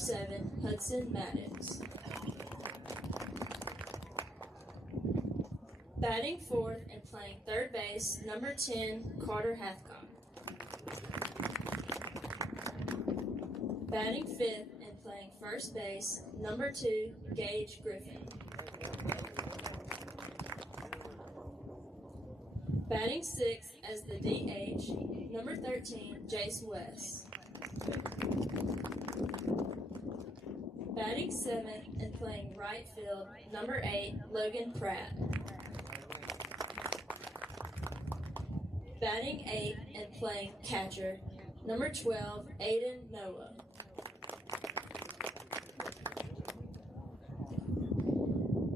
7, Hudson Maddox. Batting fourth and playing third base, number 10, Carter Hathcock. Batting fifth and playing first base, number 2, Gage Griffin. Batting sixth as the DH, number 13, Jace West. Batting seventh and playing right field, number 8, Logan Pratt. Batting eighth and playing catcher, number 12, Aiden Noah.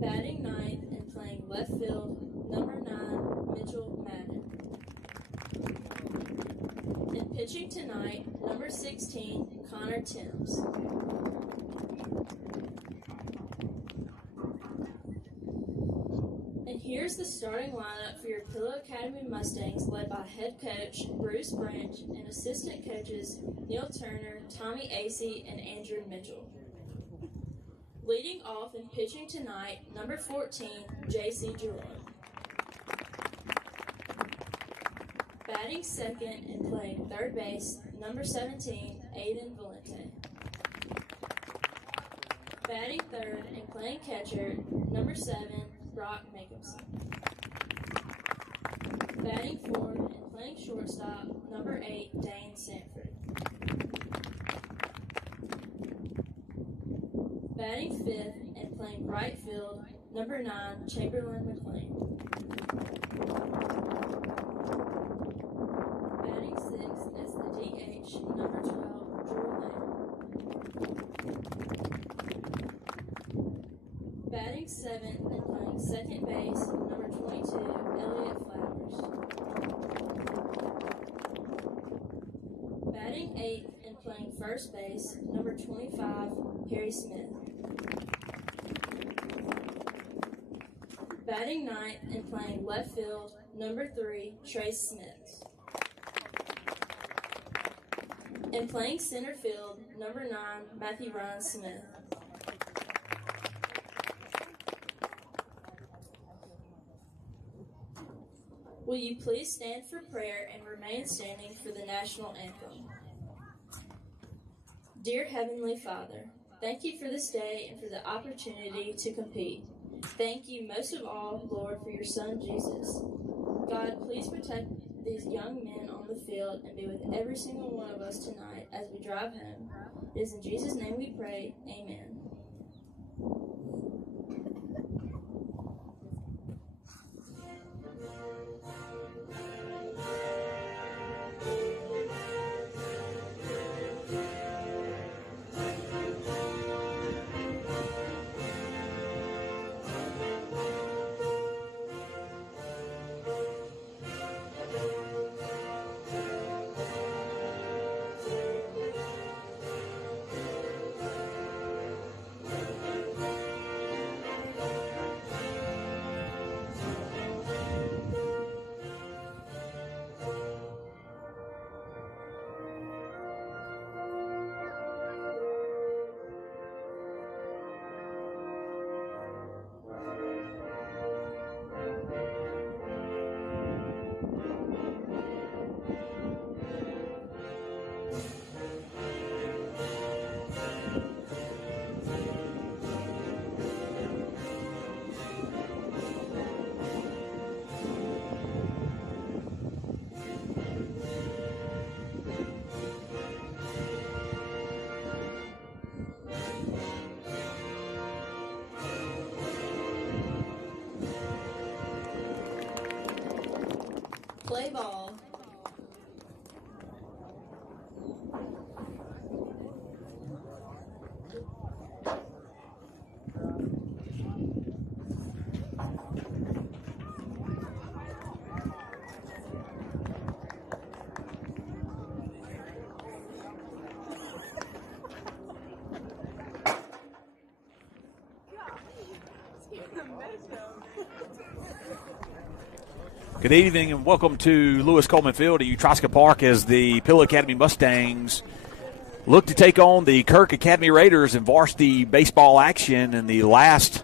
Batting ninth and playing left field, number 9, Mitchell Madden. And pitching tonight, number 16, Connor Timms. And here's the starting lineup for your Pillow Academy Mustangs, led by head coach Bruce Branch and assistant coaches Neil Turner, Tommy Acey, and Andrew Mitchell. Leading off and pitching tonight, number 14, J.C. Jerome. Batting second and playing third base, number 17, Aiden Valente. Batting third and playing catcher, number 7, Brock Jacobson. Batting fourth and playing shortstop, number 8, Dane Sanford. Batting fifth and playing right field, number 9, Chamberlain McLean. Batting sixth as the DH, number 12, Drew Lane. Batting seventh and playing second base, number 22, Elliott Flowers. Batting eighth and playing first base, number 25, Harry Smith. Batting ninth and playing left field, number 3, Trace Smith. And playing center field, number 9, Matthew Ryan Smith. Will you please stand for prayer and remain standing for the national anthem? Dear Heavenly Father, thank you for this day and for the opportunity to compete. Thank you most of all, Lord, for your Son, Jesus. God, please protect these young men on the field and be with every single one of us tonight as we drive home. It is in Jesus' name we pray. Amen. Play ball. Good evening and welcome to Lewis Coleman Field at Utroska Park as the Pillow Academy Mustangs look to take on the Kirk Academy Raiders in varsity baseball action in the last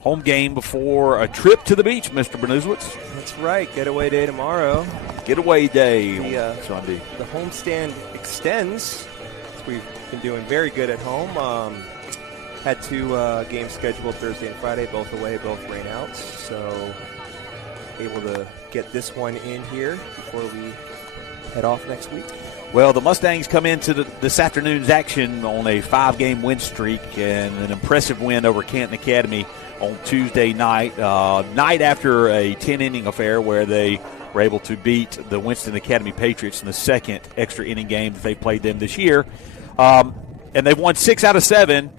home game before a trip to the beach, Mr. Bernuswitz. That's right. Getaway day tomorrow. Getaway day Sunday. The homestand extends. We've been doing very good at home. Had 2 games scheduled Thursday and Friday, both away, both rain outs. So able to get this one in here before we head off next week. Well, the Mustangs come into this afternoon's action on a 5-game win streak and an impressive win over Canton Academy on Tuesday night, night after a 10-inning affair where they were able to beat the Winston Academy Patriots in the second extra inning game that they played them this year. And they've won 6 out of 7,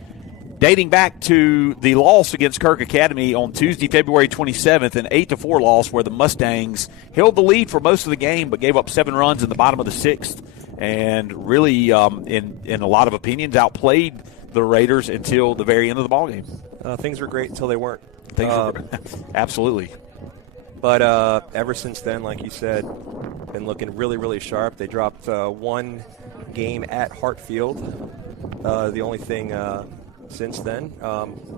dating back to the loss against Kirk Academy on Tuesday, February 27th, an 8-4 loss where the Mustangs held the lead for most of the game but gave up 7 runs in the bottom of the 6th and really, in a lot of opinions, outplayed the Raiders until the very end of the ballgame. Things were great until they weren't. Absolutely. But ever since then, like you said, been looking really, really sharp. They dropped 1 game at Hartfield. The only thing since then,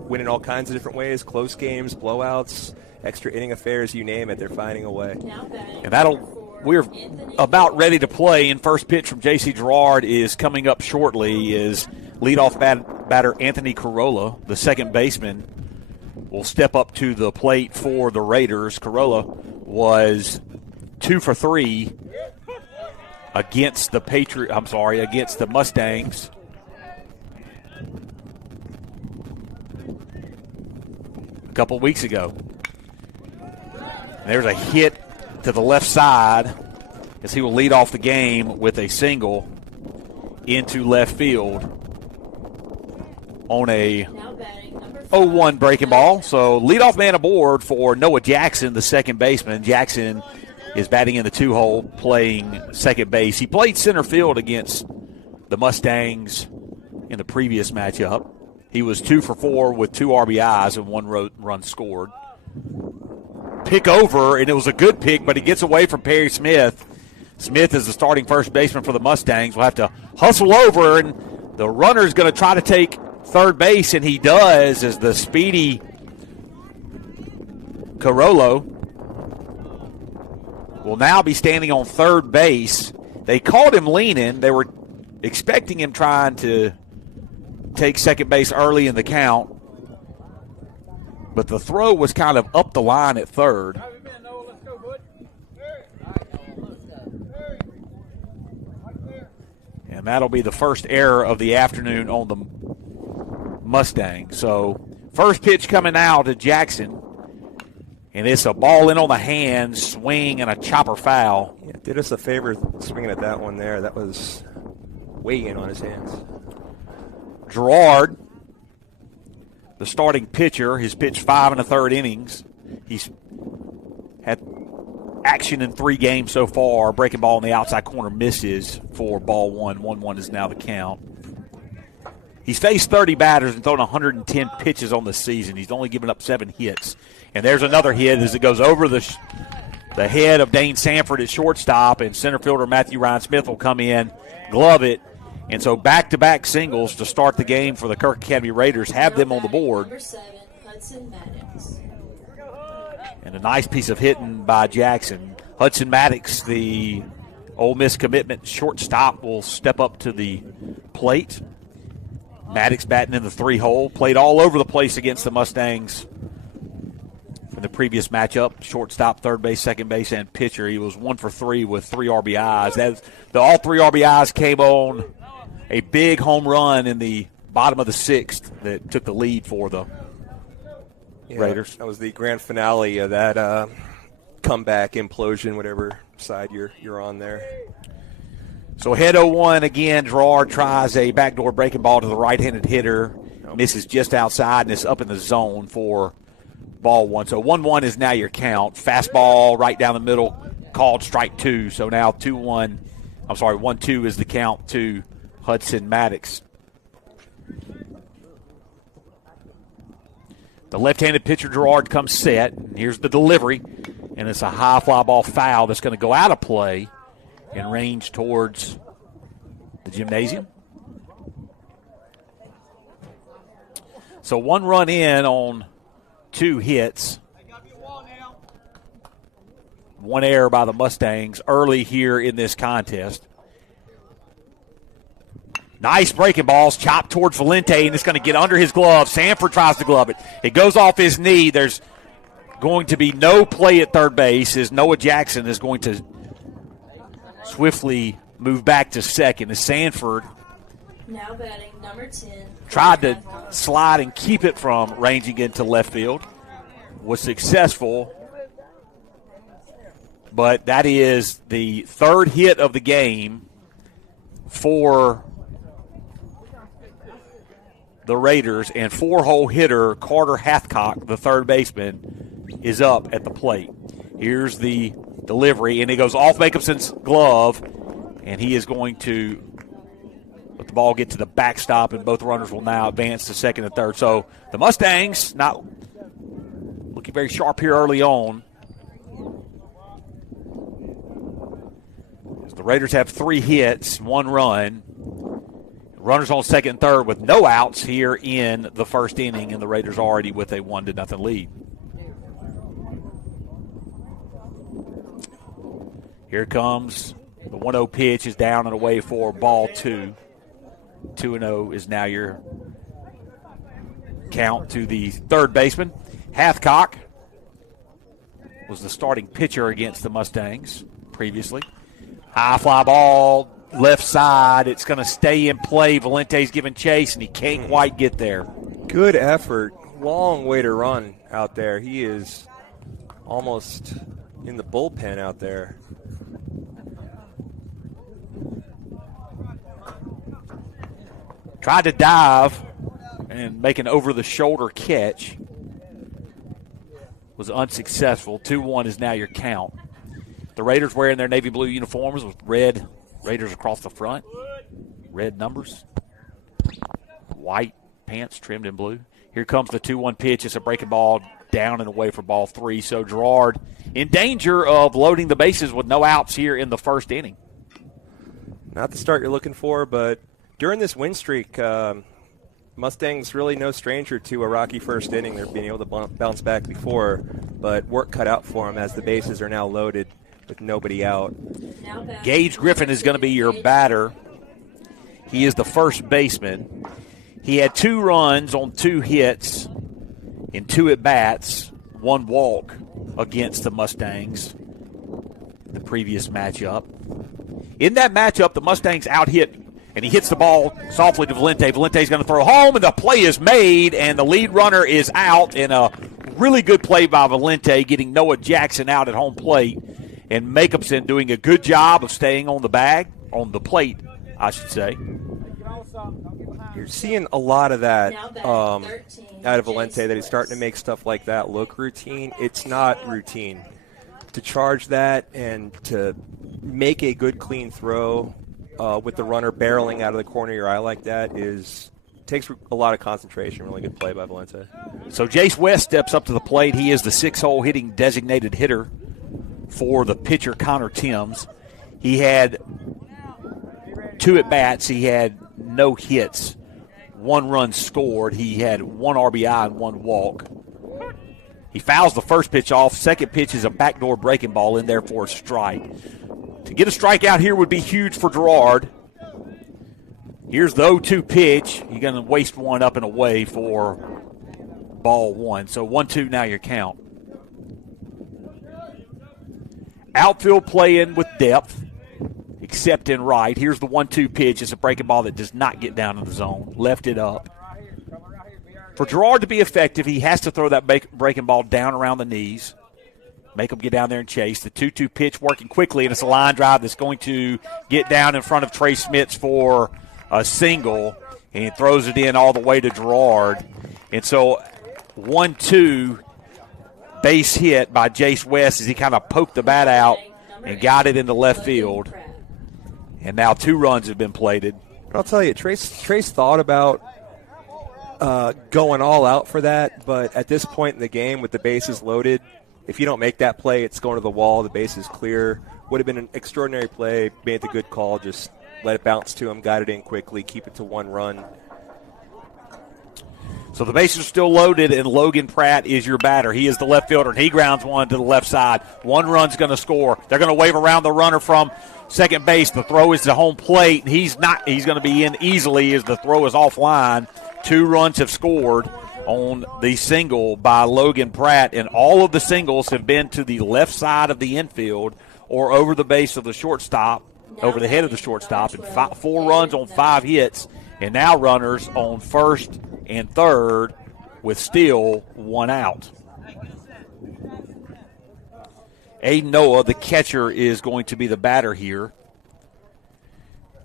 winning all kinds of different ways, close games, blowouts, extra inning affairs, you name it, they're finding a way. And we're about ready to play, and first pitch from J.C. Gerard is coming up shortly. Is leadoff batter Anthony Corolla, the second baseman, will step up to the plate for the Raiders. Corolla was 2 for 3 against the Mustangs. A couple weeks ago. And there's a hit to the left side as he will lead off the game with a single into left field on a 0-1 breaking ball. So leadoff man aboard for Noah Jackson, the second baseman. Jackson is batting in the 2-hole, playing second base. He played center field against the Mustangs in the previous matchup. He was 2 for 4 with 2 RBIs and 1 run scored. Pick over, and it was a good pick, but he gets away from Perry Smith. Smith is the starting first baseman for the Mustangs. Will have to hustle over, and the runner's going to try to take third base, and he does as the speedy Carollo will now be standing on third base. They called him leaning. They were expecting him trying to take second base early in the count, but the throw was kind of up the line at third. And that'll be the first error of the afternoon on the Mustangs. So first pitch coming out to Jackson, and it's a ball in on the hand, swing, and a chopper foul. Yeah, did us a favor swinging at that one there. That was way in on his hands. Gerard, the starting pitcher, has pitched 5 1/3 innings. He's had action in 3 games so far. Breaking ball in the outside corner misses for ball 1. 1-1 is now the count. He's faced 30 batters and thrown 110 pitches on the season. He's only given up 7 hits. And there's another hit as it goes over the head of Dane Sanford at shortstop, and center fielder Matthew Ryan Smith will come in, glove it. And so back-to-back singles to start the game for the Kirk Academy Raiders, have them on the board. Number 7, Hudson Maddox. And a nice piece of hitting by Jackson. Hudson Maddox, the Ole Miss commitment shortstop, will step up to the plate. Maddox batting in the 3-hole. Played all over the place against the Mustangs in the previous matchup. Shortstop, third base, second base, and pitcher. He was 1 for 3 with 3 RBIs. All 3 RBIs came on a big home run in the bottom of the 6th that took the lead for the Raiders. That was the grand finale of that comeback, implosion, whatever side you're on there. So head 0-1 again. Gerard tries a backdoor breaking ball to the right-handed hitter. Misses just outside, and it's up in the zone for ball 1. So 1-1 is now your count. Fastball right down the middle, called strike 2. So now 1-2 is the count to Hudson Maddox. The left-handed pitcher, Gerard, comes set. And here's the delivery, and it's a high fly ball foul that's going to go out of play and range towards the gymnasium. So 1 run in on 2 hits. 1 error by the Mustangs early here in this contest. Nice breaking balls, chopped towards Valente, and it's going to get under his glove. Sanford tries to glove it. It goes off his knee. There's going to be no play at third base as Noah Jackson is going to swiftly move back to second as Sanford Now batting number 10. tried to slide and keep it from ranging into left field. Was successful, but that is the 3rd hit of the game for the Raiders, and 4-hole hitter Carter Hathcock, the third baseman, is up at the plate. Here's the delivery, and it goes off Jacobson's glove, and he is going to let the ball get to the backstop, and both runners will now advance to second and third. So the Mustangs not looking very sharp here early on. The Raiders have 3 hits, 1 run. Runners on second and third with no outs here in the first inning, and the Raiders already with a 1-0 lead. Here comes the 1-0 pitch, is down and away for ball 2. 2-0 is now your count to the third baseman. Hathcock was the starting pitcher against the Mustangs previously. High fly ball, left side. It's going to stay in play. Valente's giving chase, and he can't quite get there. Good effort. Long way to run out there. He is almost in the bullpen out there. Tried to dive and make an over-the-shoulder catch. Was unsuccessful. 2-1 is now your count. The Raiders wearing their navy blue uniforms with red Raiders across the front. Red numbers. White pants trimmed in blue. Here comes the 2-1 pitch. It's a breaking ball down and away for ball 3. So Girard in danger of loading the bases with no outs here in the first inning. Not the start you're looking for, but during this win streak, Mustangs really no stranger to a rocky first inning. They're being able to bounce back before, but work cut out for them as the bases are now loaded with nobody out. Gage Griffin is going to be your batter. He is the first baseman. He had 2 runs on 2 hits in 2 at-bats, 1 walk against the Mustangs the previous matchup. In that matchup, the Mustangs out-hit, and he hits the ball softly to Valente. Valente's going to throw home, and the play is made, and the lead runner is out in a really good play by Valente, getting Noah Jackson out at home plate. And Jacobson doing a good job of staying on the plate, I should say. You're seeing a lot of that out of Valente, that he's starting to make stuff like that look routine. It's not routine. To charge that and to make a good clean throw with the runner barreling out of the corner of your eye like that takes a lot of concentration. Really good play by Valente. So Jace West steps up to the plate. He is the 6-hole hitting designated hitter for the pitcher Connor Timms. He had 2 at-bats. He had no hits, 1 run scored. He had 1 RBI and 1 walk. He fouls the first pitch off. Second pitch is a backdoor breaking ball in there for a strike. To get a strikeout here would be huge for Girard. Here's the 0-2 pitch. You're going to waste 1 up and away for ball 1. So 1-2 now your count. Outfield playing with depth, except in right. Here's the 1-2 pitch. It's a breaking ball that does not get down in the zone. Left it up. For Girard to be effective, he has to throw that breaking ball down around the knees, make him get down there and chase. The 2-2 pitch working quickly, and it's a line drive that's going to get down in front of Trey Smits for a single, and he throws it in all the way to Girard. And so 1-2 base hit by Jace West as he kind of poked the bat out and got it into left field. And now 2 runs have been plated. I'll tell you, Trace thought about going all out for that, but at this point in the game with the bases loaded, if you don't make that play, it's going to the wall, the base is clear. Would have been an extraordinary play, made the good call, just let it bounce to him, got it in quickly, keep it to 1 run. So the bases are still loaded, and Logan Pratt is your batter. He is the left fielder, and he grounds one to the left side. One run's going to score. They're going to wave around the runner from second base. The throw is to home plate, and he's going to be in easily as the throw is offline. 2 runs have scored on the single by Logan Pratt, and all of the singles have been to the left side of the infield or over the base of the shortstop, over the head of the shortstop, and 4 runs on 5 hits, and now runners on first and third with still 1 out. Aiden Noah, the catcher, is going to be the batter here.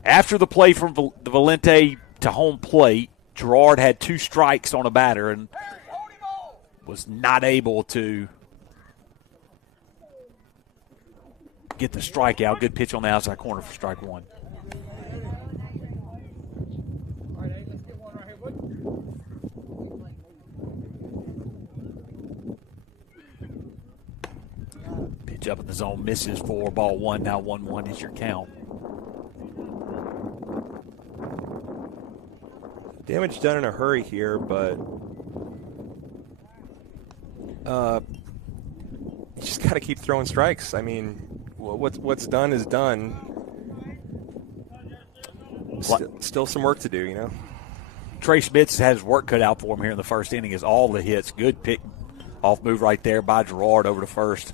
After the play from the Valente to home plate, Gerard had 2 strikes on a batter and was not able to get the strikeout. Good pitch on the outside corner for strike 1. Pitch up in the zone, misses for ball 1. Now 1-1 is your count. Damage done in a hurry here, but you just got to keep throwing strikes. I mean, what's done is done. Still some work to do, you know. Trey Smith has his work cut out for him here in the first inning as all the hits. Good pick off move right there by Gerard over to first.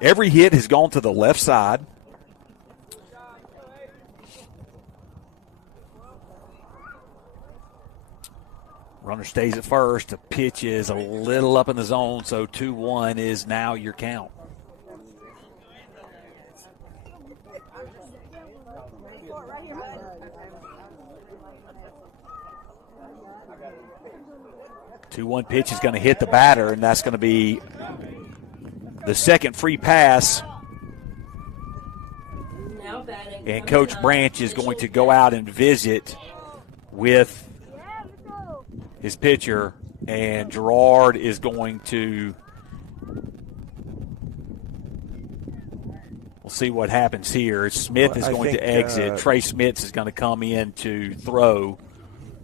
Every hit has gone to the left side. Runner stays at first. The pitch is a little up in the zone, so 2-1 is now your count. Two-one pitch is going to hit the batter, and that's going to be the second free pass. And Coach Branch is going to go out and visit with his pitcher, and Gerard is going to, we'll see what happens here. Smith is going to exit. Trey Smith is going to come in to throw.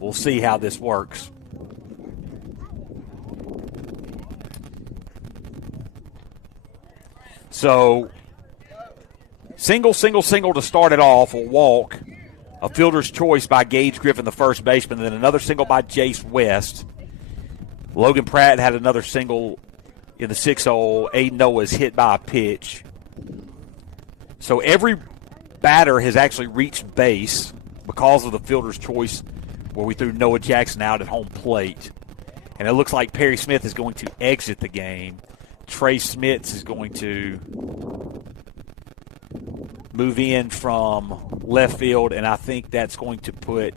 We'll see how this works. So, single to start it off, a walk, a fielder's choice by Gage Griffin, the first baseman, then another single by Jace West. Logan Pratt had another single in the 6 hole. Aiden Noah is hit by a pitch. So every batter has actually reached base because of the fielder's choice where we threw Noah Jackson out at home plate. And it looks like Perry Smith is going to exit the game. Trey Smith is going to move in from left field, and I think that's going to put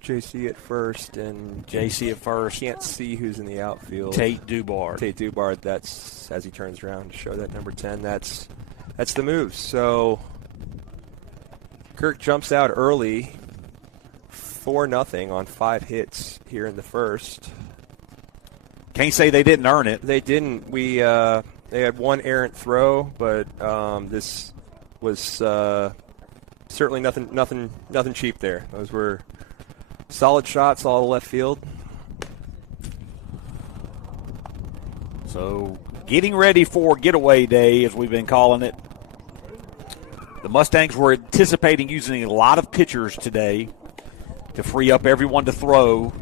JC at first. And JC at first. Can't see who's in the outfield. Tate Dubard. That's as he turns around to show that number 10. That's the move. So Kirk jumps out early, 4-0 on 5 hits here in the first. Can't say they didn't earn it. They didn't. They had one errant throw, but this was certainly nothing cheap there. Those were solid shots all left field. So getting ready for getaway day, as we've been calling it. The Mustangs were anticipating using a lot of pitchers today to free up everyone to throw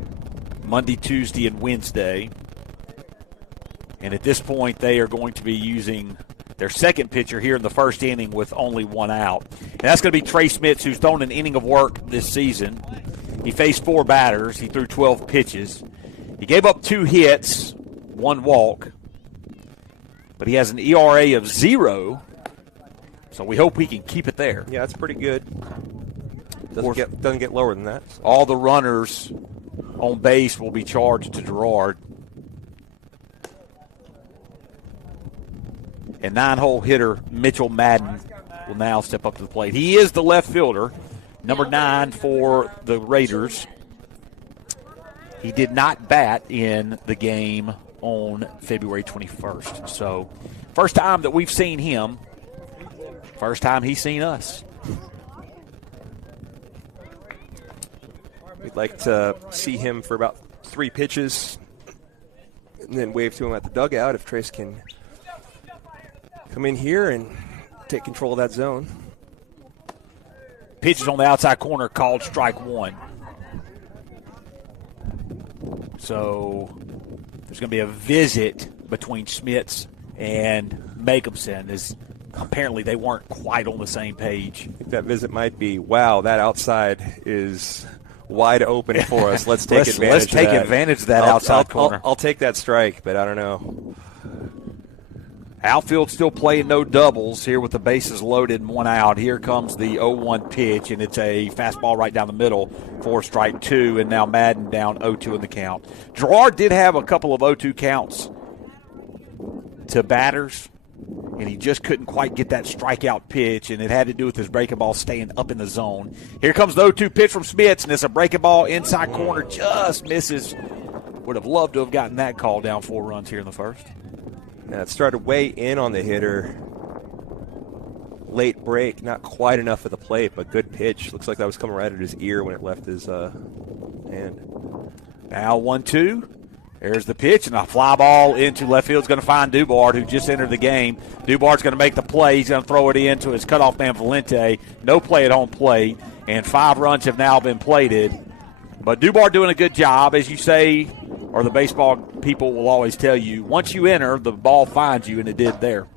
Monday, Tuesday, and Wednesday. And at this point, they are going to be using their second pitcher here in the first inning with only 1 out. And that's going to be Trey Smith, who's thrown an inning of work this season. He faced 4 batters. He threw 12 pitches. He gave up 2 hits, 1 walk. But he has an ERA of 0. So we hope he can keep it there. Yeah, that's pretty good. Doesn't get lower than that. All the runners on base will be charged to Gerard. And 9-hole hitter Mitchell Madden will now step up to the plate. He is the left fielder, number 9 for the Raiders. He did not bat in the game on February 21st. So, first time that we've seen him, first time he's seen us. We'd like to see him for about 3 pitches and then wave to him at the dugout if Trace can come in here and take control of that zone. Pitches on the outside corner, called strike 1. So there's going to be a visit between Schmitz and Jacobson, as apparently they weren't quite on the same page. I think that visit might be, wow, that outside is wide open for us. Let's take advantage Let's take advantage of that outside corner. I'll take that strike, but I don't know. Outfield still playing no doubles here with the bases loaded and 1 out. Here comes the 0-1 pitch, and it's a fastball right down the middle for strike 2, and now Madden down 0-2 in the count. Gerard did have a couple of 0-2 counts to batters, and he just couldn't quite get that strikeout pitch, and it had to do with his breaking ball staying up in the zone. Here comes the 0-2 pitch from Schmitz, and it's a breaking ball inside corner, just misses. Would have loved to have gotten that call down 4 runs here in the first. Now it started way in on the hitter. Late break, not quite enough at the plate, but good pitch. Looks like that was coming right at his ear when it left his hand. Now 1-2. There's the pitch, and a fly ball into left field is going to find Dubard, who just entered the game. Dubard's going to make the play. He's going to throw it into his cutoff man, Valente. No play at home plate, and 5 runs have now been plated. But Dubard doing a good job, as you say, or the baseball people will always tell you, once you enter, the ball finds you, and it did there.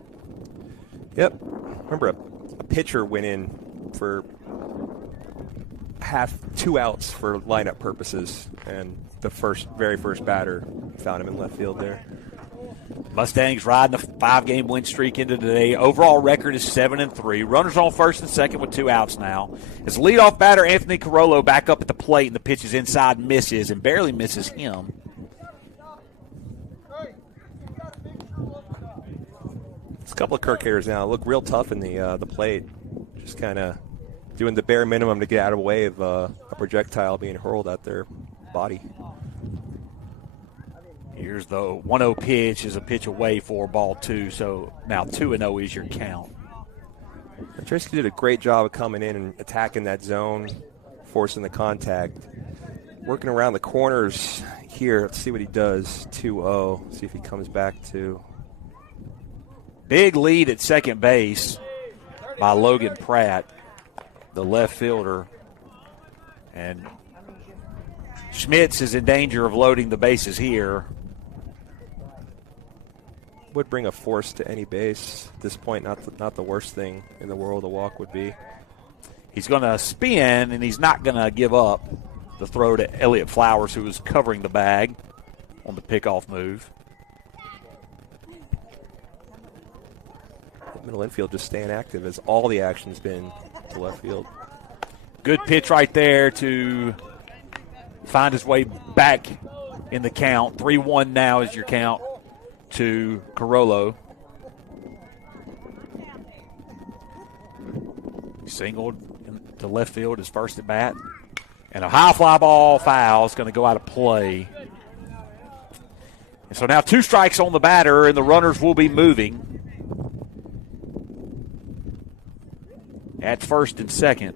Yep. Remember, a pitcher went in for 2 outs for lineup purposes, and the very first batter found him in left field there. Mustangs riding a 5-game win streak into today. Overall record is 7-3. Runners on first and second with 2 outs now. As leadoff batter Anthony Carollo back up at the plate, and the pitch is inside, misses, and barely misses him. A couple of Kirk hitters now look real tough in the plate, just kind of doing the bare minimum to get out of the way of a projectile being hurled at their body. Here's the 1-0 pitch, is a pitch away for ball 2, so now 2-0 is your count. And Tracy did a great job of coming in and attacking that zone, forcing the contact, working around the corners here. Let's see what he does. 2-0. See if he comes back to. Big lead at second base by Logan Pratt, the left fielder. And Schmitz is in danger of loading the bases here. Would bring a force to any base at this point. Not the worst thing in the world a walk would be. He's going to spin, and he's not going to give up the throw to Elliott Flowers, who was covering the bag on the pickoff move. Middle infield just staying active as all the action's been to left field. Good pitch right there to find his way back in the count. 3-1 now is your count to Carollo. Singled to left field his first at bat. And a high fly ball foul is going to go out of play. And so now 2 strikes on the batter, and the runners will be moving at first and second.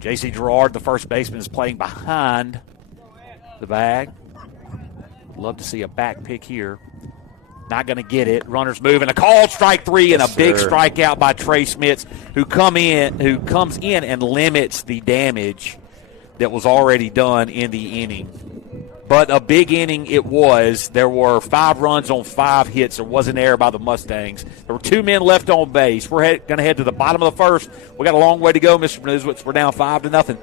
J.C. Gerard, the first baseman, is playing behind the bag. Love to see a back pick here. Not going to get it. Runners moving. A called strike 3 and a big strikeout by Trey Schmitz, who comes in and limits the damage that was already done in the inning. But a big inning it was. There were 5 runs on 5 hits. There was an error by the Mustangs. There were 2 men left on base. We're going to head to the bottom of the first. We got a long way to go, Mr. Newswitz. We're down 5-0.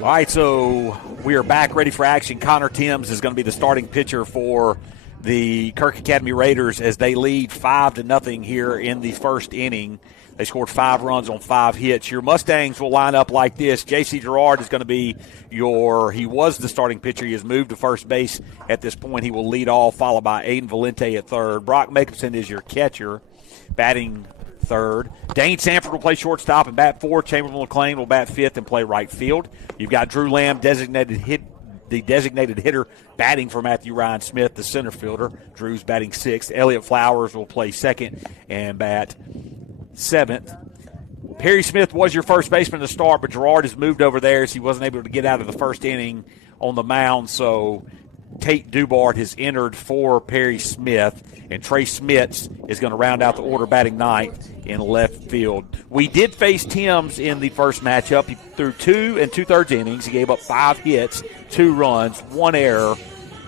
All right, so we are back ready for action. Connor Timms is going to be the starting pitcher for the Kirk Academy Raiders as they lead 5-0 here in the first inning. They scored 5 runs on 5 hits. Your Mustangs will line up like this. J.C. Gerard is going to be he was the starting pitcher. He has moved to first base at this point. He will lead off, followed by Aiden Valente at third. Brock Makemson is your catcher, batting third. Dane Sanford will play shortstop and bat fourth. Chamberlain McLean will bat fifth and play right field. You've got Drew Lamb, the designated hitter, batting for Matthew Ryan Smith, the center fielder. Drew's batting sixth. Elliott Flowers will play second and bat seventh. Perry Smith was your first baseman to start, but Gerard has moved over there as he wasn't able to get out of the first inning on the mound, so Tate Dubart has entered for Perry Smith, and Trey Smits is going to round out the order batting ninth in left field. We did face Timms in the first matchup. He threw 2 2/3 innings. He gave up 5 hits, 2 runs, 1 error.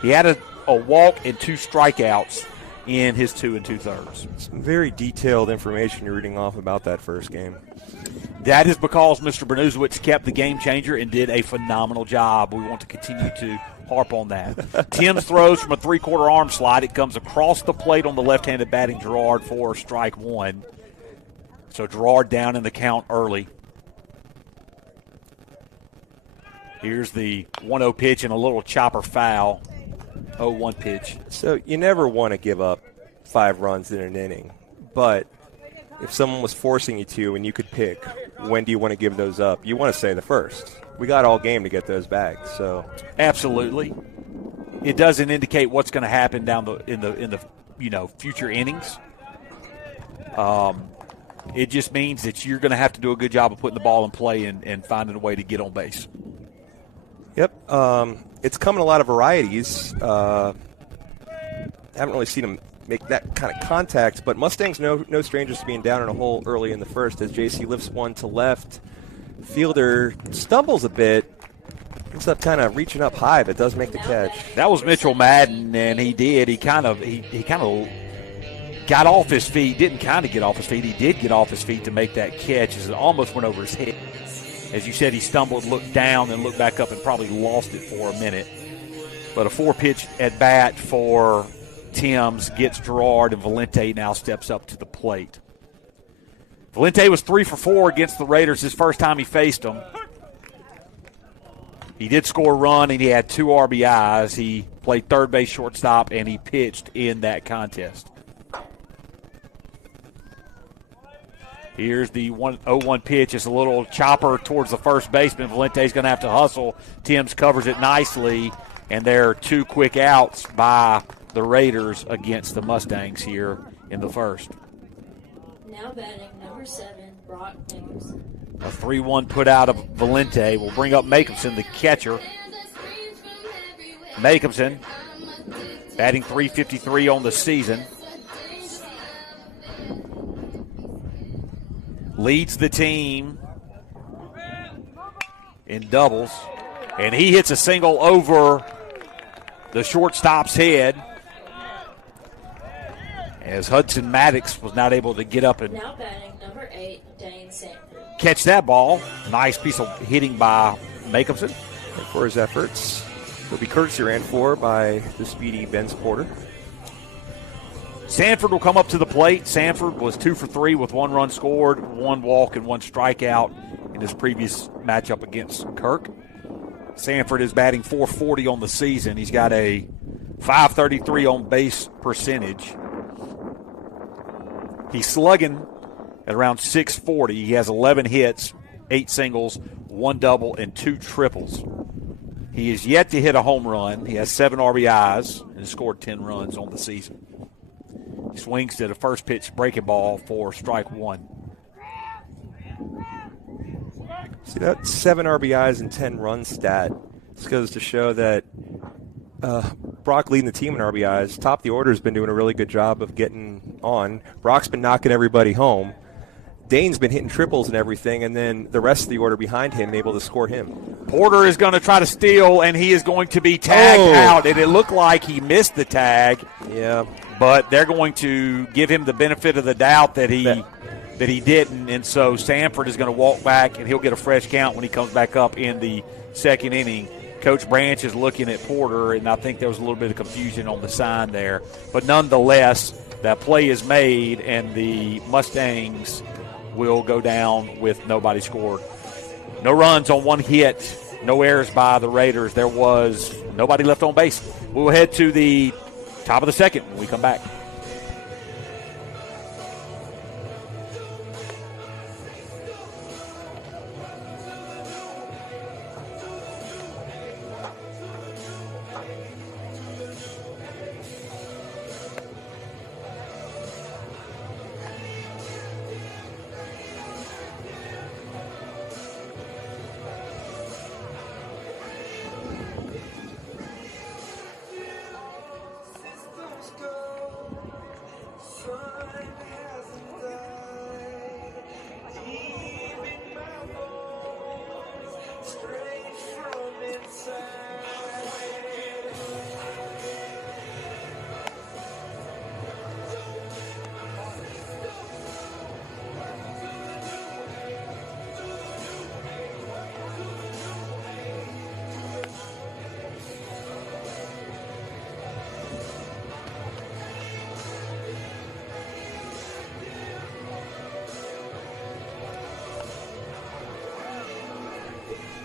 He had a walk and 2 strikeouts in his 2 2/3. Some very detailed information you're reading off about that first game. That is because Mr. Bernuzowitz kept the game changer and did a phenomenal job. We want to continue to harp on that. Timms throws from a 3/4 arm slide. It comes across the plate on the left-handed batting Gerard for strike 1. So Gerard down in the count early. Here's the 1-0 pitch and a little chopper foul. 0-1 pitch. So you never want to give up 5 runs in an inning, but if someone was forcing you to and you could pick, when do you want to give those up? You want to say the first. We got all game to get those back. So absolutely, it doesn't indicate what's going to happen down in the future innings. It just means that you're going to have to do a good job of putting the ball in play and finding a way to get on base. Yep, it's come in a lot of varieties. Haven't really seen them make that kind of contact, but Mustangs no strangers to being down in a hole early in the first as JC lifts one to left. Fielder stumbles a bit, ends up kind of reaching up high, but does make the catch. That was Mitchell Madden, and he did. He kind of got off his feet. Didn't kind of get off his feet. He did get off his feet to make that catch as it almost went over his head. As you said, he stumbled, looked down, and looked back up and probably lost it for a minute. But a 4-pitch at bat for Timms gets Gerard, and Valente now steps up to the plate. Valente was 3 for 4 against the Raiders his first time he faced them. He did score a run, and he had 2 RBIs. He played third base, shortstop, and he pitched in that contest. Here's the 0-1 pitch. It's a little chopper towards the first baseman. Valente's going to have to hustle. Timms covers it nicely, and there are 2 quick outs by the Raiders against the Mustangs here in the first. Now batting number 7, Brock Makemson. A 3-1 put out of Valente will bring up Makemson, the catcher. Makemson batting .353 on the season. Leads the team in doubles, and he hits a single over the shortstop's head as Hudson Maddox was not able to get up and now batting number 8, Dane Sanford. Catch that ball. Nice piece of hitting by Makemson. And for his efforts, will be courtesy ran for by the speedy Ben Porter. Sanford will come up to the plate. Sanford was 2 for 3 with 1 run scored, 1 walk, and 1 strikeout in his previous matchup against Kirk. Sanford is batting .440 on the season. He's got a .533 on base percentage. He's slugging at around .640. He has 11 hits, 8 singles, 1 double, and 2 triples. He is yet to hit a home run. He has 7 RBIs and scored 10 runs on the season. He swings to the first pitch breaking ball for strike 1. See, that 7 RBIs and 10 run stat. This goes to show that Brock leading the team in RBIs. Top of the order has been doing a really good job of getting on. Brock's been knocking everybody home. Dane's been hitting triples and everything, and then the rest of the order behind him able to score him. Porter is going to try to steal, and he is going to be tagged out. And it looked like he missed the tag. Yeah. But they're going to give him the benefit of the doubt that he that he didn't, and so Sanford is going to walk back, and he'll get a fresh count when he comes back up in the second inning. Coach Branch is looking at Porter, and I think there was a little bit of confusion on the sign there. But nonetheless, that play is made, and the Mustangs will go down with nobody scored. No runs on one hit, no errors by the Raiders. There was nobody left on base. We'll head to the top of the second when we come back.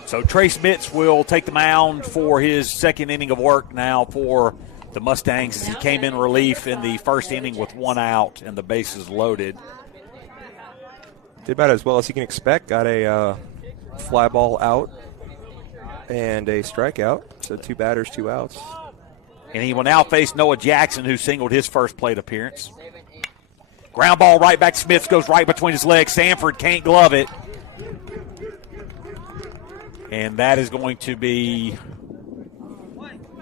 So Trey Smits will take the mound for his second inning of work now for the Mustangs as he came in relief in the first inning with one out and the bases loaded. Did about as well as he can expect. Got a fly ball out and a strikeout. So 2 batters, 2 outs. And he will now face Noah Jackson, who singled his first plate appearance. Ground ball right back. Smits goes right between his legs. Sanford can't glove it. And that is going to be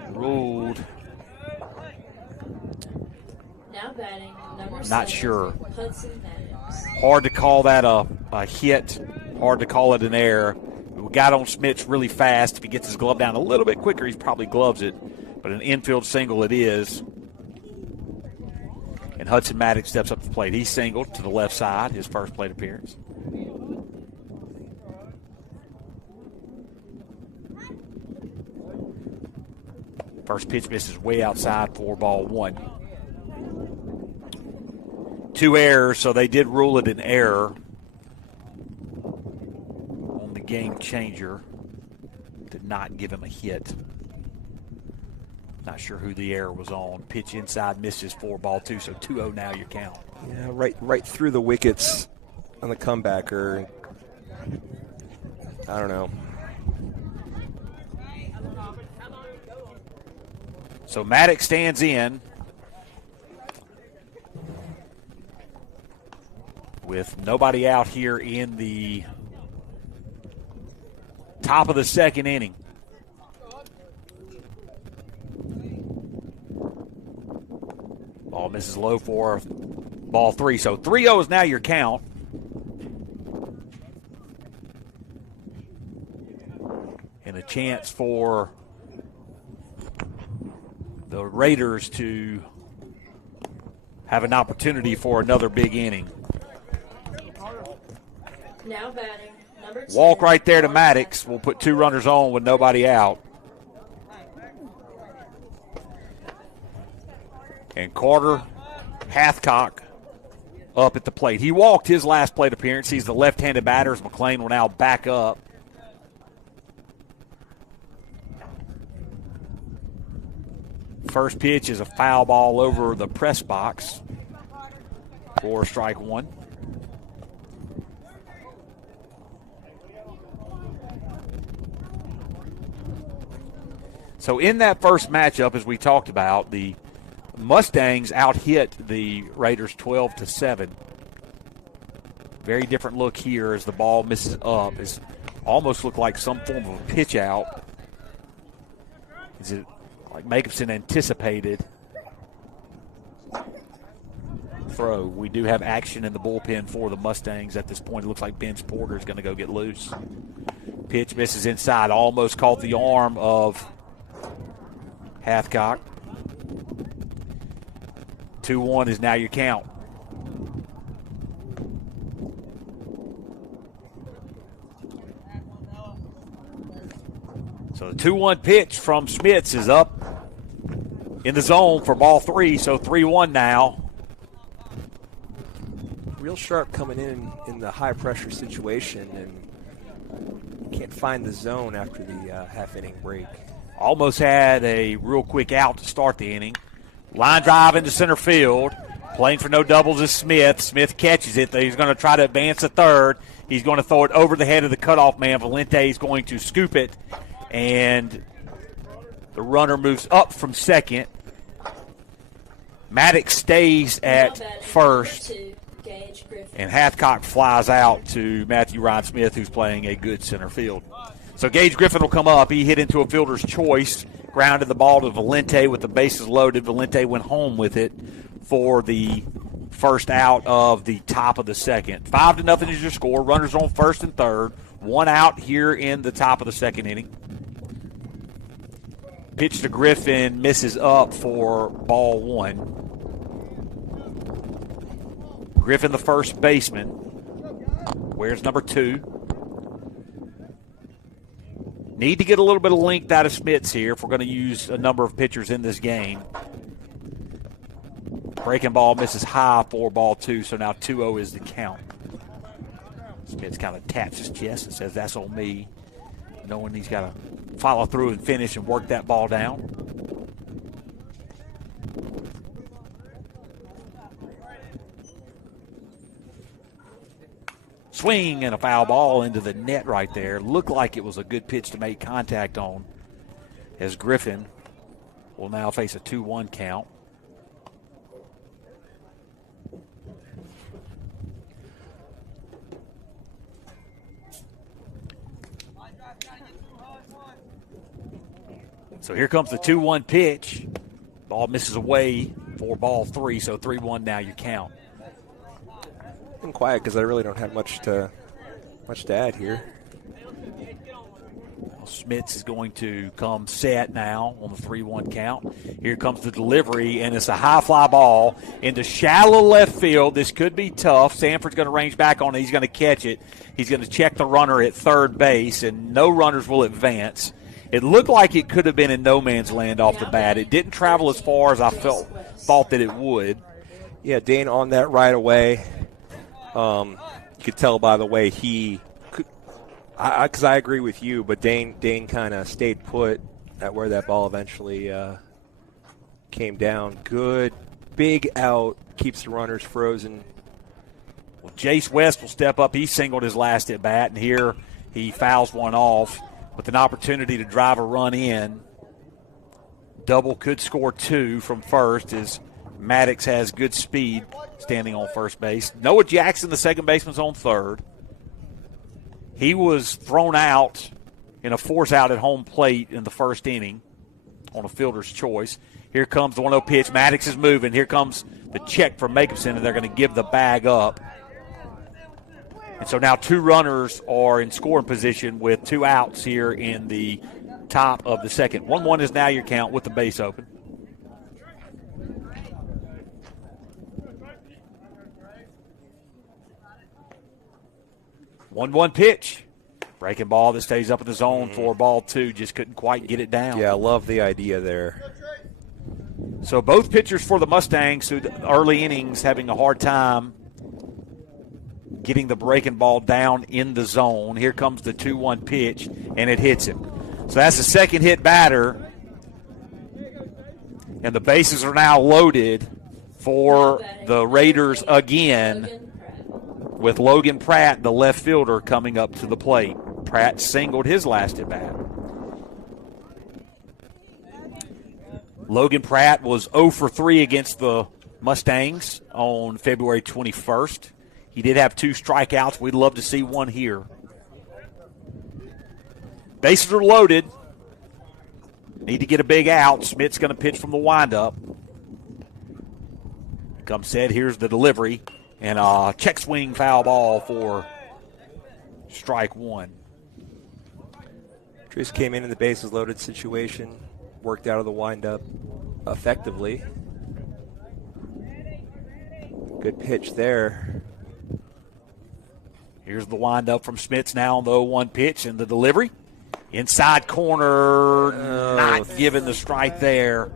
ruled. Now batting, number Not 7, sure. Hudson Maddox. Hard to call that a hit. Hard to call it an error. We got on Smits really fast. If he gets his glove down a little bit quicker, he probably gloves it. But an infield single it is. And Hudson Maddox steps up to the plate. He singled to the left side, his first plate appearance. First pitch misses way outside for ball 1. 2 errors, so they did rule it an error on the game changer. Did not give him a hit. Not sure who the error was on. Pitch inside misses for ball 2, so 2-0 now your count. Yeah, right through the wickets on the comebacker. I don't know. So Maddox stands in with nobody out here in the top of the second inning. Ball misses low for ball 3. So 3-0 is now your count. And a chance for the Raiders to have an opportunity for another big inning. Now batting, number 10. Walk right there to Maddox. We'll put 2 runners on with nobody out. And Carter Hathcock up at the plate. He walked his last plate appearance. He's the left-handed batter as McLean will now back up. First pitch is a foul ball over the press box for strike 1. So in that first matchup, as we talked about, the Mustangs out-hit the Raiders 12-7. Very different look here as the ball misses up. It almost looked like some form of a pitch out. Is it like Jacobson anticipated throw? We do have action in the bullpen for the Mustangs at this point. It looks like Ben's Porter is going to go get loose. Pitch misses inside. Almost caught the arm of Hathcock. 2-1 is now your count. 2-1 pitch from Smits is up in the zone for ball 3, so 3-1 now. Real sharp coming in the high-pressure situation, and can't find the zone after the half-inning break. Almost had a real quick out to start the inning. Line drive into center field. Playing for no doubles is Smith. Smith catches it. He's going to try to advance to third. He's going to throw it over the head of the cutoff man. Valente is going to scoop it, and the runner moves up from second. Maddox stays at first, and Hathcock flies out to Matthew Ryan Smith, who's playing a good center field. So Gage Griffin will come up. He hit into a fielder's choice, grounded the ball to Valente with the bases loaded. Valente went home with it for the first out of the top of the second. 5-0 is your score. Runners on first and third. 1 out here in the top of the second inning. Pitch to Griffin, misses up for ball 1. Griffin, the first baseman. Where's number 2? Need to get a little bit of length out of Smits here if we're going to use a number of pitchers in this game. Breaking ball misses high for ball 2, so now 2-0 is the count. Smits kind of taps his chest and says, that's on me, knowing he's got to follow through and finish and work that ball down. Swing and a foul ball into the net right there. Looked like it was a good pitch to make contact on, as Griffin will now face a 2-1 count. So here comes the 2-1 pitch. Ball misses away for ball 3, so 3-1 now you count. I'm quiet because I really don't have much to add here. Smits is going to come set now on the 3-1 count. Here comes the delivery, and it's a high fly ball into shallow left field. This could be tough. Sanford's going to range back on it. He's going to catch it. He's going to check the runner at third base, and no runners will advance. It looked like it could have been in no man's land off the bat. It didn't travel as far as I thought that it would. Yeah, Dane on that right away. You could tell by the way he could, because I agree with you, but Dane kind of stayed put at where that ball eventually came down. Good, big out, keeps the runners frozen. Well, Jace West will step up. He singled his last at bat, and here he fouls one off with an opportunity to drive a run in. Double could score 2 from first as Maddox has good speed standing on first base. Noah Jackson, the second baseman's on third. He was thrown out in a force out at home plate in the first inning on a fielder's choice. Here comes the 1-0 pitch. Maddox is moving. Here comes the check from Jacobson, and they're going to give the bag up. And so now 2 runners are in scoring position with 2 outs here in the top of the second. 1-1 is now your count with the base open. One pitch. Breaking ball that stays up in the zone for ball 2. Just couldn't quite get it down. Yeah, I love the idea there. So both pitchers for the Mustangs through the early innings having a hard time getting the breaking ball down in the zone. Here comes the 2-1 pitch, and it hits him. So that's the second hit batter. And the bases are now loaded for the Raiders again, with Logan Pratt, the left fielder, coming up to the plate. Pratt singled his last at bat. Logan Pratt was 0 for 3 against the Mustangs on February 21st. He did have 2 strikeouts. We'd love to see one here. Bases are loaded. Need to get a big out. Smith's going to pitch from the windup. Come set. Here's the delivery. And a check swing foul ball for strike 1. Trace came in the bases loaded situation. Worked out of the windup effectively. Good pitch there. Here's the windup from Smits now on the 0-1 pitch and the delivery. Inside corner, not giving the strike there.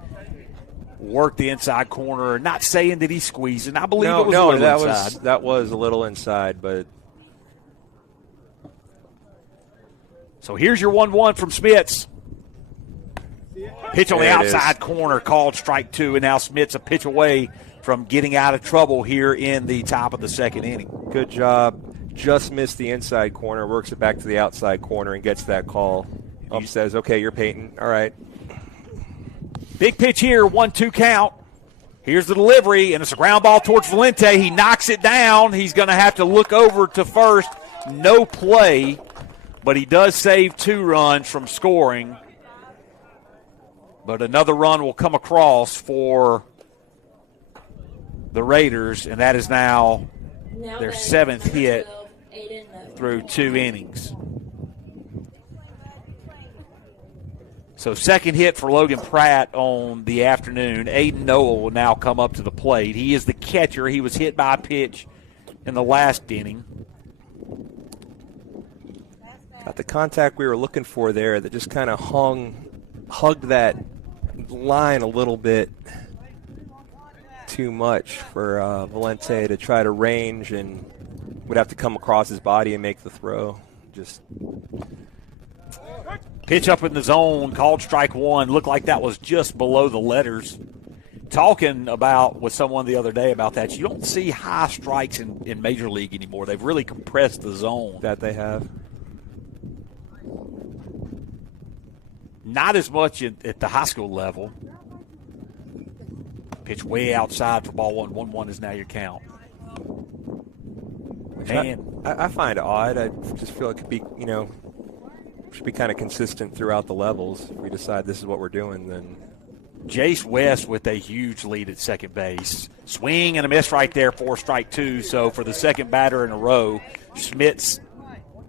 Worked the inside corner, not saying that he squeezed it. I believe it was a little inside. That was a little inside, but. So here's your 1-1 from Smits. Pitch on the outside corner, called strike 2, and now Smits a pitch away from getting out of trouble here in the top of the second inning. Good job. Just missed the inside corner, works it back to the outside corner, and gets that call. Ump says, okay, you're Peyton. All right. Big pitch here, 1-2 count. Here's the delivery, and it's a ground ball towards Valente. He knocks it down. He's going to have to look over to first. No play, but he does save 2 runs from scoring. But another run will come across for the Raiders, and that is now their 7th hit through 2 innings. So second hit for Logan Pratt on the afternoon. Aiden Noel will now come up to the plate. He is the catcher. He was hit by a pitch in the last inning. Got the contact we were looking for there that just kind of hugged that line a little bit too much for Valente to try to range, and would have to come across his body and make the throw. Just pitch up in the zone, called strike 1. Looked like that was just below the letters. Talking about with someone the other day about that, you don't see high strikes in Major League anymore. They've really compressed the zone. That they have. Not as much at the high school level. Pitch way outside for ball 1. 1-1 is now your count. I find it odd. I just feel it could be, should be kind of consistent throughout the levels. If we decide this is what we're doing, then. Jace West with a huge lead at second base. Swing and a miss right there for strike 2. So for the second batter in a row, Smits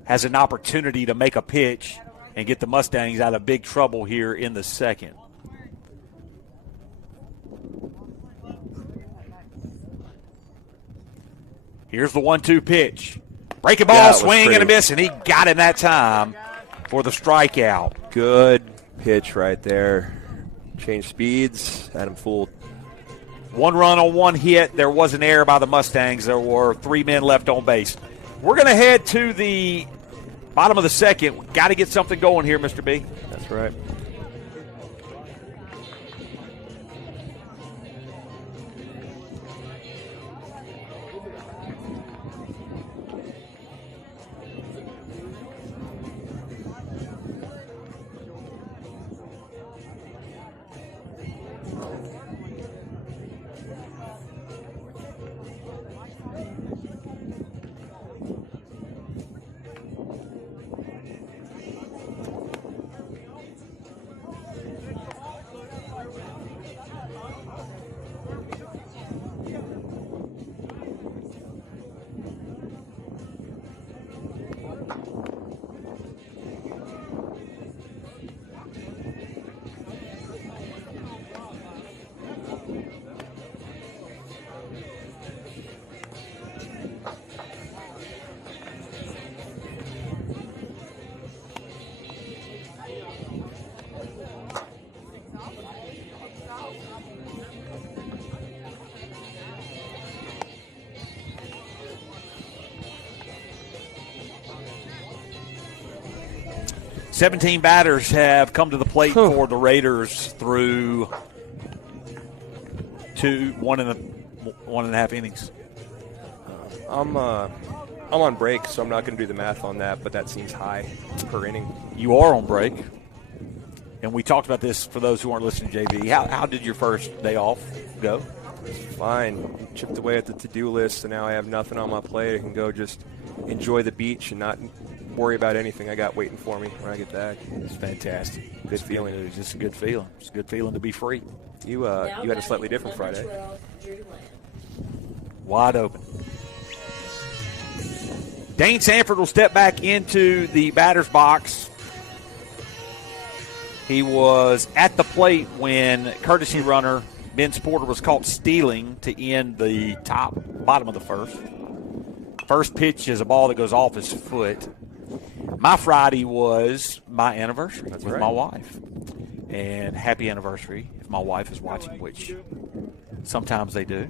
has an opportunity to make a pitch and get the Mustangs out of big trouble here in the second. Here's the 1-2 pitch. Breaking ball, swing and a miss, and he got him that time for the strikeout. Good pitch right there. Changed speeds, had him fooled. 1 run on 1 hit. There was an error by the Mustangs. There were 3 men left on base. We're going to head to the bottom of the second. Got to get something going here, Mr. B. That's right. Seventeen batters have come to the plate for the Raiders through 1.5 innings. I'm on break, so I'm not going to do the math on that, but that seems high per inning. You are on break, and we talked about this for those who aren't listening to JV. How did your first day off go? Fine. Chipped away at the to-do list, and now I have nothing on my plate. I can go just enjoy the beach and not worry about anything I got waiting for me when I get back. It's fantastic. Good feeling. It's just a good feeling. It's a good feeling to be free. You had a slightly different Friday. Wide open. Dane Sanford will step back into the batter's box. He was at the plate when courtesy runner Ben Sporter was caught stealing to end the bottom of the first. First pitch is a ball that goes off his foot. My Friday was my anniversary with right. my wife. And happy anniversary if my wife is watching, which sometimes they do.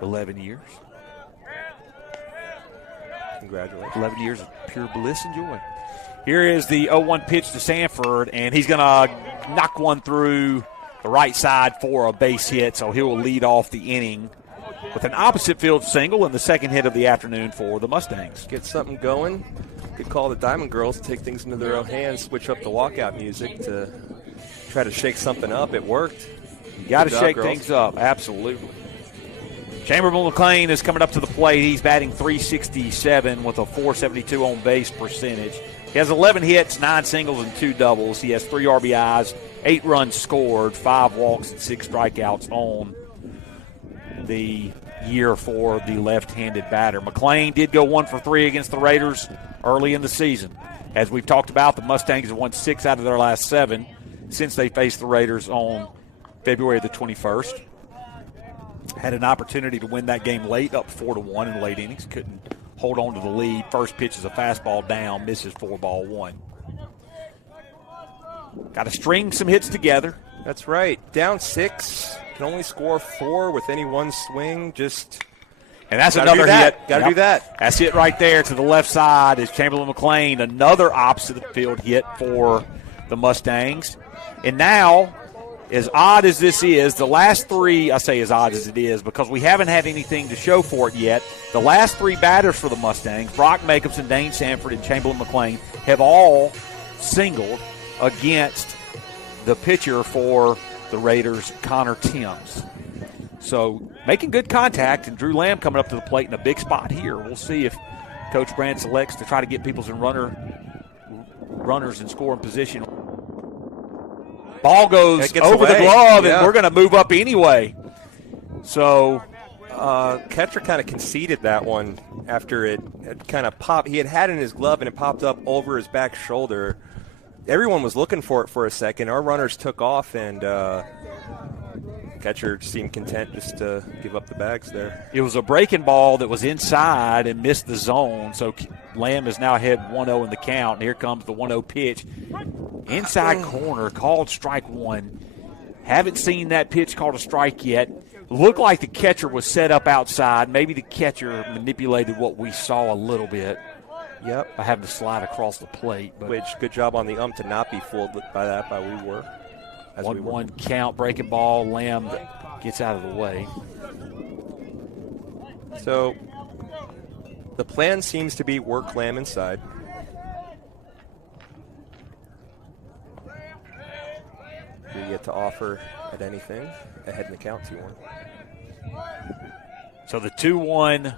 11 years. Congratulations. 11 years of pure bliss and joy. Here is the 0-1 pitch to Sanford, and he's going to knock one through the right side for a base hit, so he will lead off the inning with an opposite field single and the second hit of the afternoon for the Mustangs. Get something going. Could call the Diamond Girls to take things into their own hands, switch up the walkout music to try to shake something up. It worked. You got to shake girls. things up, absolutely. Chamberlain McLean is coming up to the plate. He's batting .367 with a .472 on base percentage. He has 11 hits, 9 singles, and 2 doubles. He has 3 RBIs, 8 runs scored, 5 walks, and 6 strikeouts on the year for the left-handed batter. McLean did go 1 for 3 against the Raiders early in the season. As we've talked about, the Mustangs have won 6 out of their last 7 since they faced the Raiders on February the 21st. Had an opportunity to win that game late, up 4-1 in late innings. Couldn't hold on to the lead. First pitch is a fastball down, misses 4-1. Got to string some hits together. That's right. Down 6, can only score 4 with any one swing. And that's another hit. Got to do that. That's it right there to the left side is Chamberlain McLean, another opposite field hit for the Mustangs. And now, as odd as this is, the last 3, I say as odd as it is because we haven't had anything to show for it yet. The last 3 batters for the Mustangs, Brock Jacobson, Dane Sanford, and Chamberlain McLean, have all singled against the pitcher for the Raiders, Connor Timms. So making good contact, and Drew Lamb coming up to the plate in a big spot here. We'll see if Coach Brand selects to try to get people in runners in scoring position. Ball goes over the glove, and we're going to move up anyway. So catcher kind of conceded that one after it kind of popped. He had it in his glove, and it popped up over his back shoulder. Everyone was looking for it for a second. Our runners took off, and catcher seemed content just to give up the bags there. It was a breaking ball that was inside and missed the zone, so Lamb is now ahead 1-0 in the count. And here comes the 1-0 pitch. Inside corner, called strike 1. Haven't seen that pitch called a strike yet. Looked like the catcher was set up outside. Maybe the catcher manipulated what we saw a little bit. Yep. By having to slide across the plate. But which, good job on the to not be fooled by that, by we were. 1-1 count, breaking ball. Lamb gets out of the way. So the plan seems to be work Lamb inside. Do you get to offer at anything? Ahead in the count, 2-1. So the 2-1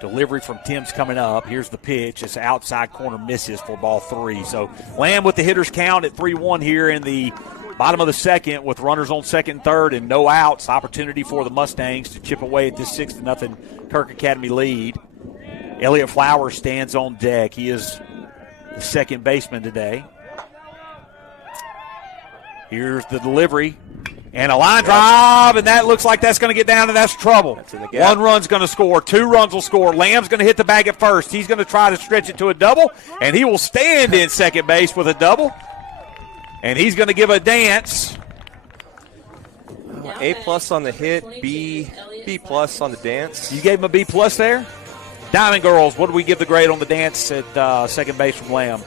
delivery from Timms coming up. Here's the pitch. It's outside corner, misses for ball 3. So Lamb with the hitter's count at 3-1 here in the bottom of the second with runners on second and third and no outs. Opportunity for the Mustangs to chip away at this 6-0 Kirk Academy lead. Elliott Flowers stands on deck. He is the second baseman today. Here's the delivery. And a line drive, and that looks like that's going to get down, and that's trouble. That's in the gap. 1 run's going to score. 2 runs will score. Lamb's going to hit the bag at first. He's going to try to stretch it to a double, and he will stand in second base with a double. And he's going to give a dance. A+ on the hit, B+ on the dance. You gave him a B+ there? Diamond Girls, what do we give the grade on the dance at second base from Lamb?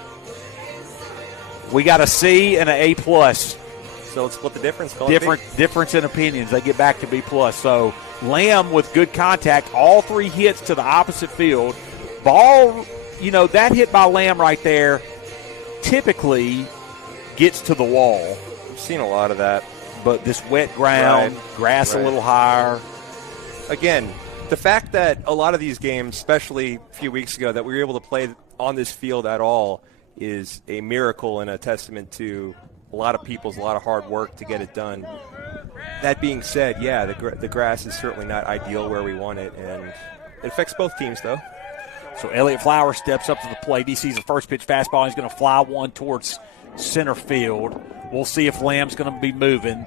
We got a C and an A+. So let's split the difference. Difference in opinions. They get back to B+. So Lamb with good contact, all 3 hits to the opposite field. Ball, that hit by Lamb right there typically gets to the wall. We've seen a lot of that. But this wet ground, grass a little higher. Again, the fact that a lot of these games, especially a few weeks ago, that we were able to play on this field at all is a miracle and a testament to a lot of a lot of hard work to get it done. That being said, yeah, the grass is certainly not ideal where we want it, and it affects both teams, though. So Elliott Flowers steps up to the plate. He sees the first pitch fastball. He's going to fly one towards center field. We'll see if Lamb's going to be moving.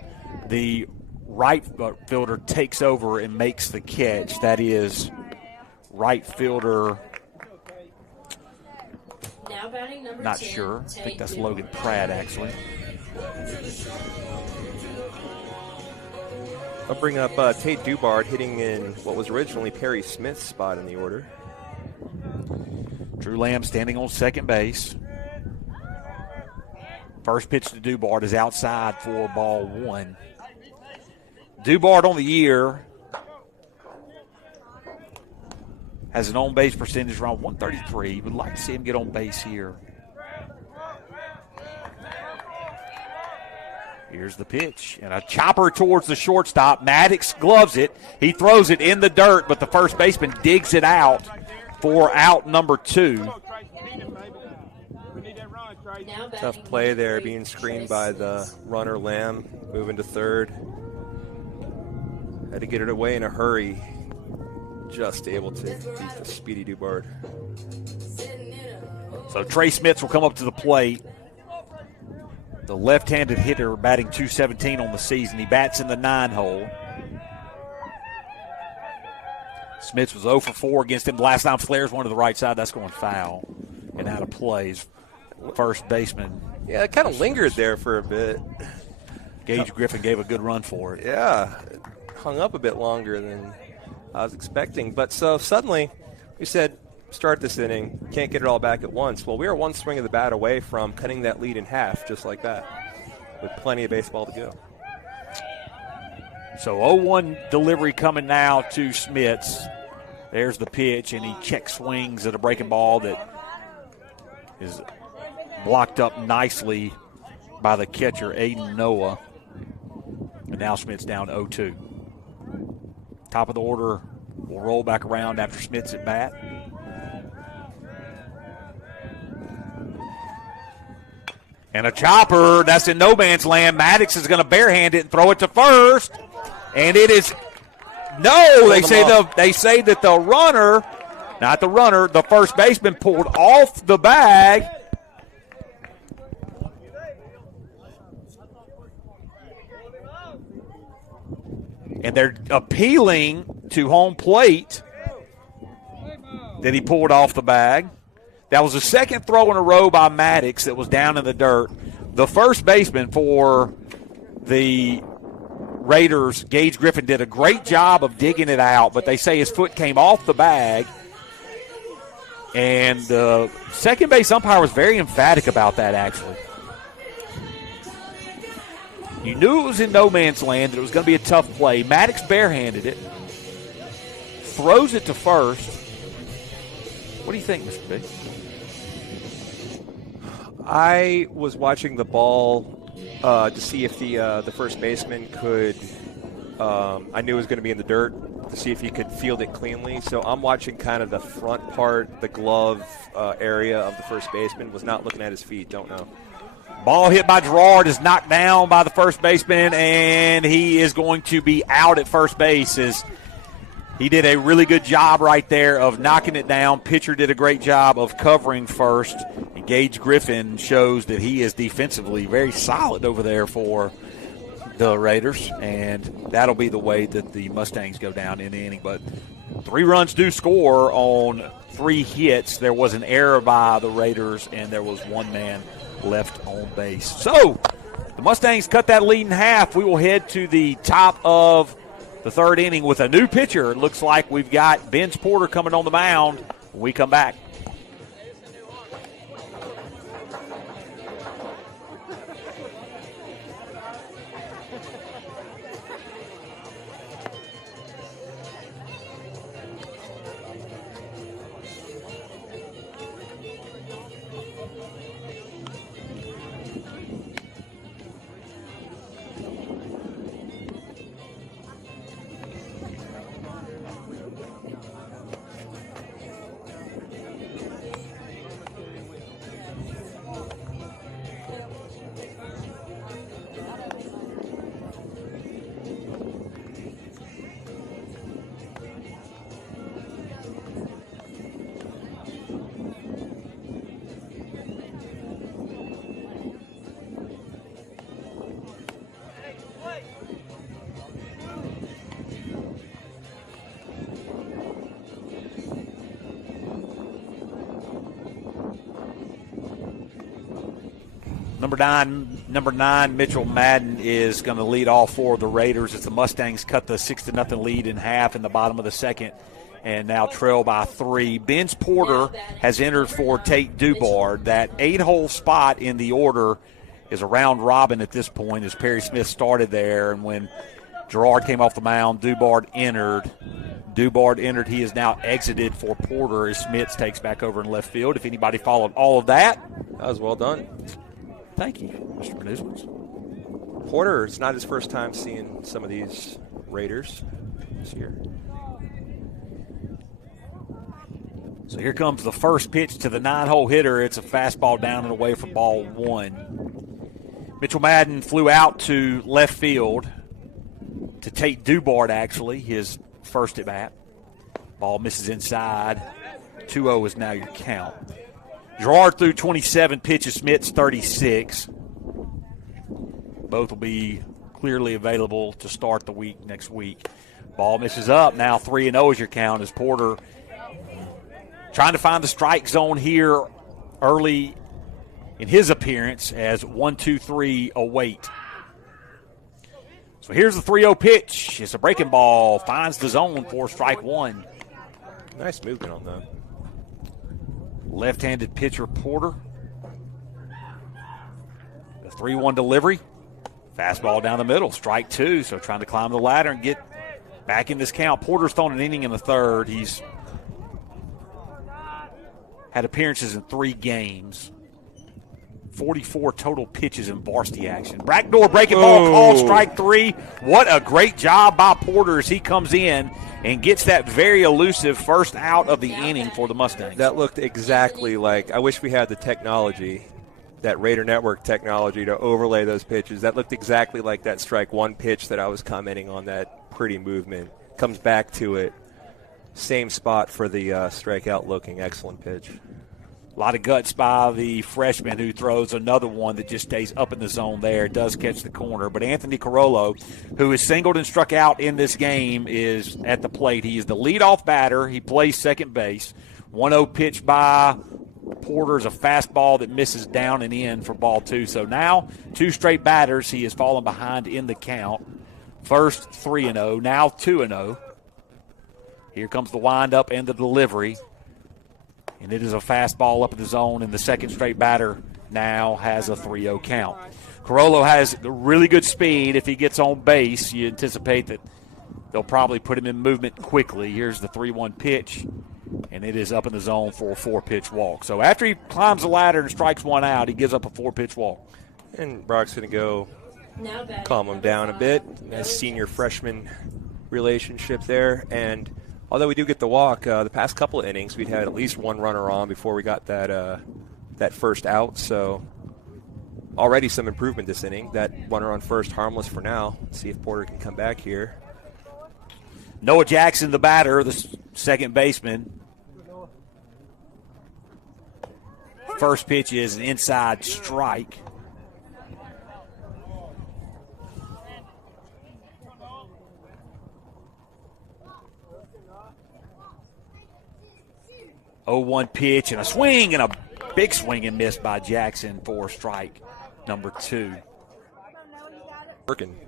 The right fielder takes over and makes the catch. That is right fielder Now batting number Not 10, sure. I think Tate that's Dupont. Logan Pratt, actually. I'll bring up Tate Dubard hitting in what was originally Perry Smith's spot in the order. Drew Lamb standing on second base. First pitch to Dubard is outside for ball one. Dubard on the year has an on-base percentage around 133. Would like to see him get on base here. Here's the pitch, and a chopper towards the shortstop. Maddox gloves it. He throws it in the dirt, but the first baseman digs it out for out number 2. Tough play there, being screened by the runner Lamb, moving to third. Had to get it away in a hurry. Just able to beat the speedy Dubard. So Trey Smits will come up to the plate. The left-handed hitter batting .217 on the season. He bats in the 9-hole. Smits was 0 for 4 against him. The last time Flares went to the right side, that's going foul and out of plays. First baseman. Yeah, it kind of lingered there for a bit. Gage Griffin gave a good run for it. Yeah, it hung up a bit longer than I was expecting. But so suddenly we said, start this inning, can't get it all back at once. Well, we were one swing of the bat away from cutting that lead in half just like that with plenty of baseball to go. So 0-1 delivery coming now to Smits. There's the pitch, and he check swings at a breaking ball that is blocked up nicely by the catcher, Aiden Noah. And now Smits down 0-2. Top of the order will roll back around after Smits at bat. And a chopper, that's in no man's land. Maddox is going to barehand it and throw it to first. And it is, no, they say that the runner, not the runner, the first baseman pulled off the bag. And they're appealing to home plate that he pulled off the bag. That was the second throw in a row by Maddox that was down in the dirt. The first baseman for the Raiders, Gage Griffin, did a great job of digging it out, but they say his foot came off the bag. And the second base umpire was very emphatic about that, actually. You knew it was in no man's land, that it was going to be a tough play. Maddox barehanded it, throws it to first. What do you think, Mr. B? I was watching the ball to see if the first baseman could, I knew it was going to be in the dirt, to see if he could field it cleanly. So I'm watching kind of the front part, the glove area of the first baseman. Was not looking at his feet, don't know. Ball hit by Gerard is knocked down by the first baseman, and he is going to be out at first base. As he did a really good job right there of knocking it down. Pitcher did a great job of covering first. And Gage Griffin shows that he is defensively very solid over there for the Raiders, and that'll be the way that the Mustangs go down in the inning. But 3 runs do score on 3 hits. There was an error by the Raiders, and there was 1 man left on base. So the Mustangs cut that lead in half. We will head to the top of the 3rd inning with a new pitcher. It looks like we've got Ben's Porter coming on the mound when we come back. Number nine, Mitchell Madden is going to lead all four of the Raiders as the Mustangs cut the 6-0 lead in half in the bottom of the second and now trail by 3. Benz Porter has entered for Tate Dubard. That 8-hole spot in the order is a round robin at this point as Perry Smith started there, and when Gerard came off the mound, Dubard entered. He is now exited for Porter as Smits takes back over in left field. If anybody followed all of that. That was well done. Thank you, Mr. Benuzowitz. Porter, it's not his first time seeing some of these Raiders this year. So here comes the first pitch to the 9-hole hitter. It's a fastball down and away for ball 1. Mitchell Madden flew out to left field to Tate Dubard, actually, his first at bat. Ball misses inside. 2-0 is now your count. Gerard threw 27 pitches, Smits 36. Both will be clearly available to start the week next week. Ball misses up. Now 3-0 is your count as Porter trying to find the strike zone here early in his appearance as 1-2-3 await. So here's the 3-0 pitch. It's a breaking ball. Finds the zone for strike 1. Nice movement on that. Left-handed pitcher Porter. The 3-1 delivery. Fastball down the middle. Strike 2. So trying to climb the ladder and get back in this count. Porter's thrown an inning in the third. He's had appearances in 3 games. 44 total pitches in varsity action. Backdoor breaking ball called strike 3. What a great job by Porter as he comes in and gets that very elusive first out of the inning for the Mustangs. That looked exactly like, I wish we had the technology, that Raider Network technology to overlay those pitches. That looked exactly like that strike 1 pitch that I was commenting on, that pretty movement. Comes back to it. Same spot for the strikeout looking excellent pitch. A lot of guts by the freshman who throws another one that just stays up in the zone there. Does catch the corner. But Anthony Carollo, who is singled and struck out in this game, is at the plate. He is the leadoff batter. He plays second base. 1-0 pitch by Porter is a fastball that misses down and in for ball 2. So now 2 straight batters. He has fallen behind in the count. First 3-0, now 2-0. Here comes the windup and the delivery. And it is a fastball up in the zone, and the second straight batter now has a 3-0 count. Carollo has really good speed. If he gets on base, you anticipate that they'll probably put him in movement quickly. Here's the 3-1 pitch, and it is up in the zone for a 4-pitch walk. So after he climbs the ladder and strikes 1 out, he gives up a 4-pitch walk. And Brock's going to go calm him down a bit. Nice senior freshman relationship there. And although we do get the walk, the past couple of innings, we'd had at least 1 runner on before we got that first out. So already some improvement this inning. That runner on first, harmless for now. Let's see if Porter can come back here. Noah Jackson, the batter, the second baseman. First pitch is an inside strike. Oh, 1 pitch and a swing and a big swing and miss by Jackson for strike number 2. Working.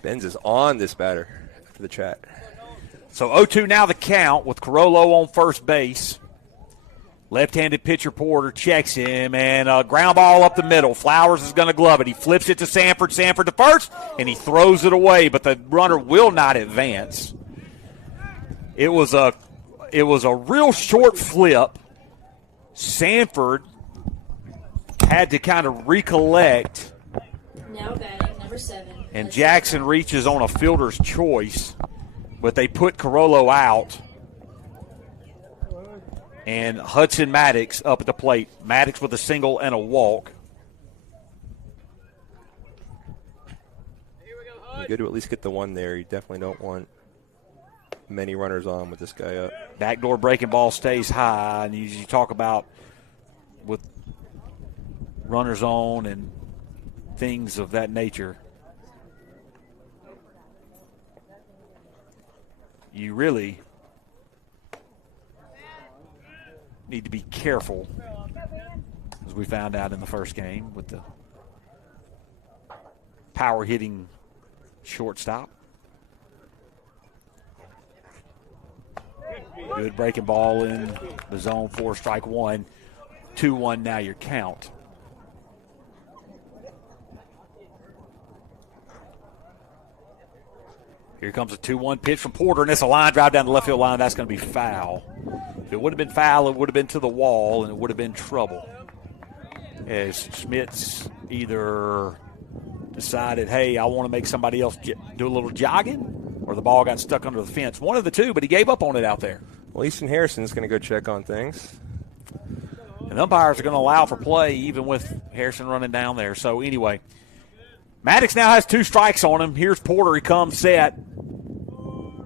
Benz is on this batter for the chat. So 0-2 now the count with Carollo on first base. Left-handed pitcher Porter checks him, and a ground ball up the middle. Flowers is going to glove it. He flips it to Sanford. Sanford to first, and he throws it away, but the runner will not advance. It was a real short flip. Sanford had to kind of recollect. Now batting number 7. And Jackson reaches on a fielder's choice, but they put Carollo out. And Hudson Maddox up at the plate. Maddox with a single and a walk. Good to at least get the one there. You definitely don't want many runners on with this guy up. Backdoor breaking ball stays high, and you talk about with runners on and things of that nature. You really need to be careful, as we found out in the first game with the power hitting shortstop. Good breaking ball in the zone for strike one. 2-1 now your count. Here comes a 2-1 pitch from Porter, and it's a line drive down the left field line. That's going to be foul. If it would have been foul, it would have been to the wall, and it would have been trouble. As Schmitz either decided, hey, I want to make somebody else do a little jogging, or the ball got stuck under the fence. One of the two, but he gave up on it out there. Well, Easton Harrison's going to go check on things. And umpires are going to allow for play even with Harrison running down there. So anyway, Maddox now has 2 strikes on him. Here's Porter. He comes set.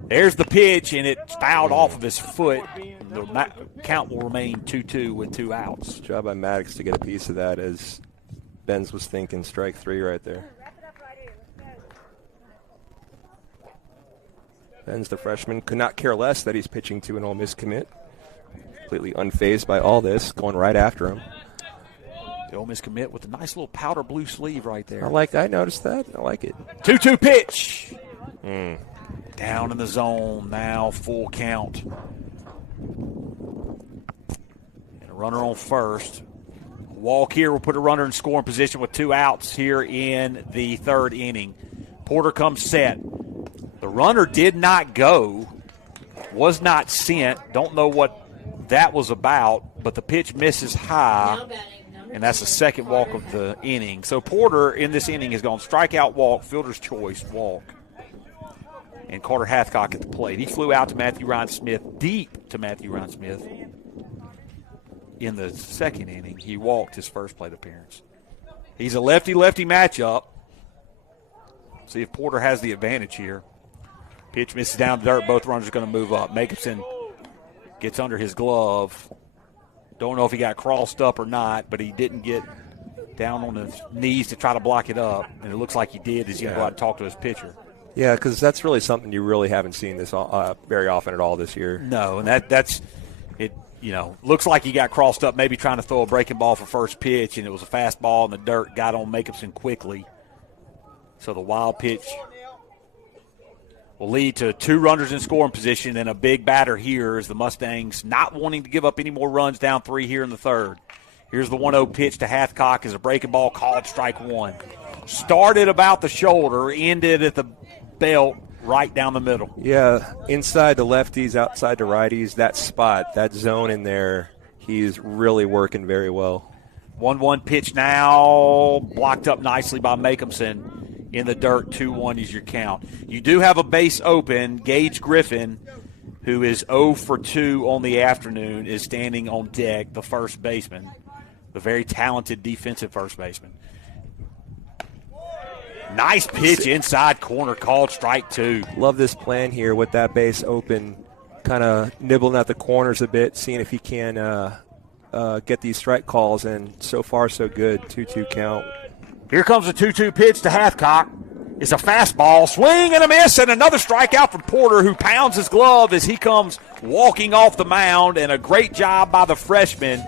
There's the pitch, and it's fouled off of his foot. The count will remain 2-2 with 2 outs. Good job by Maddox to get a piece of that, as Benz was thinking strike 3 right there. Benz, the freshman, could not care less that he's pitching to an Ole Miss commit. Completely unfazed by all this, going right after him. The Ole Miss commit with a nice little powder blue sleeve right there. I noticed that. I like it. 2-2 pitch. Down in the zone now, full count. And a runner on first. Walk here will put a runner in scoring position with 2 outs here in the 3rd inning. Porter comes set. The runner did not go, was not sent. Don't know what that was about, but the pitch misses high, and that's the 2nd walk of the inning. So Porter in this inning has gone strikeout, walk, fielder's choice, walk. And Carter Hathcock at the plate. He flew out to Matthew Ryan Smith, deep to Matthew Ryan Smith. In the 2nd inning, he walked his first plate appearance. He's a lefty-lefty matchup. See if Porter has the advantage here. Pitch misses down the dirt. Both runners are going to move up. Jacobson gets under his glove. Don't know if he got crossed up or not, but he didn't get down on his knees to try to block it up. And it looks like he did as he go out and talk to his pitcher. Yeah, because that's really something you really haven't seen this very often at all this year. No, and that's it. You know, looks like he got crossed up, maybe trying to throw a breaking ball for first pitch, and it was a fastball in the dirt. Got on Jacobson quickly. So the wild pitch will lead to 2 runners in scoring position and a big batter here as the Mustangs not wanting to give up any more runs down 3 here in the 3rd. Here's the 1-0 pitch to Hathcock as a breaking ball called strike 1. Started about the shoulder, ended at the belt right down the middle. Yeah, inside the lefties, outside the righties, that spot, that zone in there, he's really working very well. 1-1 pitch now, blocked up nicely by Jacobson. In the dirt, 2-1 is your count. You do have a base open. Gage Griffin, who is 0 for 2 on the afternoon, is standing on deck, the first baseman, the very talented defensive first baseman. Nice pitch inside corner, called strike 2. Love this plan here with that base open, kind of nibbling at the corners a bit, seeing if he can get these strike calls, and so far so good, 2-2 count. Here comes a 2-2 pitch to Hathcock. It's a fastball, swing and a miss, and another strikeout from Porter, who pounds his glove as he comes walking off the mound, and a great job by the freshman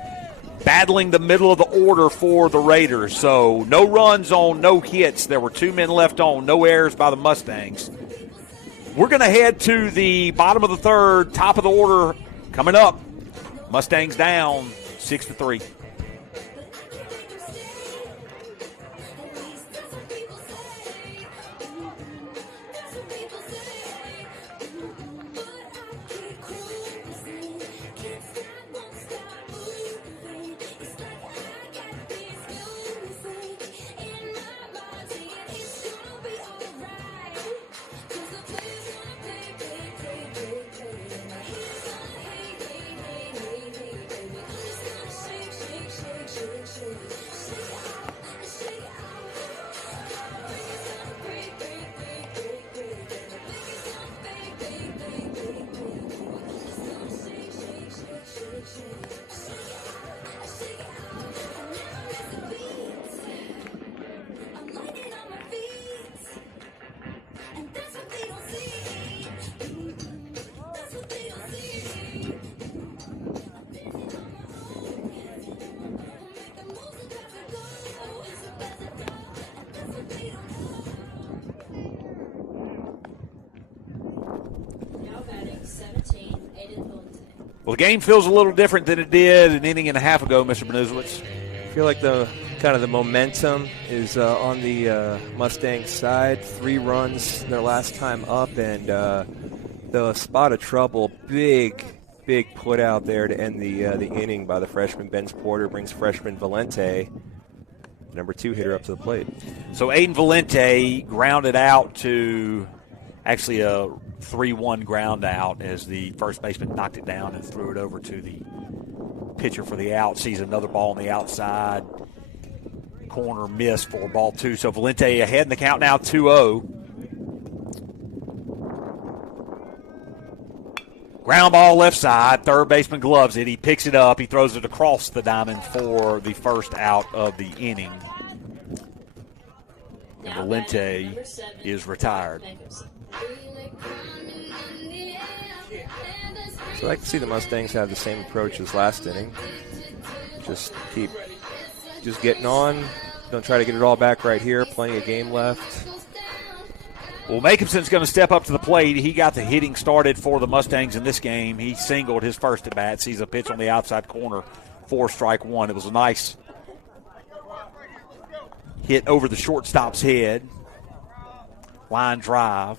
battling the middle of the order for the Raiders. So no runs on, no hits. There were 2 men left on, no errors by the Mustangs. We're going to head to the bottom of the 3rd, top of the order coming up. Mustangs down 6-3. 17, Aiden Valente. Well, the game feels a little different than it did an inning and a half ago, Mr. Benuzowitz. I feel like the momentum is on the Mustangs side. 3 runs their last time up, and the spot of trouble, big put out there to end the inning by the freshman. Ben's Porter brings freshman Valente, number 2 hitter, up to the plate. So Aiden Valente grounded out to actually a 3-1 ground out as the first baseman knocked it down and threw it over to the pitcher for the out. Sees another ball on the outside corner, miss for ball 2. So Valente ahead in the count now, 2-0. Ground ball left side, third baseman gloves it. He picks it up. He throws it across the diamond for the first out of the inning. And Valente is retired. So I like to see the Mustangs have the same approach as last inning. Just keep getting on. Don't try to get it all back right here. Plenty of game left. Well, Makemson's going to step up to the plate. He got the hitting started for the Mustangs in this game. He singled his first at bat. Sees a pitch on the outside corner for strike 1. It was a nice hit over the shortstop's head. Line drive.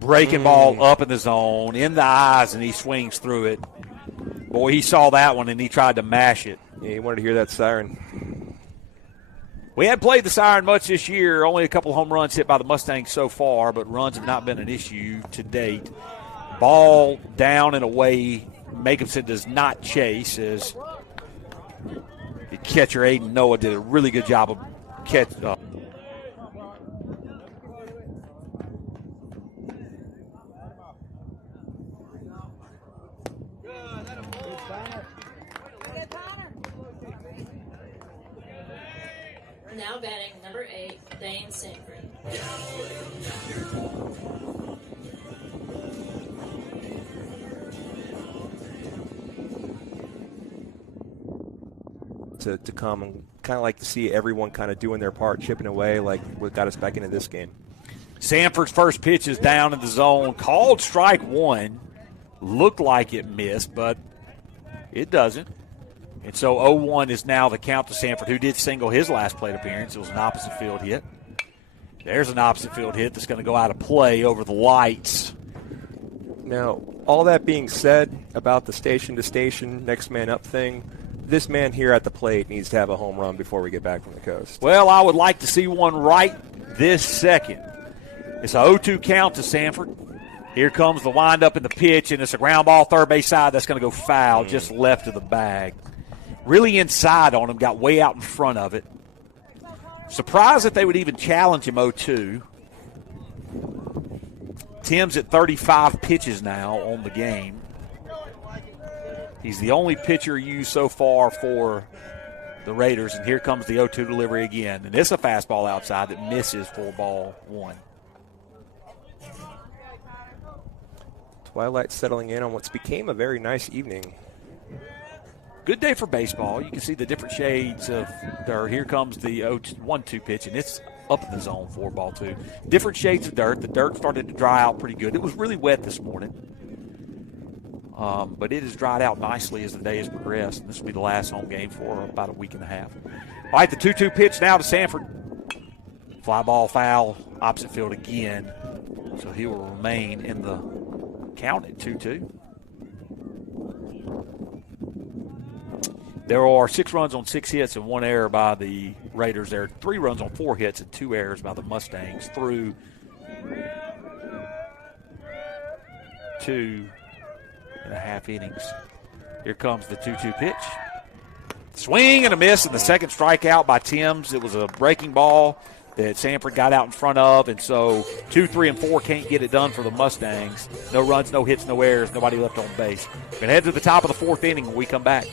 Breaking ball up in the zone, in the eyes, and he swings through it. Boy, he saw that one, and he tried to mash it. Yeah, he wanted to hear that siren. We hadn't played the siren much this year. Only a couple home runs hit by the Mustangs so far, but runs have not been an issue to date. Ball down and away. Makemson does not chase as the catcher Aiden Noah did a really good job of catching up. Now batting number 8, Dane Sanford. To come and kind of like to see everyone kind of doing their part, chipping away, like what got us back into this game. Sanford's first pitch is down in the zone, called strike 1. Looked like it missed, but it doesn't. And so 0-1 is now the count to Sanford, who did single his last plate appearance. It was an opposite field hit. There's an opposite field hit that's going to go out of play over the lights. Now, all that being said about the station-to-station, next man up thing, this man here at the plate needs to have a home run before we get back from the coast. Well, I would like to see one right this second. It's a 0-2 count to Sanford. Here comes the windup and the pitch, and it's a ground ball third base side that's going to go foul just left of the bag. Really inside on him, got way out in front of it. Surprised that they would even challenge him 0-2. Tim's at 35 pitches now on the game. He's the only pitcher used so far for the Raiders, and here comes the 0-2 delivery again. And it's a fastball outside that misses for ball 1. Twilight settling in on what's became a very nice evening. Good day for baseball. You can see the different shades of dirt. Here comes the 1-2 pitch, and it's up in the zone for ball 2. Different shades of dirt. The dirt started to dry out pretty good. It was really wet this morning, but it has dried out nicely as the day has progressed. And this will be the last home game for about a week and a half. All right, the 2-2 pitch now to Sanford. Fly ball foul, opposite field again. So he will remain in the count at 2-2. There are 6 runs on 6 hits and 1 error by the Raiders. There are 3 runs on 4 hits and 2 errors by the Mustangs through 2.5 innings. Here comes the 2-2 pitch. Swing and a miss, and the second strikeout by Timms. It was a breaking ball that Sanford got out in front of, and so 2, 3, and 4 can't get it done for the Mustangs. No runs, no hits, no errors, nobody left on base. We're going to head to the top of the 4th inning when we come back.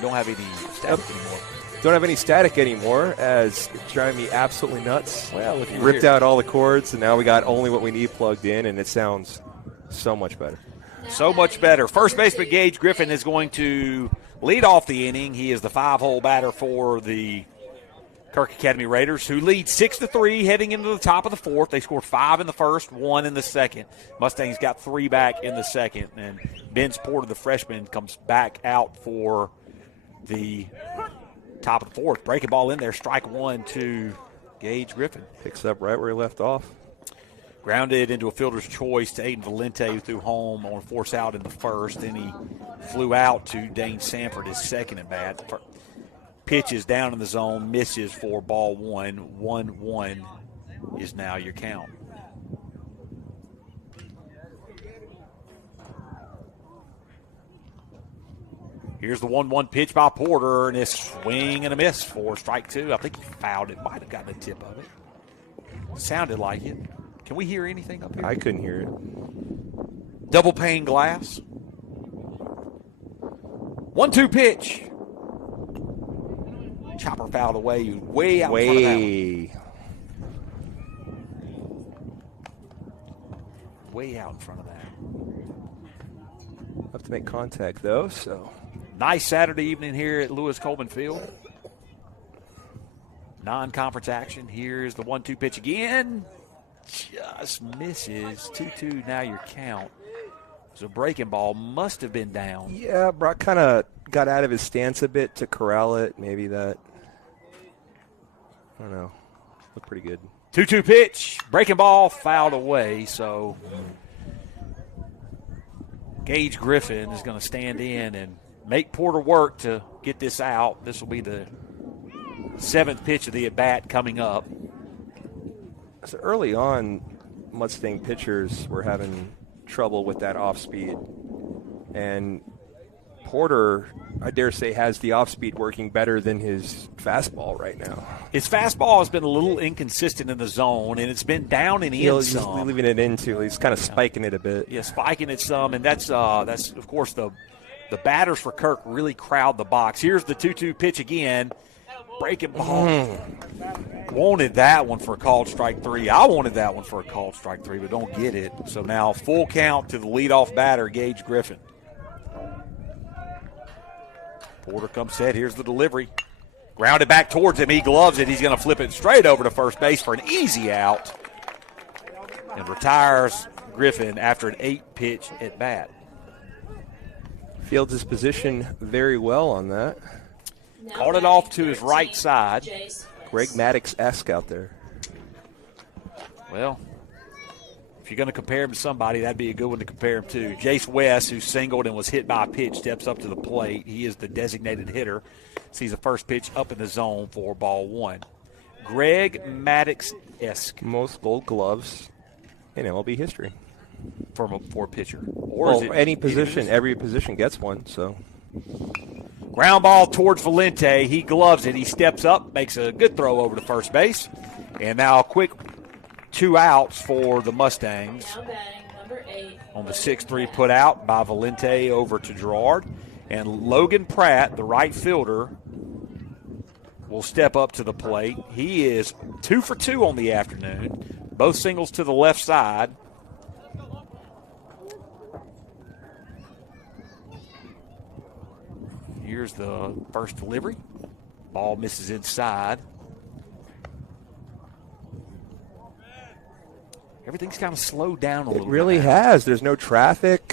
we don't have any static anymore. Don't have any static anymore, as it's driving me absolutely nuts. Well, if you ripped out all the cords, and now we got only what we need plugged in, and it sounds so much better. So much better. First baseman Gage Griffin is going to lead off the inning. He is the 5-hole batter for the Kirk Academy Raiders, who lead 6-3 heading into the top of the fourth. They scored 5 in the first, 1 in the second. Mustangs got 3 back in the second, and Ben Porter, the freshman, comes back out for the top of the fourth. Breaking ball in there, strike 1 to Gage Griffin. Picks up right where he left off. Grounded into a fielder's choice to Aiden Valente, who threw home on a force out in the first. Then he flew out to Dane Sanford, his second at bat. Pitches down in the zone, misses for ball 1. 1-1 is now your count. Here's the 1-1 pitch by Porter, and it's swing and a miss for strike 2. I think he fouled it. Might have gotten a tip of it. Sounded like it. Can we hear anything up here? I couldn't hear it. Double pane glass. 1-2 pitch. Chopper fouled away, way out in front of that one. Way out in front of that. Have to make contact, though, so. Nice Saturday evening here at Lewis Coleman Field. Non-conference action. Here's the 1-2 pitch again. Just misses. 2-2 now your count. So breaking ball must have been down. Yeah, Brock kind of got out of his stance a bit to corral it. Maybe that, I don't know, looked pretty good. 2-2 pitch. Breaking ball fouled away. So Gage Griffin is going to stand in and make Porter work to get this out. This will be the 7th pitch of the at-bat coming up. So early on, Mustang pitchers were having trouble with that off-speed. And Porter, I dare say, has the off-speed working better than his fastball right now. His fastball has been a little inconsistent in the zone, and it's been down and in He's some. leaving it in, too. He's kind of spiking it a bit. Yeah, spiking it some, and that's of course, the batters for Kirk really crowd the box. Here's the 2-2 pitch again. Breaking ball. Wanted that one for a called strike 3. I wanted that one for a called strike 3, but don't get it. So now full count to the leadoff batter, Gage Griffin. Porter comes set. Here's the delivery. Grounded back towards him. He gloves it. He's going to flip it straight over to first base for an easy out. And retires Griffin after an 8-pitch at bat. Fields his position very well on that. Caught it off to his right side. Greg Maddox-esque out there. Well, if you're going to compare him to somebody, that'd be a good one to compare him to. Jace West, who singled and was hit by a pitch, steps up to the plate. He is the designated hitter. Sees the first pitch up in the zone for ball 1. Greg Maddox-esque. Most gold gloves in MLB history. For a pitcher. Or is it any position. Every position gets one, so. Ground ball towards Valente. He gloves it. He steps up, makes a good throw over to first base. And now a quick 2 outs for the Mustangs. Now batting number 8. On the 6-3 put out by Valente over to Gerard. And Logan Pratt, the right fielder, will step up to the plate. He is 2 for 2 on the afternoon. Both singles to the left side. Here's the first delivery. Ball misses inside. Everything's kind of slowed down a little bit. It really has. There's no traffic.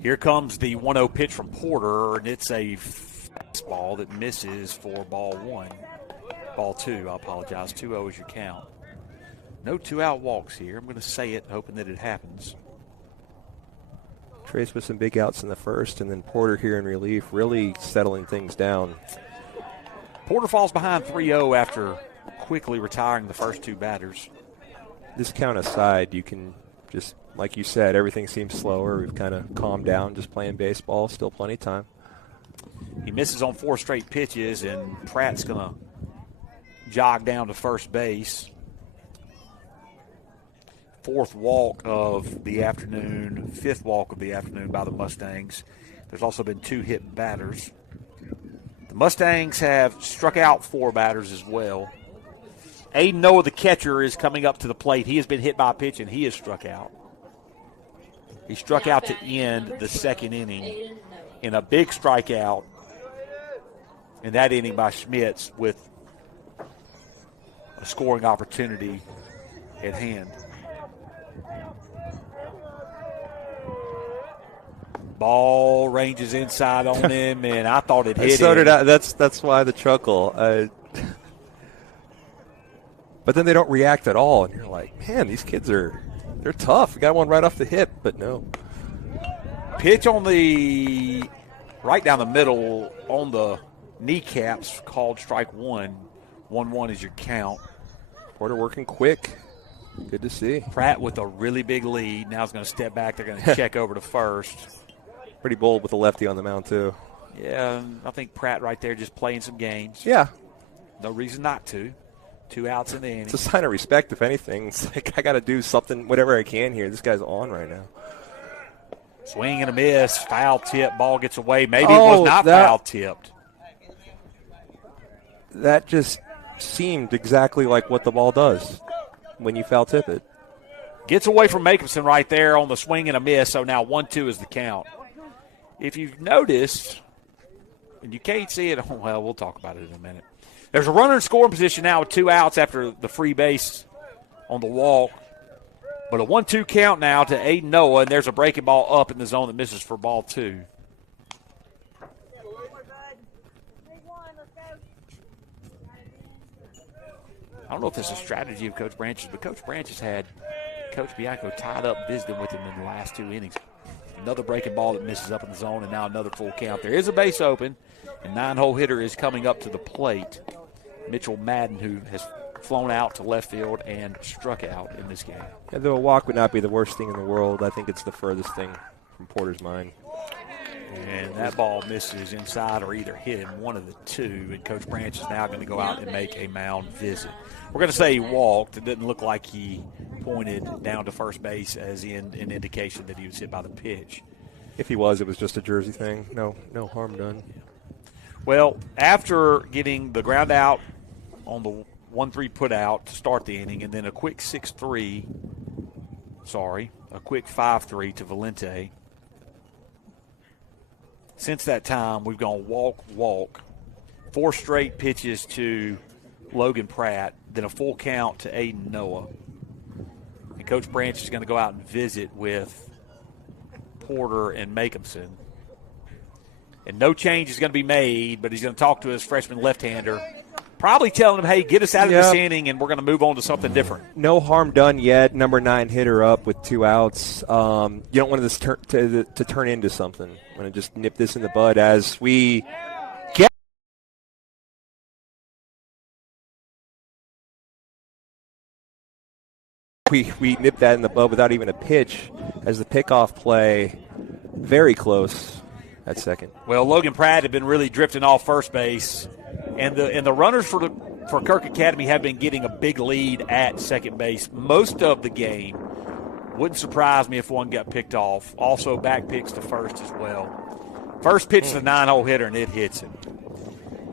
Here comes the 1-0 pitch from Porter, and it's a fastball that misses for ball 1. Ball 2, I apologize. 2-0 is your count. No 2-out walks here. I'm going to say it, hoping that it happens. Trace with some big outs in the first, and then Porter here in relief, really settling things down. Porter falls behind 3-0 after quickly retiring the first 2 batters. This count aside, you can just, like you said, everything seems slower. We've kind of calmed down, just playing baseball. Still plenty of time. He misses on 4 straight pitches, and Pratt's going to jog down to first base. 4th walk of the afternoon, 5th walk of the afternoon by the Mustangs. There's also been 2 hit batters. The Mustangs have struck out 4 batters as well. Aiden Noah, the catcher, is coming up to the plate. He has been hit by a pitch, and he has struck out. He struck out to end the second inning in a big strikeout in that inning by Schmitz with a scoring opportunity at hand. Ball ranges inside on him, and I thought it hit him. So did I. That's why the chuckle. But then they don't react at all, and you're like, man, these kids they're tough. We got one right off the hip, but no. Pitch on the right down the middle on the kneecaps called strike 1. 1-1 is your count. Porter working quick. Good to see. Pratt with a really big lead. Now he's going to step back. They're going to check over to first. Pretty bold with the lefty on the mound, too. Yeah, I think Pratt right there just playing some games. Yeah. No reason not to. 2 outs in the inning. It's a sign of respect, if anything. It's like I got to do something, whatever I can here. This guy's on right now. Swing and a miss. Foul tip. Ball gets away. Maybe it was not foul tipped. That just seemed exactly like what the ball does when you foul tip it. Gets away from Jacobson right there on the swing and a miss, so now 1-2 is the count. If you've noticed, and you can't see it, well, we'll talk about it in a minute. There's a runner in scoring position now with 2 outs after the free base on the walk. But a 1-2 count now to Aiden Noah, and there's a breaking ball up in the zone that misses for ball 2. I don't know if this is a strategy of Coach Branch's, but Coach Branch has had Coach Bianco tied up visiting with him in the last 2 innings. Another breaking ball that misses up in the zone, and now another full count. There is a base open, and 9-hole hitter is coming up to the plate. Mitchell Madden, who has flown out to left field and struck out in this game. Yeah, though a walk would not be the worst thing in the world, I think it's the furthest thing from Porter's mind. And that ball misses inside or either hit him, one of the 2, and Coach Branch is now going to go out and make a mound visit. We're going to say he walked. It didn't look like he pointed down to first base as in an indication that he was hit by the pitch. If he was, it was just a jersey thing. No harm done. Well, after getting the ground out on the 1-3 put out to start the inning, and then a quick 5-3 to Valente. Since that time, we've gone walk, 4 straight pitches to Logan Pratt, then a full count to Aiden Noah. And Coach Branch is going to go out and visit with Porter and Jacobson. And no change is going to be made, but he's going to talk to his freshman left-hander, probably telling him, hey, get us out of this inning, and we're going to move on to something different. No harm done yet. Number 9 hitter up with 2 outs. You don't want this to turn into something. I'm going to just nip this in the bud as we get. We nip that in the bud without even a pitch as the pickoff play very close at second. Well, Logan Pratt had been really drifting off first base, and the runners for Kirk Academy have been getting a big lead at second base most of the game. Wouldn't surprise me if one got picked off. Also back picks to first as well. First pitch to the 9-hole hitter, and it hits him.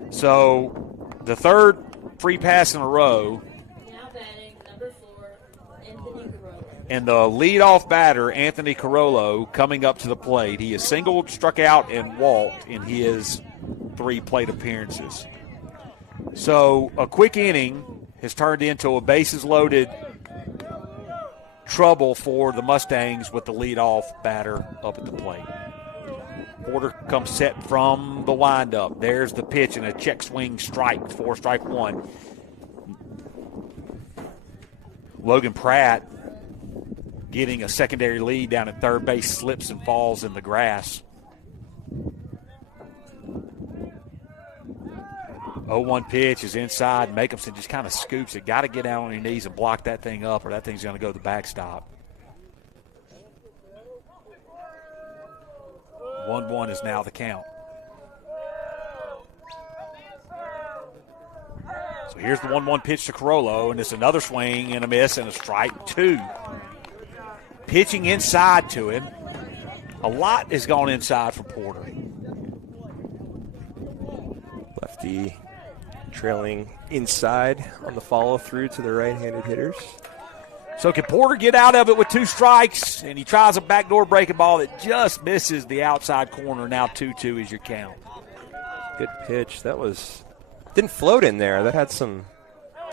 So the third free pass in a row. Now batting number 4, Anthony Carollo. And the leadoff batter, Anthony Carollo, coming up to the plate. He has singled, struck out, and walked in his 3 plate appearances. So a quick inning has turned into a bases-loaded trouble for the Mustangs with the leadoff batter up at the plate. Porter comes set from the windup. There's the pitch and a check swing strike for strike 1. Logan Pratt getting a secondary lead down at third base, slips and falls in the grass. 0-1 pitch is inside. Jacobson just kind of scoops it. Got to get down on your knees and block that thing up, or that thing's going to go to the backstop. 1-1 is now the count. So here's the 1-1 pitch to Carollo, and it's another swing and a miss and a strike 2. Pitching inside to him A lot has gone inside for Porter. Lefty trailing inside on the follow-through to the right-handed hitters. So can Porter get out of it with 2 strikes? And he tries a backdoor breaking ball that just misses the outside corner. Now 2-2 is your count. Good pitch. That didn't float in there. That had some.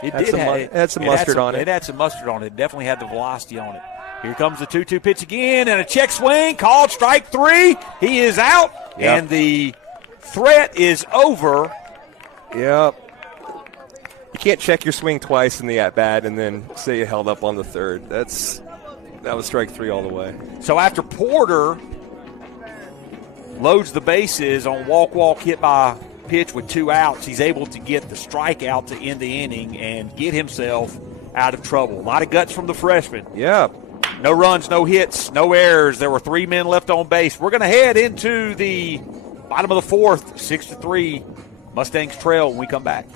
It had some mustard on it. It had some mustard on it. It definitely had the velocity on it. Here comes the 2-2 pitch again, and a check swing called strike 3. He is out, and the threat is over. Yep. You can't check your swing twice in the at-bat and then say you held up on the third. That was strike 3 all the way. So after Porter loads the bases on walk hit by pitch with 2 outs, he's able to get the strikeout to end the inning and get himself out of trouble. A lot of guts from the freshman. Yeah. No runs, no hits, no errors. There were 3 men left on base. We're going to head into the bottom of the 4th, 6-3. Mustangs trail when we come back.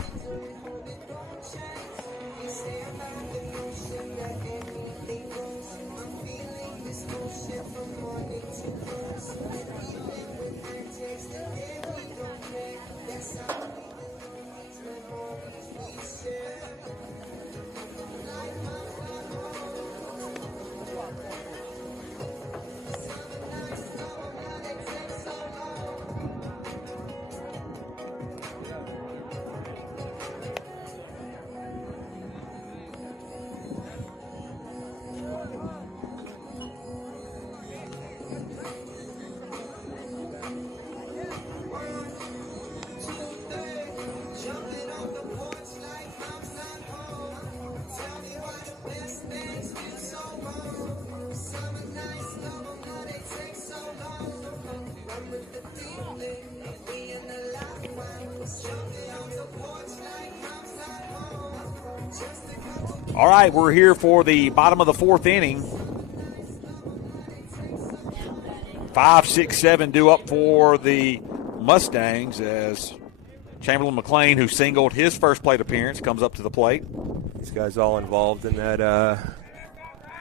All right, we're here for the bottom of the 4th inning. 5, 6, 7 due up for the Mustangs as Chamberlain McLean, who singled his first plate appearance, comes up to the plate. These guys all involved in that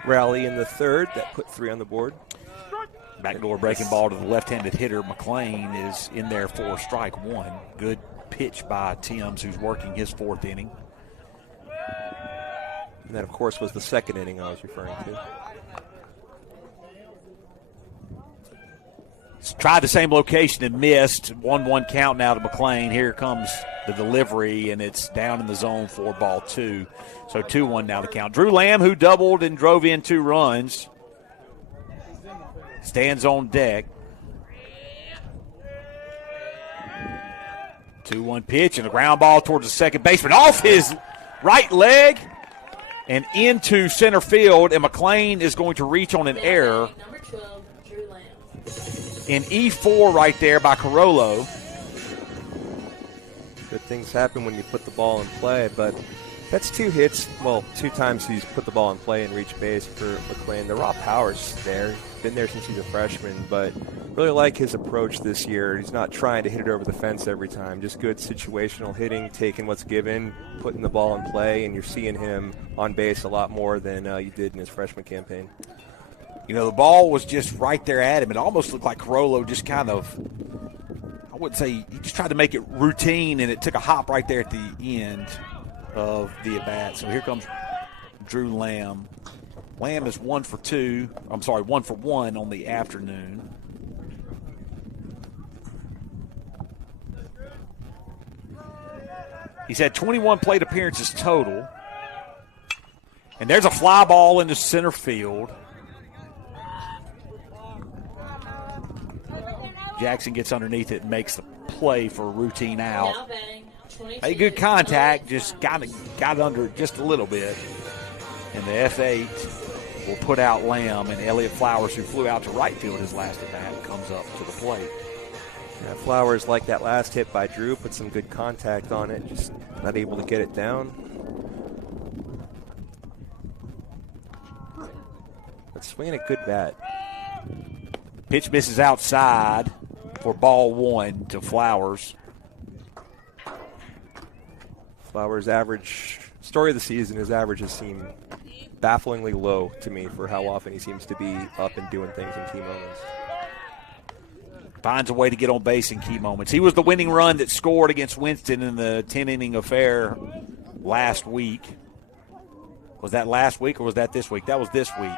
rally in the 3rd that put 3 on the board. Backdoor breaking ball to the left-handed hitter. McLean is in there for strike 1. Good pitch by Timms, who's working his 4th inning. And that, of course, was the 2nd inning I was referring to. Tried the same location and missed. 1-1 count now to McLean. Here comes the delivery, and it's down in the zone for ball 2. So 2-1 now the count. Drew Lamb, who doubled and drove in 2 runs, stands on deck. 2-1 pitch and a ground ball towards the second baseman. Off his right leg and into center field, and McLean is going to reach on an error. Number 12, Drew Lamb. In E4 right there by Carollo. Good things happen when you put the ball in play, but that's 2 hits. Well, 2 times he's put the ball in play and reached base for McLean. The raw power's there. Been there since he's a freshman, but really like his approach this year. He's not trying to hit it over the fence every time. Just good situational hitting, taking what's given, putting the ball in play, and you're seeing him on base a lot more than you did in his freshman campaign. You know, the ball was just right there at him. It almost looked like Carollo just kind of, I wouldn't say, he just tried to make it routine, and it took a hop right there at the end of the at-bat. So here comes Drew Lamb. Lamb is 1 for 1 on the afternoon. He's had 21 plate appearances total. And there's a fly ball into center field. Jackson gets underneath it and makes the play for a routine out. Now batting, 22, A good contact, just got under it just a little bit. And the F8 will put out Lamb, and Elliott Flowers, who flew out to right field his last at-bat, comes up to the plate. Yeah, Flowers, like that last hit by Drew, put some good contact on it, just not able to get it down. But swinging a good bat. Pitch misses outside for ball 1 to Flowers. Flowers' average, story of the season, his averages seem bafflingly low to me for how often he seems to be up and doing things in key moments. finds a way to get on base in key moments. He was the winning run that scored against Winston in the 10-inning affair last week. Was that last week or was that this week? That was this week.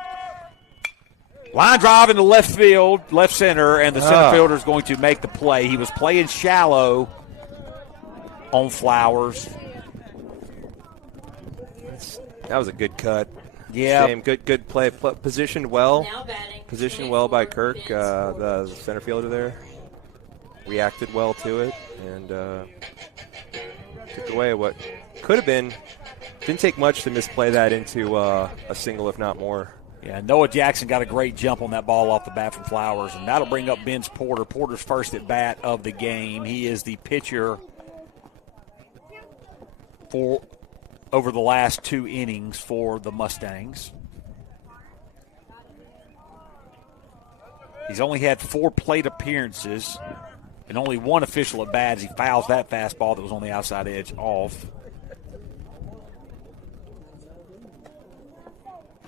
Line drive into left field, left center, and the center fielder is going to make the play. He was playing shallow on Flowers. That was a good cut. Yeah. Good play. Positioned well. Now batting. Positioned well by Kirk, the center fielder there. Reacted well to it and took away what could have been. Didn't take much to misplay that into a single, if not more. Yeah, Noah Jackson got a great jump on that ball off the bat from Flowers, and that'll bring up Ben's Porter. Porter's first at bat of the game. He is the pitcher for over the last 2 innings for the Mustangs. He's only had 4 plate appearances and only 1 official at bat as he fouls that fastball that was on the outside edge off.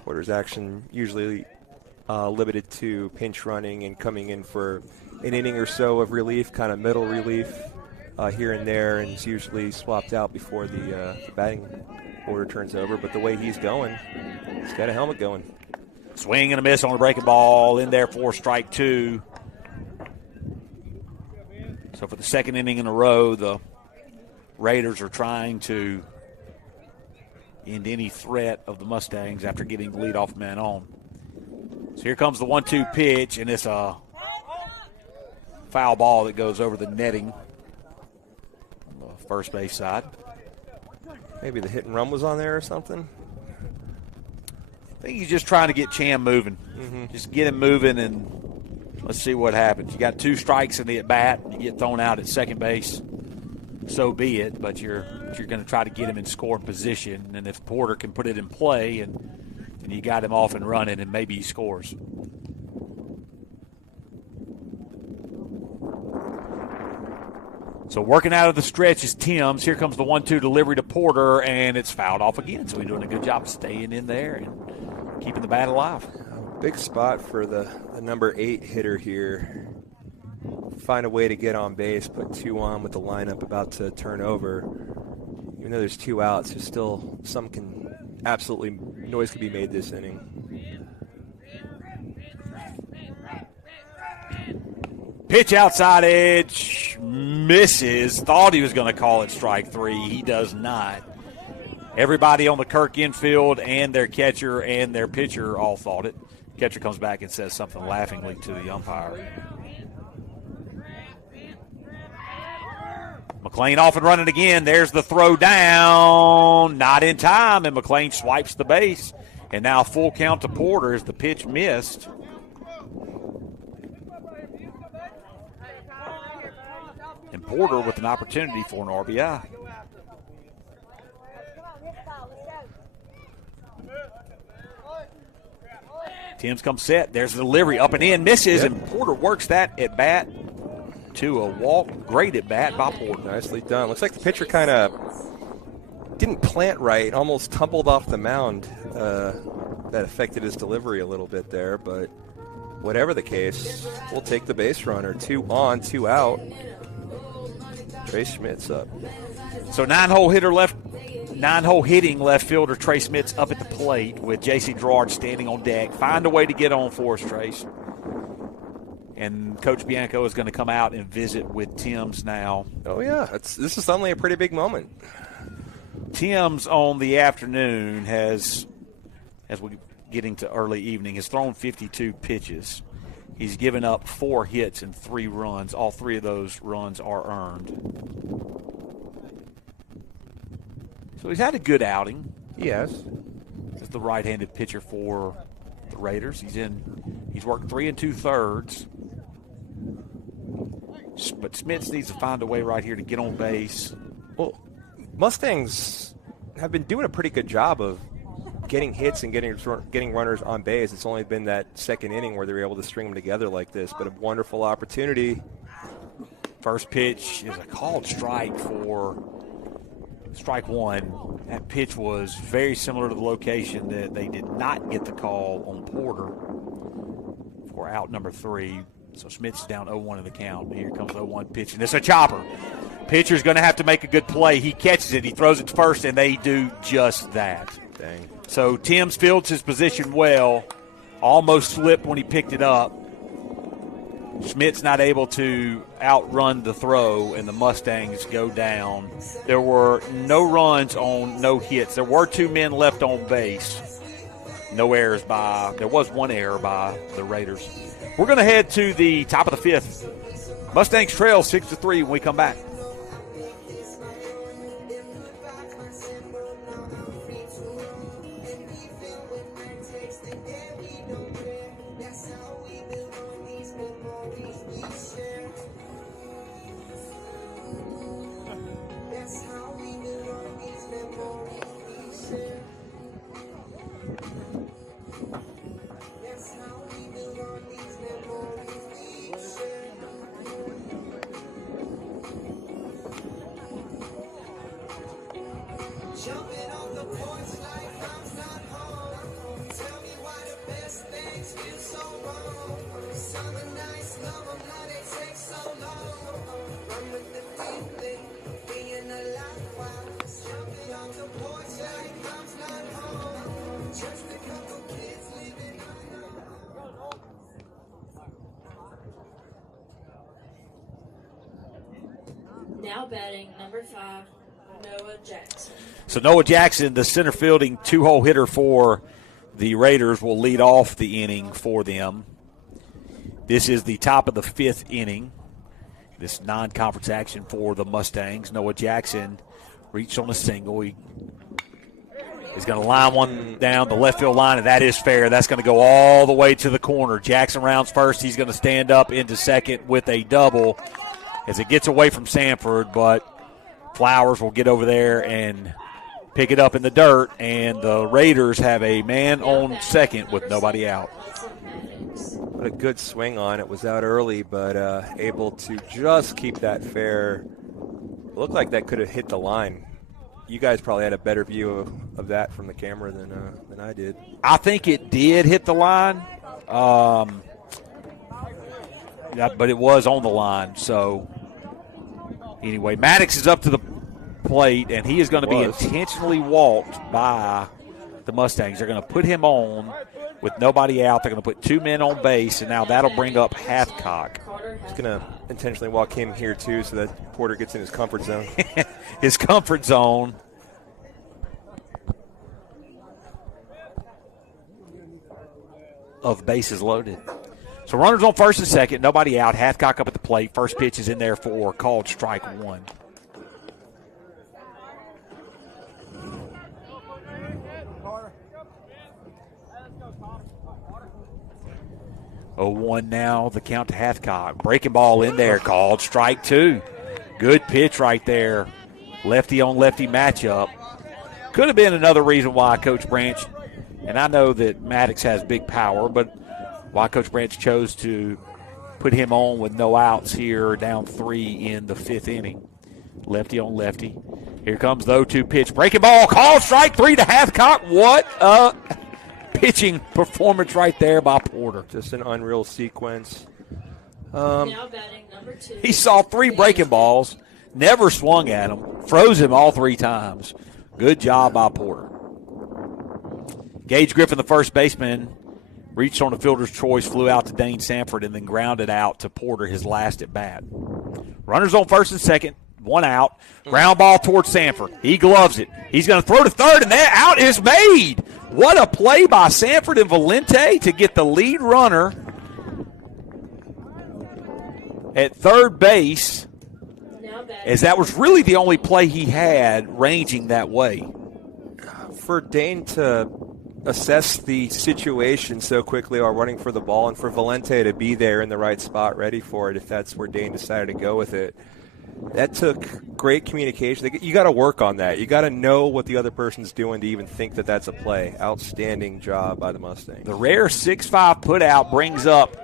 Porter's action usually limited to pinch running and coming in for an inning or so of relief, kind of middle relief here and there, and it's usually swapped out before the batting order turns over. But the way he's going, he's got a helmet going. Swing and a miss on a breaking ball in there for strike 2. So for the second inning in a row, the Raiders are trying to end any threat of the Mustangs after getting the leadoff man on. So here comes the 1-2 pitch, and it's a foul ball that goes over the netting on the first base side. Maybe the hit and run was on there or something. I think he's just trying to get Cham moving. Just get him moving, and let's see what happens. You got 2 strikes in the at-bat. You get thrown out at second base. So be it, but you're going to try to get him in scoring position, and if Porter can put it in play, and you got him off and running, and maybe he scores. So working out of the stretch is Timms. Here comes the 1-2 delivery to Porter, and it's fouled off again. So he's doing a good job of staying in there and keeping the bat alive. Big spot for the number 8 hitter here. Find a way to get on base, put 2 on with the lineup about to turn over. Even though there's 2 outs, there's still absolutely noise can be made this inning. Pitch outside edge, misses. Thought he was going to call it strike 3. He does not. Everybody on the Kirk infield and their catcher and their pitcher all thought it. Catcher comes back and says something laughingly to the umpire. McLean off and running again. There's the throw down. Not in time, and McLean swipes the base. And now full count to Porter as the pitch missed. And Porter with an opportunity for an RBI. Timms comes set. There's the delivery up and in. Misses, and Porter works that at bat to a walk. Great at bat by Porter. Nicely done. Looks like the pitcher kind of didn't plant right, almost tumbled off the mound. That affected his delivery a little bit there, but whatever the case, we'll take the base runner. 2 on, 2 out. Trey Schmidt's up. So 9-hole hitting left fielder Trey Schmidt's up at the plate with J.C. Gerard standing on deck. Find a way to get on for us, Trace. And Coach Bianco is going to come out and visit with Timms now. Oh, yeah. This is suddenly a pretty big moment. Timms on the afternoon has, as we get into early evening, has thrown 52 pitches. He's given up 4 hits and 3 runs. All 3 of those runs are earned. So he's had a good outing. Yes. As the right-handed pitcher for the Raiders. He's worked 3 2/3. But Smith needs to find a way right here to get on base. Well, Mustangs have been doing a pretty good job of getting hits and getting runners on base. It's only been that second inning where they were able to string them together like this, but a wonderful opportunity. First pitch is a called strike for strike 1. That pitch was very similar to the location that they did not get the call on Porter for out number 3. So Schmitz is down 0-1 in the count. Here comes 0-1 pitching. It's a chopper. Pitcher's going to have to make a good play. He catches it. He throws it to first, and they do just that. Dang. So Timms fields his position well. Almost slipped when he picked it up. Schmidt's not able to outrun the throw, and the Mustangs go down. There were no runs on no hits. There were 2 men left on base. No errors there was 1 error by the Raiders. We're going to head to the top of the 5th. Mustangs trail 6-3 when we come back. Now batting number 5, Noah Jackson. So Noah Jackson, the center fielding 2-hole hitter for the Raiders, will lead off the inning for them. This is the top of the 5th inning. This non-conference action for the Mustangs. Noah Jackson reached on a single. He is going to line one down the left field line, and that is fair. That's going to go all the way to the corner. Jackson rounds first. He's going to stand up into second with a double as it gets away from Sanford, but Flowers will get over there and pick it up in the dirt, and the Raiders have a man on second with nobody out. What a good swing on it. Was out early, but able to just keep that fair. It looked like that could have hit the line. You guys probably had a better view of that from the camera than I did. I think it did hit the line, yeah, but it was on the line. So anyway, Maddox is up to the plate, and he is going to be intentionally walked by the Mustangs. They're going to put him on with nobody out. They're going to put 2 men on base, and now that'll bring up Hathcock. He's going to intentionally walk him here, too, so that Porter gets in his comfort zone. His comfort zone. Of bases loaded. So runners on first and second, nobody out. Hathcock up at the plate. First pitch is in there for called strike 1. Oh, 1 now, the count to Hathcock. Breaking ball in there, called strike 2. Good pitch right there. Lefty on lefty matchup. Could have been another reason why Coach Branch, and I know that Maddox has big power, but why Coach Branch chose to put him on with no outs here, down 3 in the 5th inning. Lefty on lefty. Here comes the 0-2 pitch. Breaking ball, called strike 3 to Hathcock. What a pitching performance right there by Porter. Just an unreal sequence. Now batting number 2. He saw 3 breaking balls, never swung at him, froze him all 3 times. Good job by Porter. Gage Griffin, the first baseman, reached on the fielder's choice, flew out to Dane Sanford, and then grounded out to Porter, his last at bat. Runners on first and second, 1 out. Ground ball towards Sanford. He gloves it. He's going to throw to third, and that out is made. What a play by Sanford and Valente to get the lead runner at third base, as that was really the only play he had ranging that way. For Dane to assess the situation so quickly while running for the ball, and for Valente to be there in the right spot ready for it if that's where Dane decided to go with it, that took great communication. You got to work on that. You got to know what the other person's doing to even think that that's a play. Outstanding job by the Mustangs. The rare 6-5 put out brings up